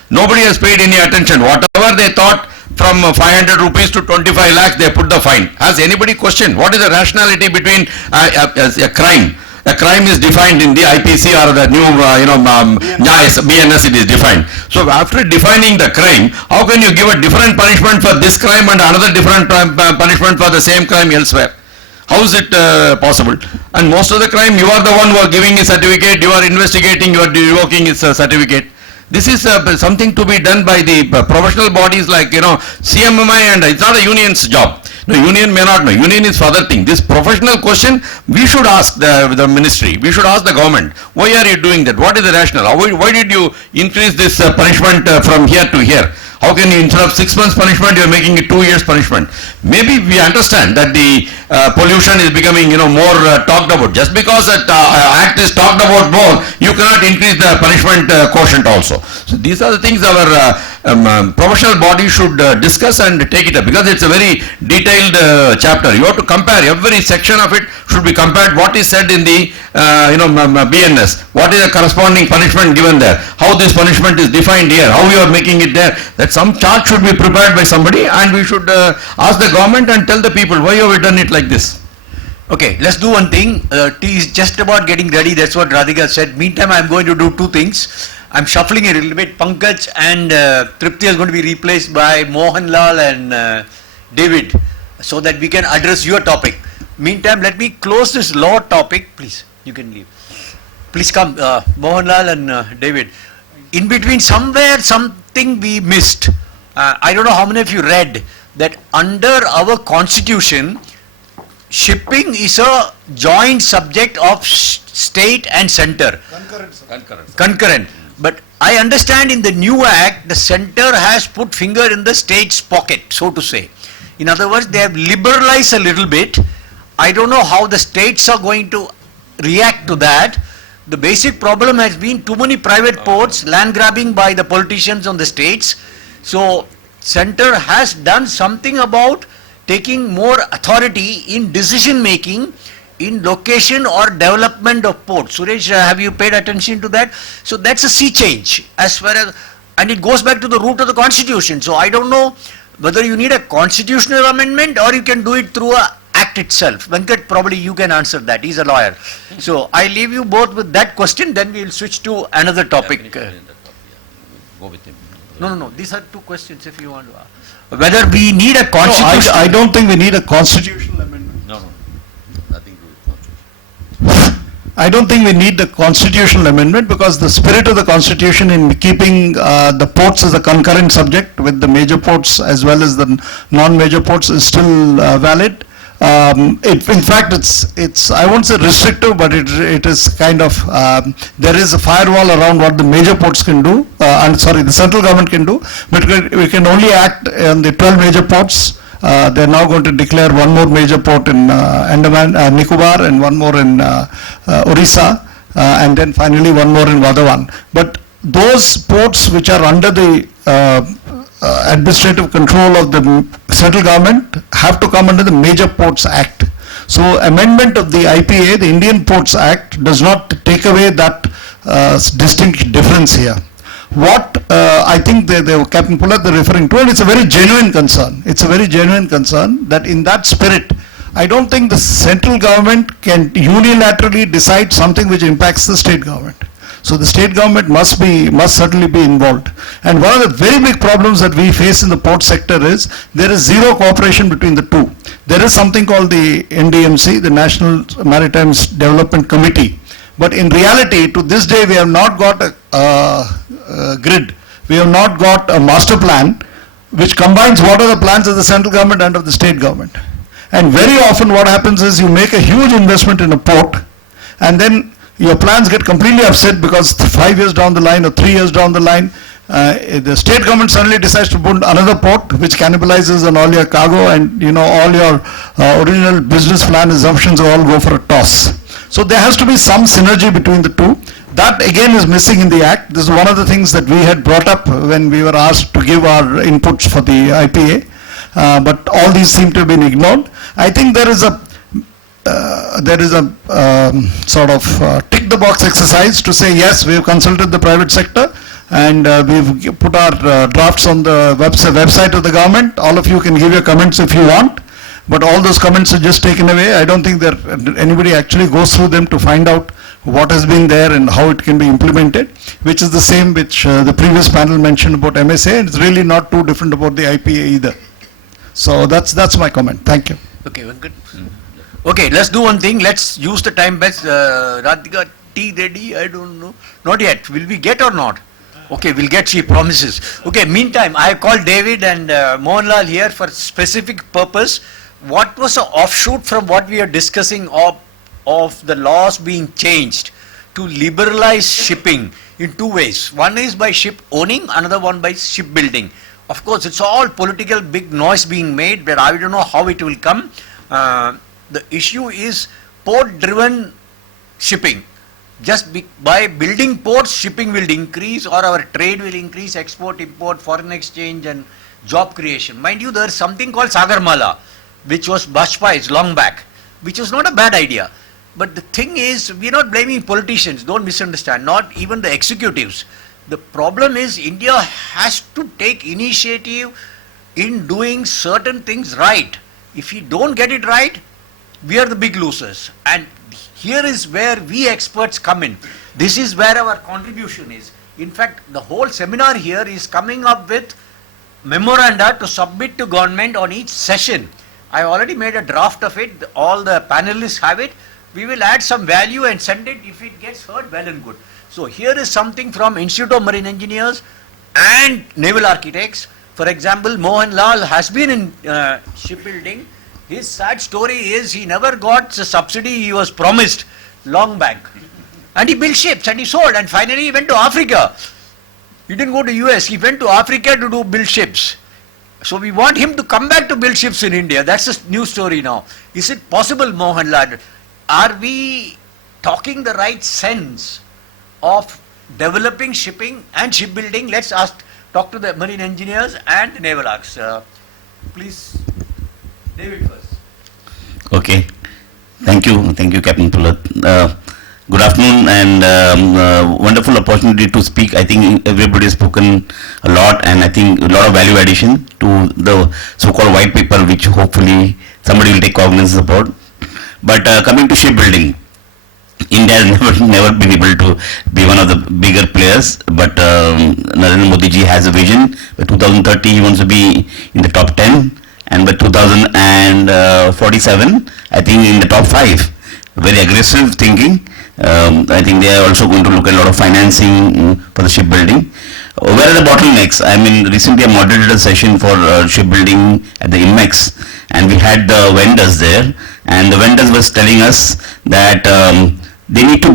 Nobody has paid any attention. Whatever they thought, from 500 rupees to 25 lakhs, they put the fine. Has anybody questioned what is the rationality between a crime? A crime is defined in the IPC or the new, BNS it is defined. So after defining the crime, how can you give a different punishment for this crime and another different punishment for the same crime elsewhere? How is it possible? And most of the crime, you are the one who are giving a certificate, you are investigating, you are revoking its certificate. This is something to be done by the professional bodies like, CMMI, and it's not a union's job. No, union may not know. Union is for other thing. This professional question, we should ask the ministry. We should ask the government. Why are you doing that? What is the rationale? Why did you increase this punishment from here to here? How can you, instead of 6 months punishment, you are making it 2 years punishment? Maybe we understand that the pollution is becoming, more talked about. Just because that act is talked about more, you cannot increase the punishment quotient also. So these are the things our professional body should discuss and take it up, because it's a very detailed chapter. You have to compare every section of it. Should be compared what is said in the BNS, what is the corresponding punishment given there, how this punishment is defined here, how you are making it there. That some chart should be prepared by somebody, and we should ask the government and tell the people why have we done it like this. Okay, let's do one thing. Tea is just about getting ready. That's what Radhika said. Meantime, I'm going to do two things. I'm shuffling a little bit. Pankaj and Tripti is going to be replaced by Mohanlal and David, so that we can address your topic. Meantime, let me close this law topic. Please, you can leave. Please come, Mohanlal and David. In between, somewhere, something we missed. I don't know how many of you read that under our constitution, shipping is a joint subject of state and center. Concurrent. But I understand in the new act, the center has put finger in the state's pocket, so to say. In other words, they have liberalized a little bit. I don't know how the states are going to react to that. The basic problem has been too many private ports, land grabbing by the politicians on the states. So center has done something about taking more authority in decision making in location or development of ports. Suresh, have you paid attention to that? So that's a sea change as far as, and it goes back to the root of the constitution. So I don't know whether you need a constitutional amendment or you can do it through a act itself. Venkat, probably you can answer that. He's a lawyer. So I leave you both with that question, then we will switch to another topic. Go with him. No. These are two questions if you want to ask. Whether we need a constitution. I don't think we need a constitutional amendment. No. Nothing to do with constitution. I don't think we need the constitutional amendment, because the spirit of the constitution in keeping the ports as a concurrent subject with the major ports as well as the non-major ports is still valid. In fact, it's I won't say restrictive, but it is kind of, there is a firewall around what the major ports can do, the central government can do, but we can only act on the 12 major ports. They're now going to declare one more major port in Andaman, Nicobar, and one more in Orissa, and then finally one more in Vadhavan. But those ports which are under the administrative control of the central government have to come under the Major Ports Act. So amendment of the IPA, the Indian Ports Act, does not take away that distinct difference here. What I think Captain Pullath they're referring to, and it's a very genuine concern. It's a very genuine concern that in that spirit, I don't think the central government can unilaterally decide something which impacts the state government. So the state government must certainly be involved. And one of the very big problems that we face in the port sector is there is zero cooperation between the two. There is something called the NDMC, the National Maritime Development Committee. But in reality, to this day, we have not got a grid. We have not got a master plan which combines what are the plans of the central government and of the state government. And very often what happens is you make a huge investment in a port, and then your plans get completely upset because 5 years down the line or 3 years down the line, the state government suddenly decides to put another port which cannibalizes on all your cargo, and all your original business plan assumptions all go for a toss. So there has to be some synergy between the two. That again is missing in the Act. This is one of the things that we had brought up when we were asked to give our inputs for the IPA, but all these seem to have been ignored. I think there is there is a sort of tick the box exercise to say yes, we have consulted the private sector and we've put our drafts on the website of the government. All of you can give your comments if you want, but all those comments are just taken away. I don't think that anybody actually goes through them to find out what has been there and how it can be implemented, which is the same which the previous panel mentioned about MSA, and it's really not too different about the IPA either. So that's my comment. Thank you. Okay, Venkat. Okay, let's do one thing. Let's use the time best. Radhika, tea ready? I don't know. Not yet. Will we get or not? Okay, we'll get, she promises. Okay, meantime, I called David and Mohanlal here for specific purpose. What was the offshoot from what we are discussing of the laws being changed to liberalize shipping in two ways? One is by ship owning, another one by shipbuilding. Of course, it's all political, big noise being made, but I don't know how it will come. The issue is port-driven shipping. Just by building ports, shipping will increase, or our trade will increase, export, import, foreign exchange and job creation. Mind you, there is something called Sagarmala, which was Bajpayee's long back, which was not a bad idea. But the thing is, we are not blaming politicians, don't misunderstand, not even the executives. The problem is India has to take initiative in doing certain things right. If we don't get it right, we are the big losers. And here is where we experts come in. This is where our contribution is. In fact, the whole seminar here is coming up with memoranda to submit to government on each session. I already made a draft of it. All the panelists have it. We will add some value and send it. If it gets heard, well and good. So here is something from Institute of Marine Engineers and Naval Architects. For example, Mohanlal has been in shipbuilding. His sad story is he never got the subsidy he was promised long back. And he built ships and he sold, and finally he went to Africa. He didn't go to US, he went to Africa to build ships. So we want him to come back to build ships in India. That's a new story now. Is it possible, Mohanlal? Are we talking the right sense of developing shipping and shipbuilding? Let's talk to the marine engineers and the naval arcs. Please, David first. Okay. Thank you, Captain Pulat. Good afternoon, and wonderful opportunity to speak. I think everybody has spoken a lot, and I think a lot of value addition to the so-called white paper, which hopefully somebody will take cognizance about. But coming to shipbuilding, India has never been able to be one of the bigger players, but Narendra Modi ji has a vision. By 2030, he wants to be in the top 10, and by 2047, I think in the top 5. Very aggressive thinking. I think they are also going to look at a lot of financing for the shipbuilding. Where are the bottlenecks? I mean, recently I moderated a session for shipbuilding at the IMEX, and we had the vendors there, and the vendors was telling us that they need to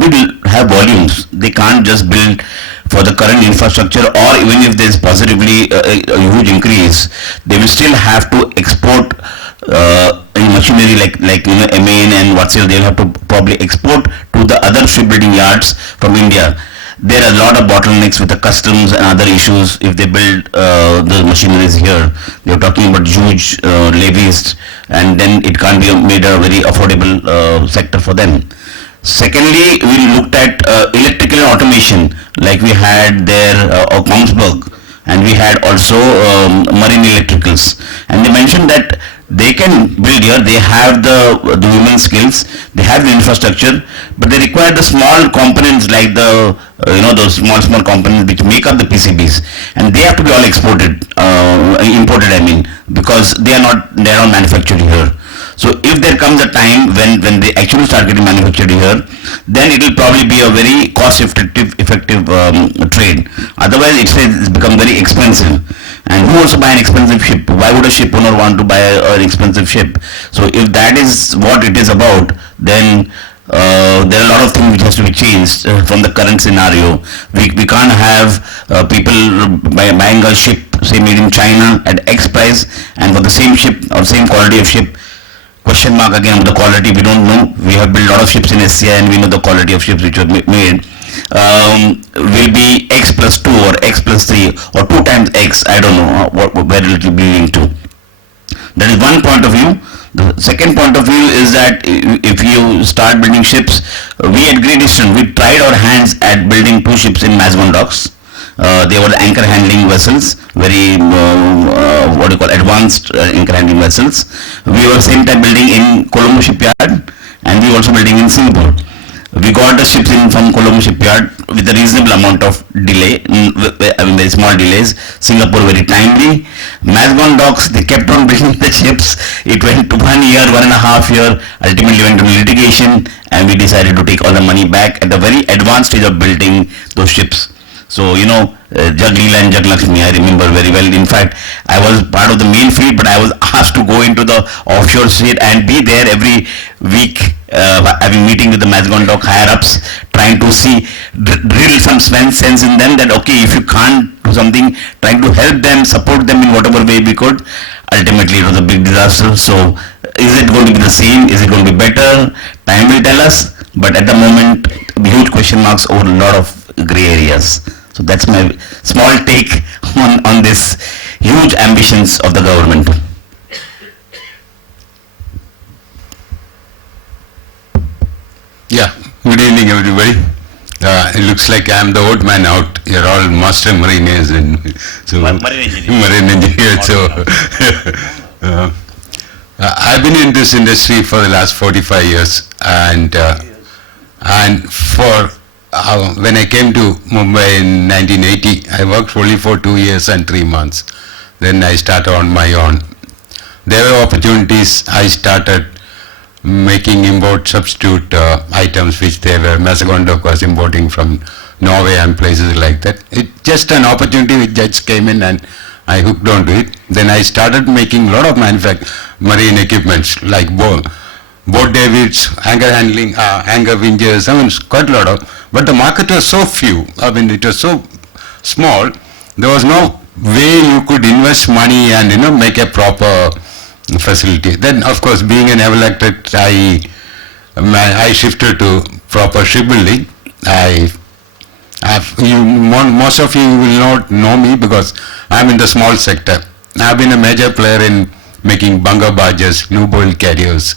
have volumes. They can't just build for the current infrastructure, or even if there is positively a huge increase, they will still have to export machinery like MAN and whatsoever. They will have to probably export to the other shipbuilding yards from India. There are a lot of bottlenecks with the customs and other issues. If they build the machineries here, they are talking about huge levies, and then it can't be made a very affordable sector for them. Secondly, we looked at electrical automation, like we had there Kongsberg, and we had also marine electricals, and they mentioned that they can build here. They have the human skills, they have the infrastructure, but they require the small components like the those small components which make up the PCBs, and they have to be all imported. I mean, because they are not manufactured here. So if there comes a time when they actually start getting manufactured here, then it will probably be a very cost-effective trade. Otherwise, it's become very expensive. And who wants to buy an expensive ship? Why would a ship owner want to buy an expensive ship? So if that is what it is about, then there are a lot of things which has to be changed from the current scenario. We can't have people buying a ship, say made in China at X price, and for the same ship or same quality of ship, question mark again with the quality, we don't know. We have built a lot of ships in SCI and we know the quality of ships which were made. Will be X plus 2 or X plus 3 or 2 times X, I don't know where it will be leading to. That is one point of view. The second point of view is that if you start building ships, we at Great Eastern, we tried our hands at building 2 ships in Mazgon docks. They were anchor handling vessels, very advanced anchor handling vessels. We were same time building in Colombo shipyard, and we also building in Singapore. We got the ships in from Colombo shipyard with a reasonable amount of delay, very small delays. Singapore very timely. Mazgon docks, they kept on building the ships. It went to 1 year, 1.5 year, ultimately went to litigation, and we decided to take all the money back at the very advanced stage of building those ships. So, Jag Leela and Jag Lakshmi, I remember very well. In fact, I was part of the main fleet, but I was asked to go into the offshore state and be there every week, having meeting with the Mazgon dock higher-ups, trying to see, drill some sense in them that, okay, if you can't do something, trying to help them, support them in whatever way we could. Ultimately, it was a big disaster. So, is it going to be the same? Is it going to be better? Time will tell us. But at the moment, huge question marks over a lot of gray areas. So that's my small take on this huge ambitions of the government. Yeah, good evening everybody. It looks like I'm the old man out. You're all master mariners and so marine engineers. So I've been in this industry for the last 45 years, and for when I came to Mumbai in 1980, I worked only for 2 years and 3 months. Then I started on my own. There were opportunities. I started making import substitute items which they were, Mazgon dock was importing from Norway and places like that. It's just an opportunity which just came in and I hooked onto it. Then I started making a lot of marine equipments like boat davits, anchor handling, anchor winches, I mean quite a lot of, but the market was so few, I mean it was so small, there was no way you could invest money and make a proper facility. Then of course being a naval architect, I shifted to proper shipbuilding. Most of you will not know me because I'm in the small sector. I've been a major player in making bunker barges, new boil carriers,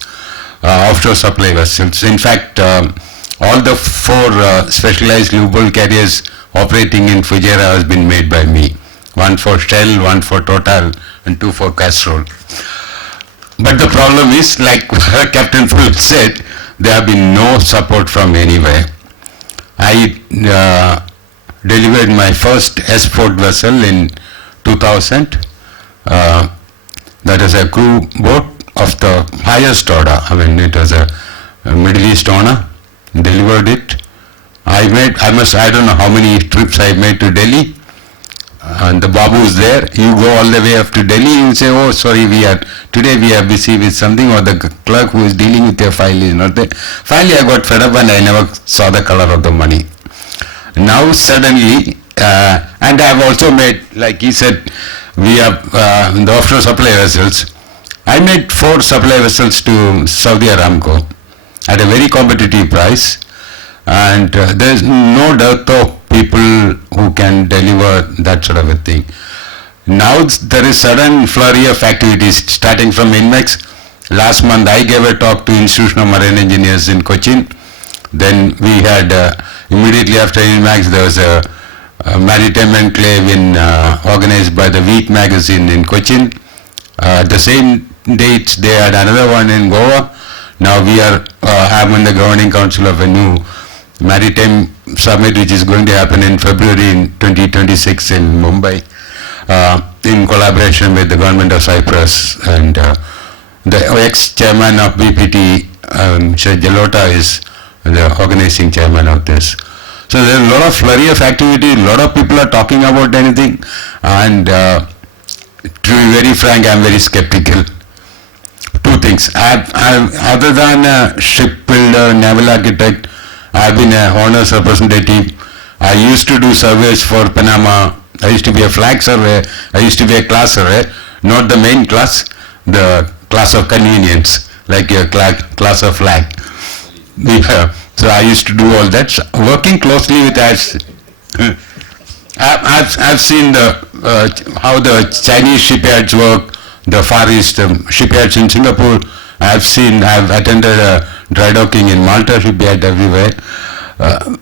offshore supply vessels. In fact, all the 4 specialized new boil carriers operating in Fujairah has been made by me. 1 for Shell, 1 for Total, and 2 for Castrol. But the problem is, like Captain Phil said, there have been no support from anywhere. I delivered my first export vessel in 2000. That is a crew boat of the highest order. I mean, it was a Middle East owner. Delivered it. I don't know how many trips I made to Delhi. And the Babu is there. You go all the way up to Delhi, you say, oh sorry, today we are busy with something, or the clerk who is dealing with your file is not there. Finally I got fed up and I never saw the color of the money. Now suddenly, and I have also made, like he said, we have the offshore supply vessels. I made 4 supply vessels to Saudi Aramco at a very competitive price, and there is no dearth of people who can deliver that sort of a thing. Now there is sudden flurry of activities starting from INMEX. Last month I gave a talk to Institution of Marine Engineers in Cochin. Then we had, immediately after INMEX, there was a Maritime enclave organized by the Week magazine in Cochin. The same dates they had another one in Goa. Now we are having the governing council of a new Maritime summit which is going to happen in February in 2026 in Mumbai, in collaboration with the government of Cyprus, and the ex-chairman of BPT, Mr. Jalota, is the organizing chairman of this. So there is a lot of flurry of activity, a lot of people are talking about anything, and to be very frank, I am very skeptical. 2 things. Other than a shipbuilder, naval architect, I have been an honors representative. I used to do surveys for Panama. I used to be a flag surveyor. I used to be a class surveyor, not the main class, the class of convenience, like a class of flag. Yeah. So I used to do all that, working closely with us. I've seen how the Chinese shipyards work, the Far East shipyards in Singapore. I've attended dry docking in Malta shipyard everywhere.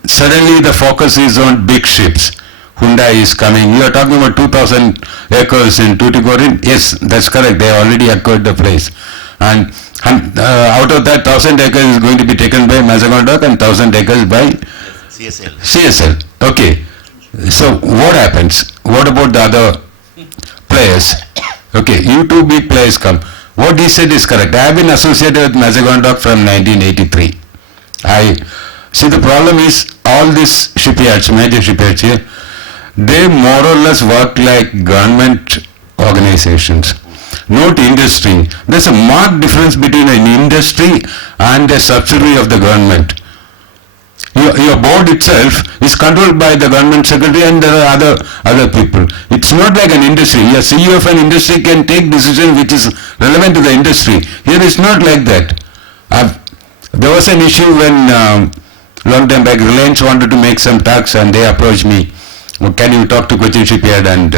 Suddenly the focus is on big ships. Hyundai is coming. You are talking about 2,000 acres in Tuticorin. Yes, that's correct. They already acquired the place. And out of that, 1,000 acres is going to be taken by Mazagon Dock and 1,000 acres by CSL. Okay. So what happens? What about the other players? Okay, you two big players come. What he said is correct. I have been associated with Mazagon Dock from 1983. See, the problem is all these shipyards, major shipyards here, they more or less work like government organizations, not industry. There's a marked difference between an industry and a subsidiary of the government. Your board itself is controlled by the government secretary and there are other people. It's not like an industry. A CEO of an industry can take decision which is relevant to the industry. Here it's not like that. There was an issue when long time back Reliance wanted to make some tax and they approached me. Well, can you talk to Cochin Shipyard and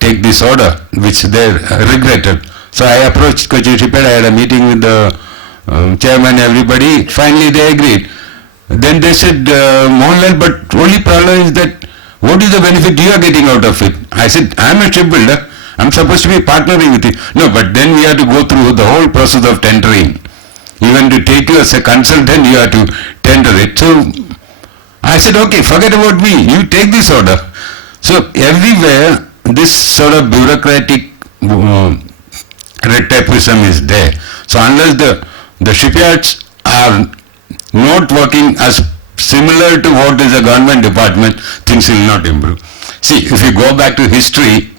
take this order, which they regretted. So I approached Cochin Shipyard. I had a meeting with the chairman, everybody. Finally they agreed. Then they said, Mohanlal, but only problem is that what is the benefit you are getting out of it? I said, I am a shipbuilder. I am supposed to be partnering with you. No, but then we have to go through the whole process of tendering. Even to take you as a consultant, you have to tender it. So I said, okay, forget about me. You take this order. So everywhere, this sort of bureaucratic red tapeism is there. So unless the shipyards are not working as similar to what is a government department, things will not improve. See, if you go back to history,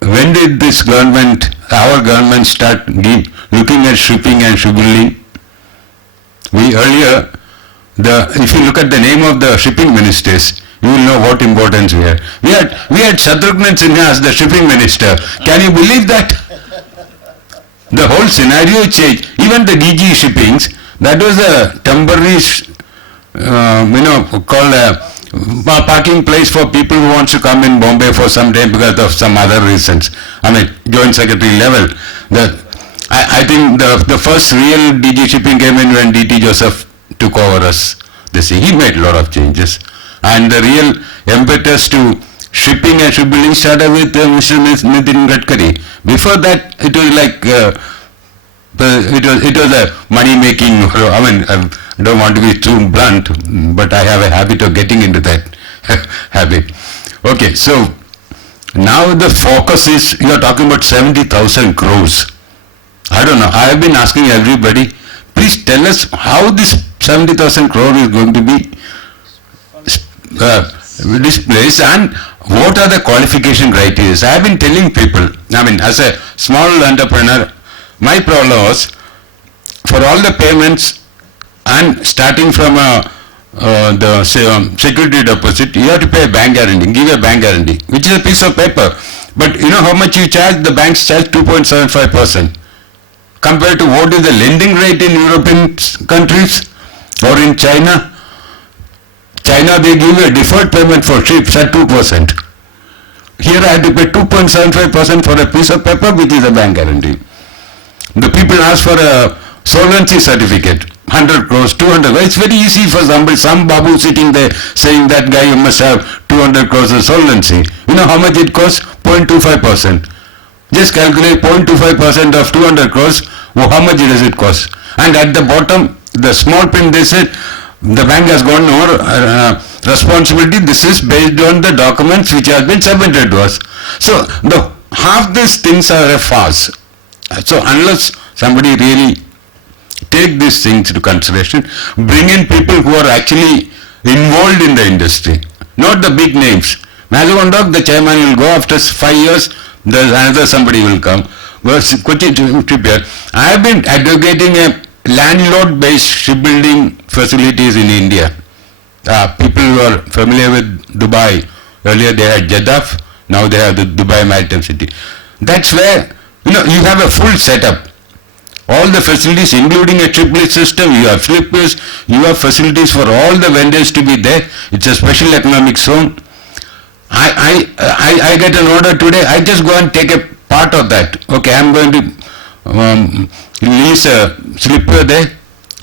when did this government, our government, start looking at shipping and shipbuilding? If you look at the name of the shipping ministers, you will know what importance we had. We had Shatrughan Sinha as the shipping minister. Can you believe that? The whole scenario changed. Even the DG shippings, that was a temporary, called a parking place for people who wants to come in Bombay for some time because of some other reasons. I mean, joint secretary level. I think the first real DG shipping came in when DT Joseph took over us. He made a lot of changes. And the real impetus to shipping and shipbuilding started with Mr. Nitin Gadkari. Before that, it was like it was a money making. I mean, I don't want to be too blunt, but I have a habit of getting into that habit. Okay, so now the focus is, you are talking about 70,000 crores. I don't know. I have been asking everybody, please tell us how this 70,000 crore is going to be displaced and what are the qualification criteria. I have been telling people, I mean, as a small entrepreneur, my problem was for all the payments and starting from the security deposit, you have to pay a bank guarantee, give a bank guarantee, which is a piece of paper. But you know how much you charge? The banks charge 2.75%. Compared to what is the lending rate in European countries or in China. China, they give a deferred payment for ships at 2%. Here I have to pay 2.75% for a piece of paper which is a bank guarantee. The people ask for a solvency certificate, 100 crores, 200 crores. It's very easy for somebody, some babu sitting there saying that guy you must have 200 crores of solvency. You know how much it costs? 0.25%. Just calculate 0.25% of 200 crores, how much does it cost? And at the bottom, the small print, they said, the bank has got no responsibility. This is based on the documents which have been submitted to us. So half these things are a farce. So unless somebody really take these things into consideration, bring in people who are actually involved in the industry, not the big names. Mazagon Dock, the chairman will go after 5 years, there's another somebody will come. I have been advocating a landlord-based shipbuilding facilities in India. People who are familiar with Dubai, earlier they had Jeddah, now they have the Dubai Maritime City. That's where, you have a full setup. All the facilities, including a triplet system, you have slippers, you have facilities for all the vendors to be there. It's a special economic zone. I get an order today, I just go and take a part of that. Okay, I'm going to He leaves a slipper there.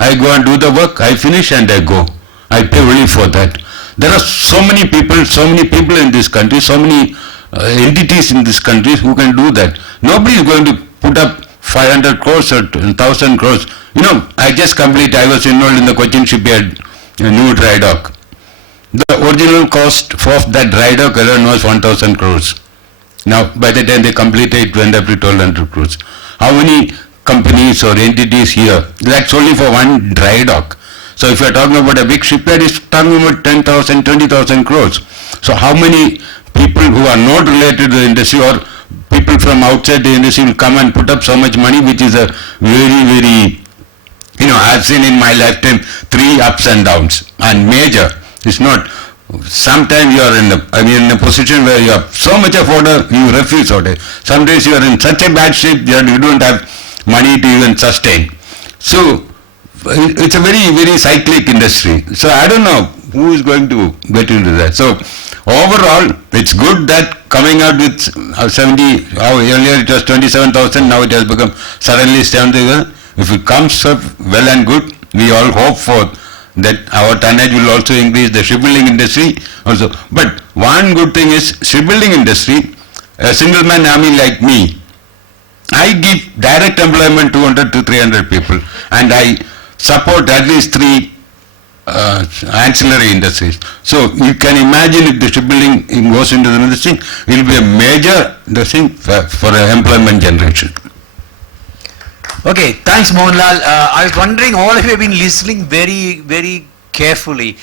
I go and do the work, I finish and I go. I pay only for that. There are so many people in this country, so many entities in this country who can do that. Nobody is going to put up 500 crores or 1,000 crores. You know, I was involved in the Cochin shipyard, a new dry dock. The original cost of that dry dock alone was 1,000 crores. Now, by the time they completed, it went up to 1,200 crores. How many companies or entities here? That's only for one dry dock. So if you are talking about a big shipyard, it's talking about 10,000, 20,000 crores. So how many people who are not related to the industry or people from outside the industry will come and put up so much money, which is a very, very, you know, I've seen in my lifetime 3 ups and downs, and major. It's not, sometimes you are in a position where you have so much of order, you refuse order. Sometimes you are in such a bad shape that you don't have money to even sustain. So it's a very, very cyclic industry. So I don't know who is going to get into that. So overall, it's good that coming out with 70, earlier it was 27,000, now it has become suddenly 70,000. If it comes up well and good, we all hope for that our tonnage will also increase, the shipbuilding industry also. But one good thing is shipbuilding industry, a single man army like me, I give direct employment 200 to 300 people, and I support at least 3 ancillary industries. So you can imagine if the shipbuilding goes into the industry, it will be a major thing for employment generation. Okay, thanks Mohanlal. I was wondering, all of you have been listening very, very carefully.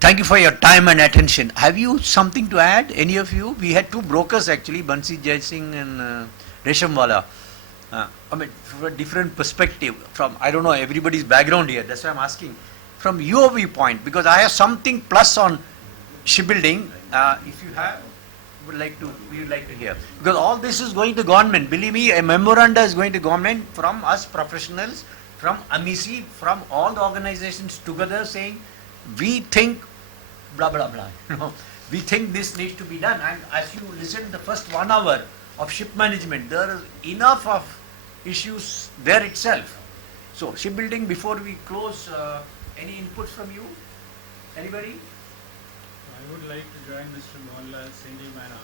Thank you for your time and attention. Have you something to add, any of you? We had 2 brokers actually, Bansi Jai Singh and Reshamwala. I mean, from a different perspective, from, I don't know, everybody's background here, that's why I'm asking. From your viewpoint, because I have something plus on shipbuilding, if you have, we would like to hear. Because all this is going to government. Believe me, a memoranda is going to government from us professionals, from AMICIE, from all the organizations together saying, we think blah, blah, blah. You know, we think this needs to be done. And as you listen the first 1 hour of ship management, there is enough of issues there itself. So shipbuilding, before we close, any inputs from you? Anybody? I would like to join Mr. Mohanlal's single man army.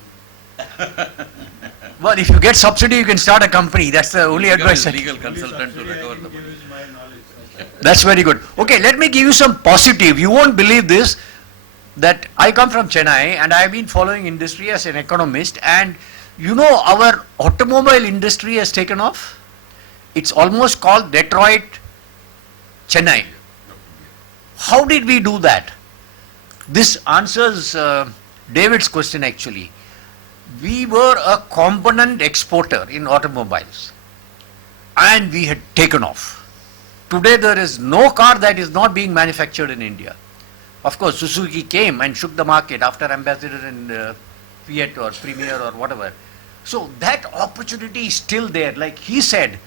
Well, if you get subsidy, you can start a company. That's the only advice. Legal consultant to recover the money. That's very good. Okay, let me give you some positive. You won't believe this, that I come from Chennai and I've been following industry as an economist, and you know our automobile industry has taken off. It's almost called Detroit, Chennai. How did we do that? This answers David's question actually. We were a component exporter in automobiles and we had taken off. Today there is no car that is not being manufactured in India. Of course, Suzuki came and shook the market after Ambassador and Fiat or Premier or whatever. So that opportunity is still there. Like he said,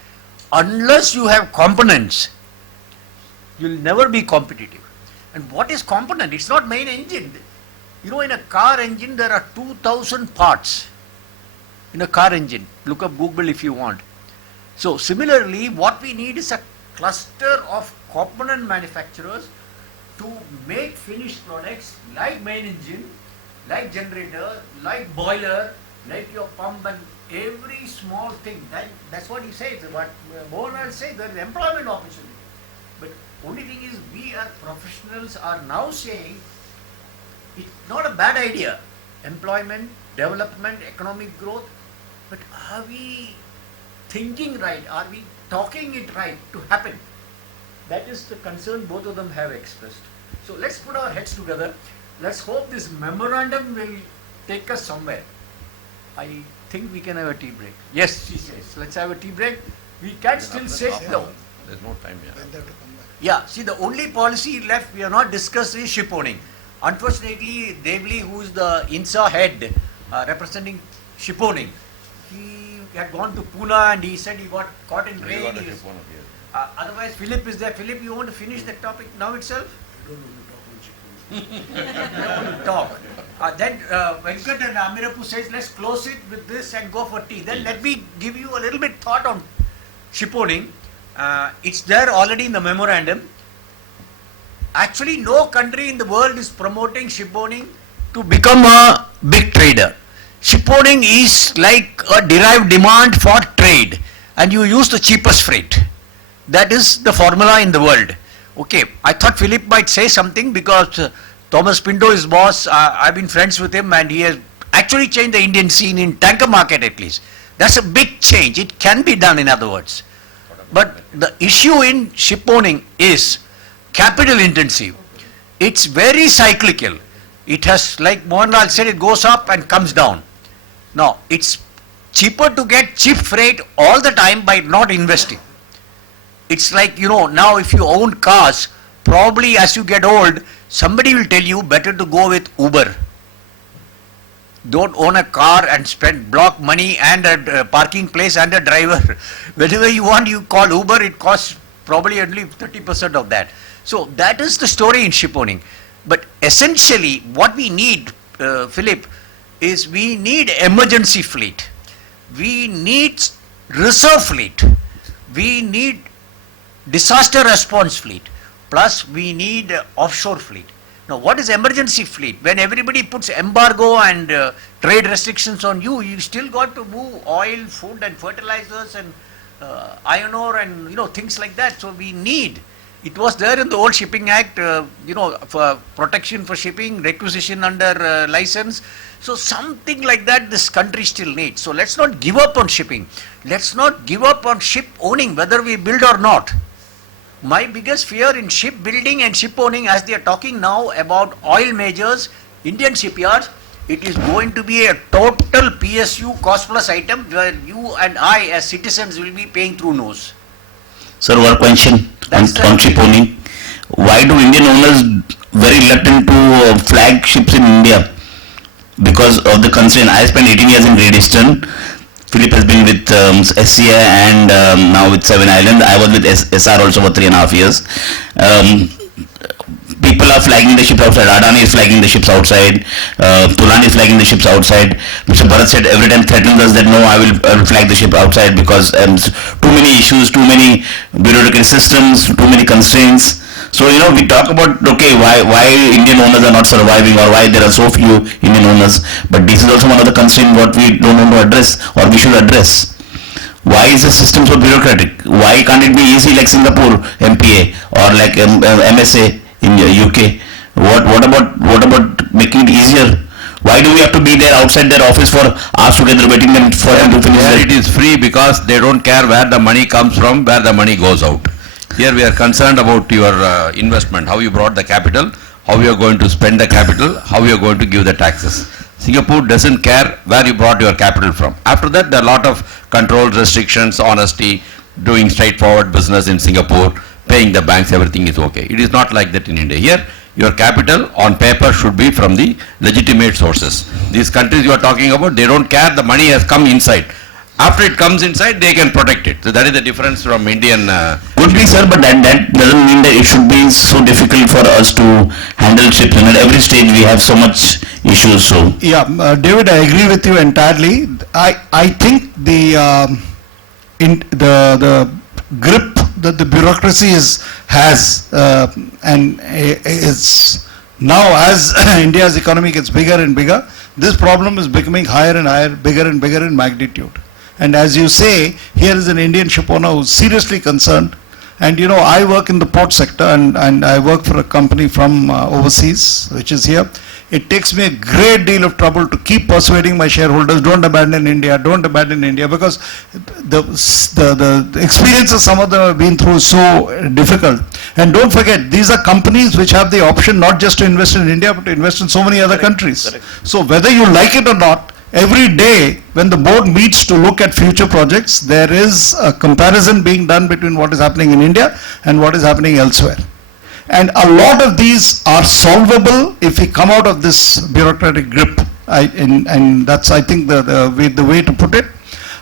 unless you have components, you'll never be competitive. And what is component? It's not main engine. You know, in a car engine, there are 2,000 parts in a car engine. Look up Google if you want. So similarly, what we need is a cluster of component manufacturers to make finished products like main engine, like generator, like boiler, like your pump, and every small thing. That's what he says. What Mohanlal says, there is employment opportunity. But only thing is, we as professionals are now saying it's not a bad idea. Employment, development, economic growth. But are we thinking right? Are we talking it right to happen? That is the concern both of them have expressed. So let's put our heads together. Let's hope this memorandum will take us somewhere. I think we can have a tea break. Yes, she says. Let's have a tea break. We can still sit though. There's no time here. Yeah, see, the only policy left we are not discussing is ship owning. Unfortunately, Devli, who is the INSA head representing ship owning, he had gone to Pune and he said he got caught in rain. Otherwise, Philip is there. Philip, you want to finish that topic now itself? I don't want to talk. Then Venkat and Amirapu says, let's close it with this and go for tea. Then let me give you a little bit thought on ship owning. It's there already in the memorandum. Actually, no country in the world is promoting shipowning to become a big trader. Shipowning is like a derived demand for trade, and you use the cheapest freight. That is the formula in the world. Okay, I thought Philip might say something because Thomas Pinto is boss. I've been friends with him, and he has actually changed the Indian scene in tanker market at least. That's a big change. It can be done, in other words. But the issue in shipowning is capital intensive. It's very cyclical. It has, like Mohanlal said, it goes up and comes down. Now, it's cheaper to get cheap freight all the time by not investing. It's like, now if you own cars, probably as you get old, somebody will tell you better to go with Uber. Don't own a car and spend block money and a parking place and a driver. Whenever you want, you call Uber, it costs probably only 30% of that. So that is the story in shipowning. But essentially, what we need, Philip, is we need emergency fleet. We need reserve fleet. We need disaster response fleet. Plus, we need offshore fleet. Now, what is emergency fleet? When everybody puts embargo and trade restrictions on you, you still got to move oil, food and fertilizers and iron ore and, things like that. So we need, it was there in the old Shipping Act, for protection for shipping, requisition under license. So something like that this country still needs. So let's not give up on shipping. Let's not give up on ship owning, whether we build or not. My biggest fear in shipbuilding and ship owning, as they are talking now about oil majors, Indian shipyards, it is going to be a total PSU cost plus item where you and I as citizens will be paying through nose. Sir, one question on ship owning. Why do Indian owners very reluctant to flag ships in India? Because of the constraint. I spent 18 years in Great Eastern. Philip has been with SCA and now with Seven Islands. I was with SR also for 3.5 years. People are flagging the ships outside. Adani is flagging the ships outside. Tulan is flagging the ships outside. Mr. Bharat said every time threatens us that no, I will flag the ship outside because too many issues, too many bureaucratic systems, too many constraints. So, we talk about, okay, why Indian owners are not surviving or why there are so few Indian owners. But this is also one of the constraints what we don't want to address or we should address. Why is the system so bureaucratic? Why can't it be easy like Singapore MPA or like MSA in the UK? What about making it easier? Why do we have to be there outside their office for hours together waiting them for them to finish it is free because they don't care where the money comes from, where the money goes out. Here we are concerned about your investment, how you brought the capital, how you are going to spend the capital, how you are going to give the taxes. Singapore doesn't care where you brought your capital from. After that, there are a lot of controls, restrictions, honesty, doing straightforward business in Singapore, paying the banks, everything is okay. It is not like that in India. Here, your capital on paper should be from the legitimate sources. These countries you are talking about, they don't care, the money has come inside. After it comes inside, they can protect it. So that is the difference from Indian... Could be, sir, but that doesn't mean that it should be so difficult for us to handle ships. And at every stage we have so much issues. So yeah, David, I agree with you entirely. I think the grip that the bureaucracy has and is now as India's economy gets bigger and bigger, this problem is becoming higher and higher, bigger and bigger in magnitude. And as you say, here is an Indian ship owner who's seriously concerned. And I work in the port sector and I work for a company from overseas, which is here. It takes me a great deal of trouble to keep persuading my shareholders, don't abandon India, because the experiences some of them have been through is so difficult. And don't forget, these are companies which have the option not just to invest in India, but to invest in so many other countries. Correct. So whether you like it or not, every day when the board meets to look at future projects, there is a comparison being done between what is happening in India and what is happening elsewhere. And a lot of these are solvable if we come out of this bureaucratic grip. And that's, I think, the way to put it.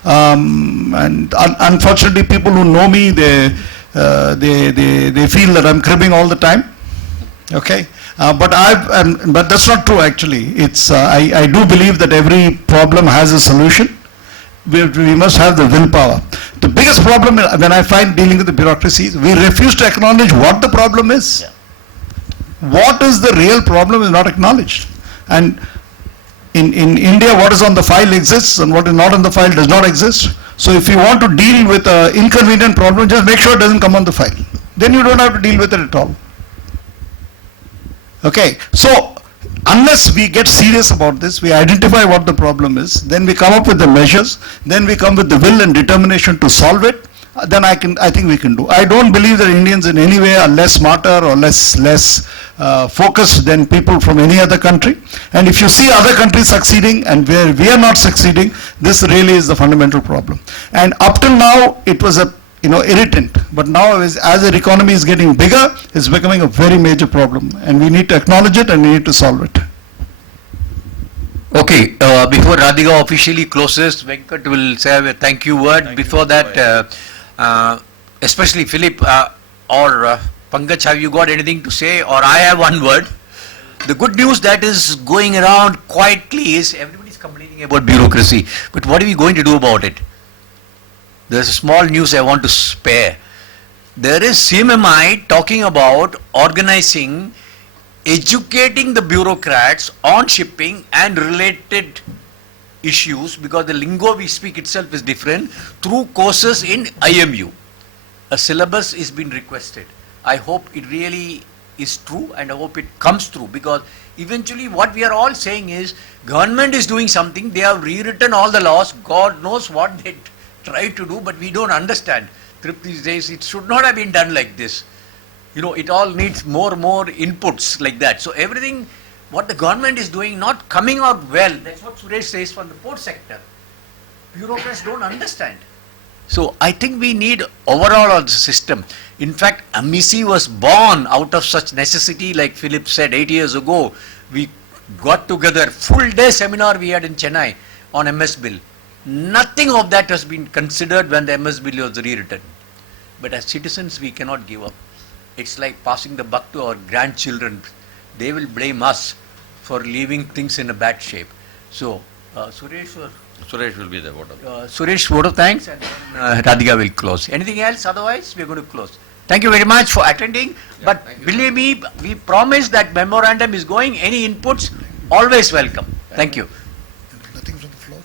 And unfortunately, people who know me, they feel that I'm cribbing all the time. Okay. But that's not true actually. It's I do believe that every problem has a solution, we must have the willpower. The biggest problem when I find dealing with the bureaucracy is we refuse to acknowledge what the problem is. Yeah. What is the real problem is not acknowledged. And in India, what is on the file exists and what is not on the file does not exist. So if you want to deal with an inconvenient problem, just make sure it doesn't come on the file. Then you don't have to deal with it at all. Okay, so unless we get serious about this, we identify what the problem is, then we come up with the measures, then we come with the will and determination to solve it, then I think we can do. I don't believe that Indians in any way are less smarter or less focused than people from any other country. And if you see other countries succeeding and where we are not succeeding, this really is the fundamental problem. And up till now, it was a irritant, but now as our economy is getting bigger, it's becoming a very major problem, and we need to acknowledge it and we need to solve it. Okay, before Radhika officially closes, Venkat will say a thank you word. Before that, especially Philip or Pankaj, have you got anything to say? Or I have one word. The good news that is going around quietly is everybody's complaining about bureaucracy, but what are we going to do about it? There's a small news I want to spare. There is CMMI talking about organizing, educating the bureaucrats on shipping and related issues, because the lingo we speak itself is different, through courses in IMU. A syllabus is being requested. I hope it really is true, and I hope it comes through, because eventually what we are all saying is government is doing something, they have rewritten all the laws, God knows what they try to do, but we don't understand. These days it should not have been done like this. It all needs more inputs like that. So everything what the government is doing not coming out well. That's what Suresh says from the port sector. Bureaucrats don't understand. So I think we need overall on the system. In fact, AMICIE was born out of such necessity, like Philip said 8 years ago. We got together, full day seminar we had in Chennai on MS Bill. Nothing of that has been considered when the MS Bill was rewritten. But as citizens, we cannot give up. It's like passing the buck to our grandchildren. They will blame us for leaving things in a bad shape. So, Suresh will be the vote of Suresh, vote of thanks, and Radhika will close. Anything else? Otherwise, we are going to close. Thank you very much for attending. Yeah, but believe me, we promise that memorandum is going. Any inputs, always welcome. Thank you. Nothing from the floor.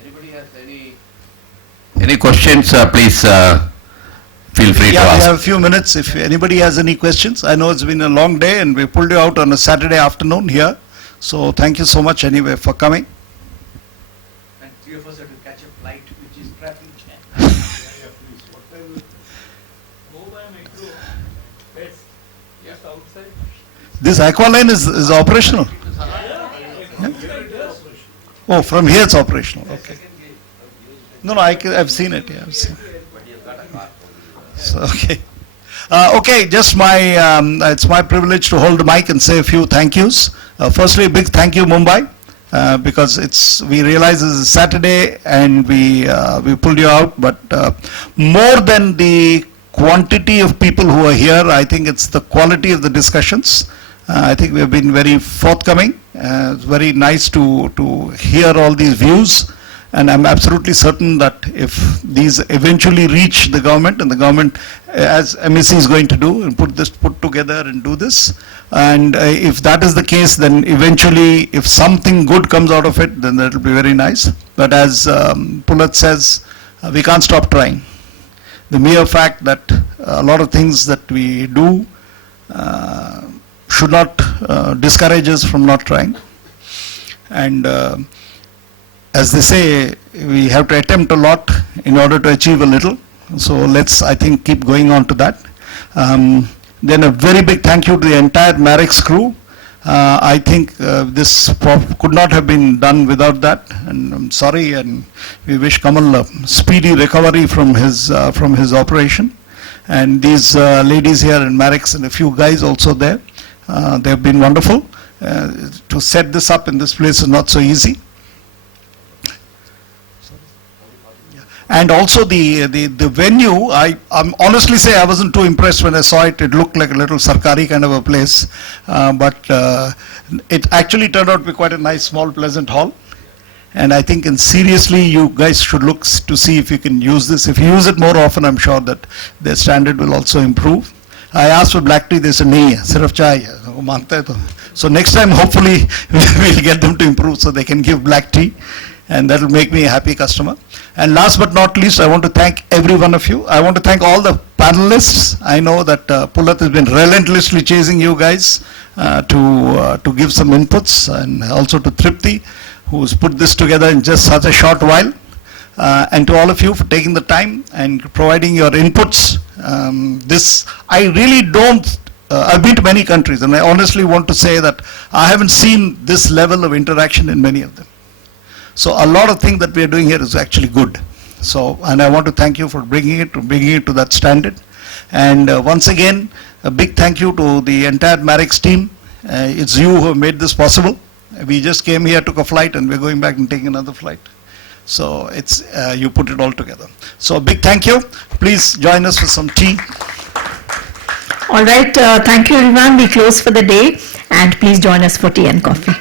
Anybody has any questions? Please feel free to We ask. have a few minutes if anybody has any questions. I know it's been a long day and we pulled you out on a Saturday afternoon here. So thank you so much anyway for coming. And three of us have to catch a flight which is traffic jam. This Aqualine is operational. Yeah? Oh, from here it's operational. Okay. No, I've seen it. Yeah, I've seen it. So, okay. Okay, just it's my privilege to hold the mic and say a few thank yous. Firstly, a big thank you, Mumbai, because we realize it's a Saturday and we pulled you out. But more than the quantity of people who are here, I think it's the quality of the discussions. I think we have been very forthcoming. It's very nice to hear all these views. And I'm absolutely certain that if these eventually reach the government, and the government, as AMICIE is going to do, and put together and do this, and if that is the case, then eventually, if something good comes out of it, then that will be very nice. But as Pulat says, we can't stop trying. The mere fact that a lot of things that we do should not discourage us from not trying. And as they say, we have to attempt a lot in order to achieve a little. So let's, I think, keep going on to that. Then a very big thank you to the entire Marex crew. I think this could not have been done without that, and I'm sorry, and we wish Kamal a speedy recovery from his operation. And these ladies here in Marex and a few guys also there, they have been wonderful. To set this up in this place is not so easy. And also the venue, I'm honestly say I wasn't too impressed when I saw it. It looked like a little Sarkari kind of a place, but it actually turned out to be quite a nice, small, pleasant hall. And I think, and seriously, you guys should look to see if you can use this. If you use it more often, I'm sure that their standard will also improve. I asked for black tea, they said, nahi hai, sirf chai hai. वो मांगता है तो. So next time, hopefully, we'll get them to improve so they can give black tea. And that will make me a happy customer. And last but not least, I want to thank every one of you. I want to thank all the panelists. I know that Pulat has been relentlessly chasing you guys to give some inputs, and also to Tripti, who's put this together in just such a short while. And to all of you for taking the time and providing your inputs. I really don't, I've been to many countries, and I honestly want to say that I haven't seen this level of interaction in many of them. So a lot of things that we are doing here is actually good. So, and I want to thank you for bringing it to that standard. And once again, a big thank you to the entire Marex team. It's you who have made this possible. We just came here, took a flight, and we're going back and taking another flight. So it's you put it all together. So a big thank you. Please join us for some tea. All right, thank you everyone. We close for the day, and please join us for tea and coffee.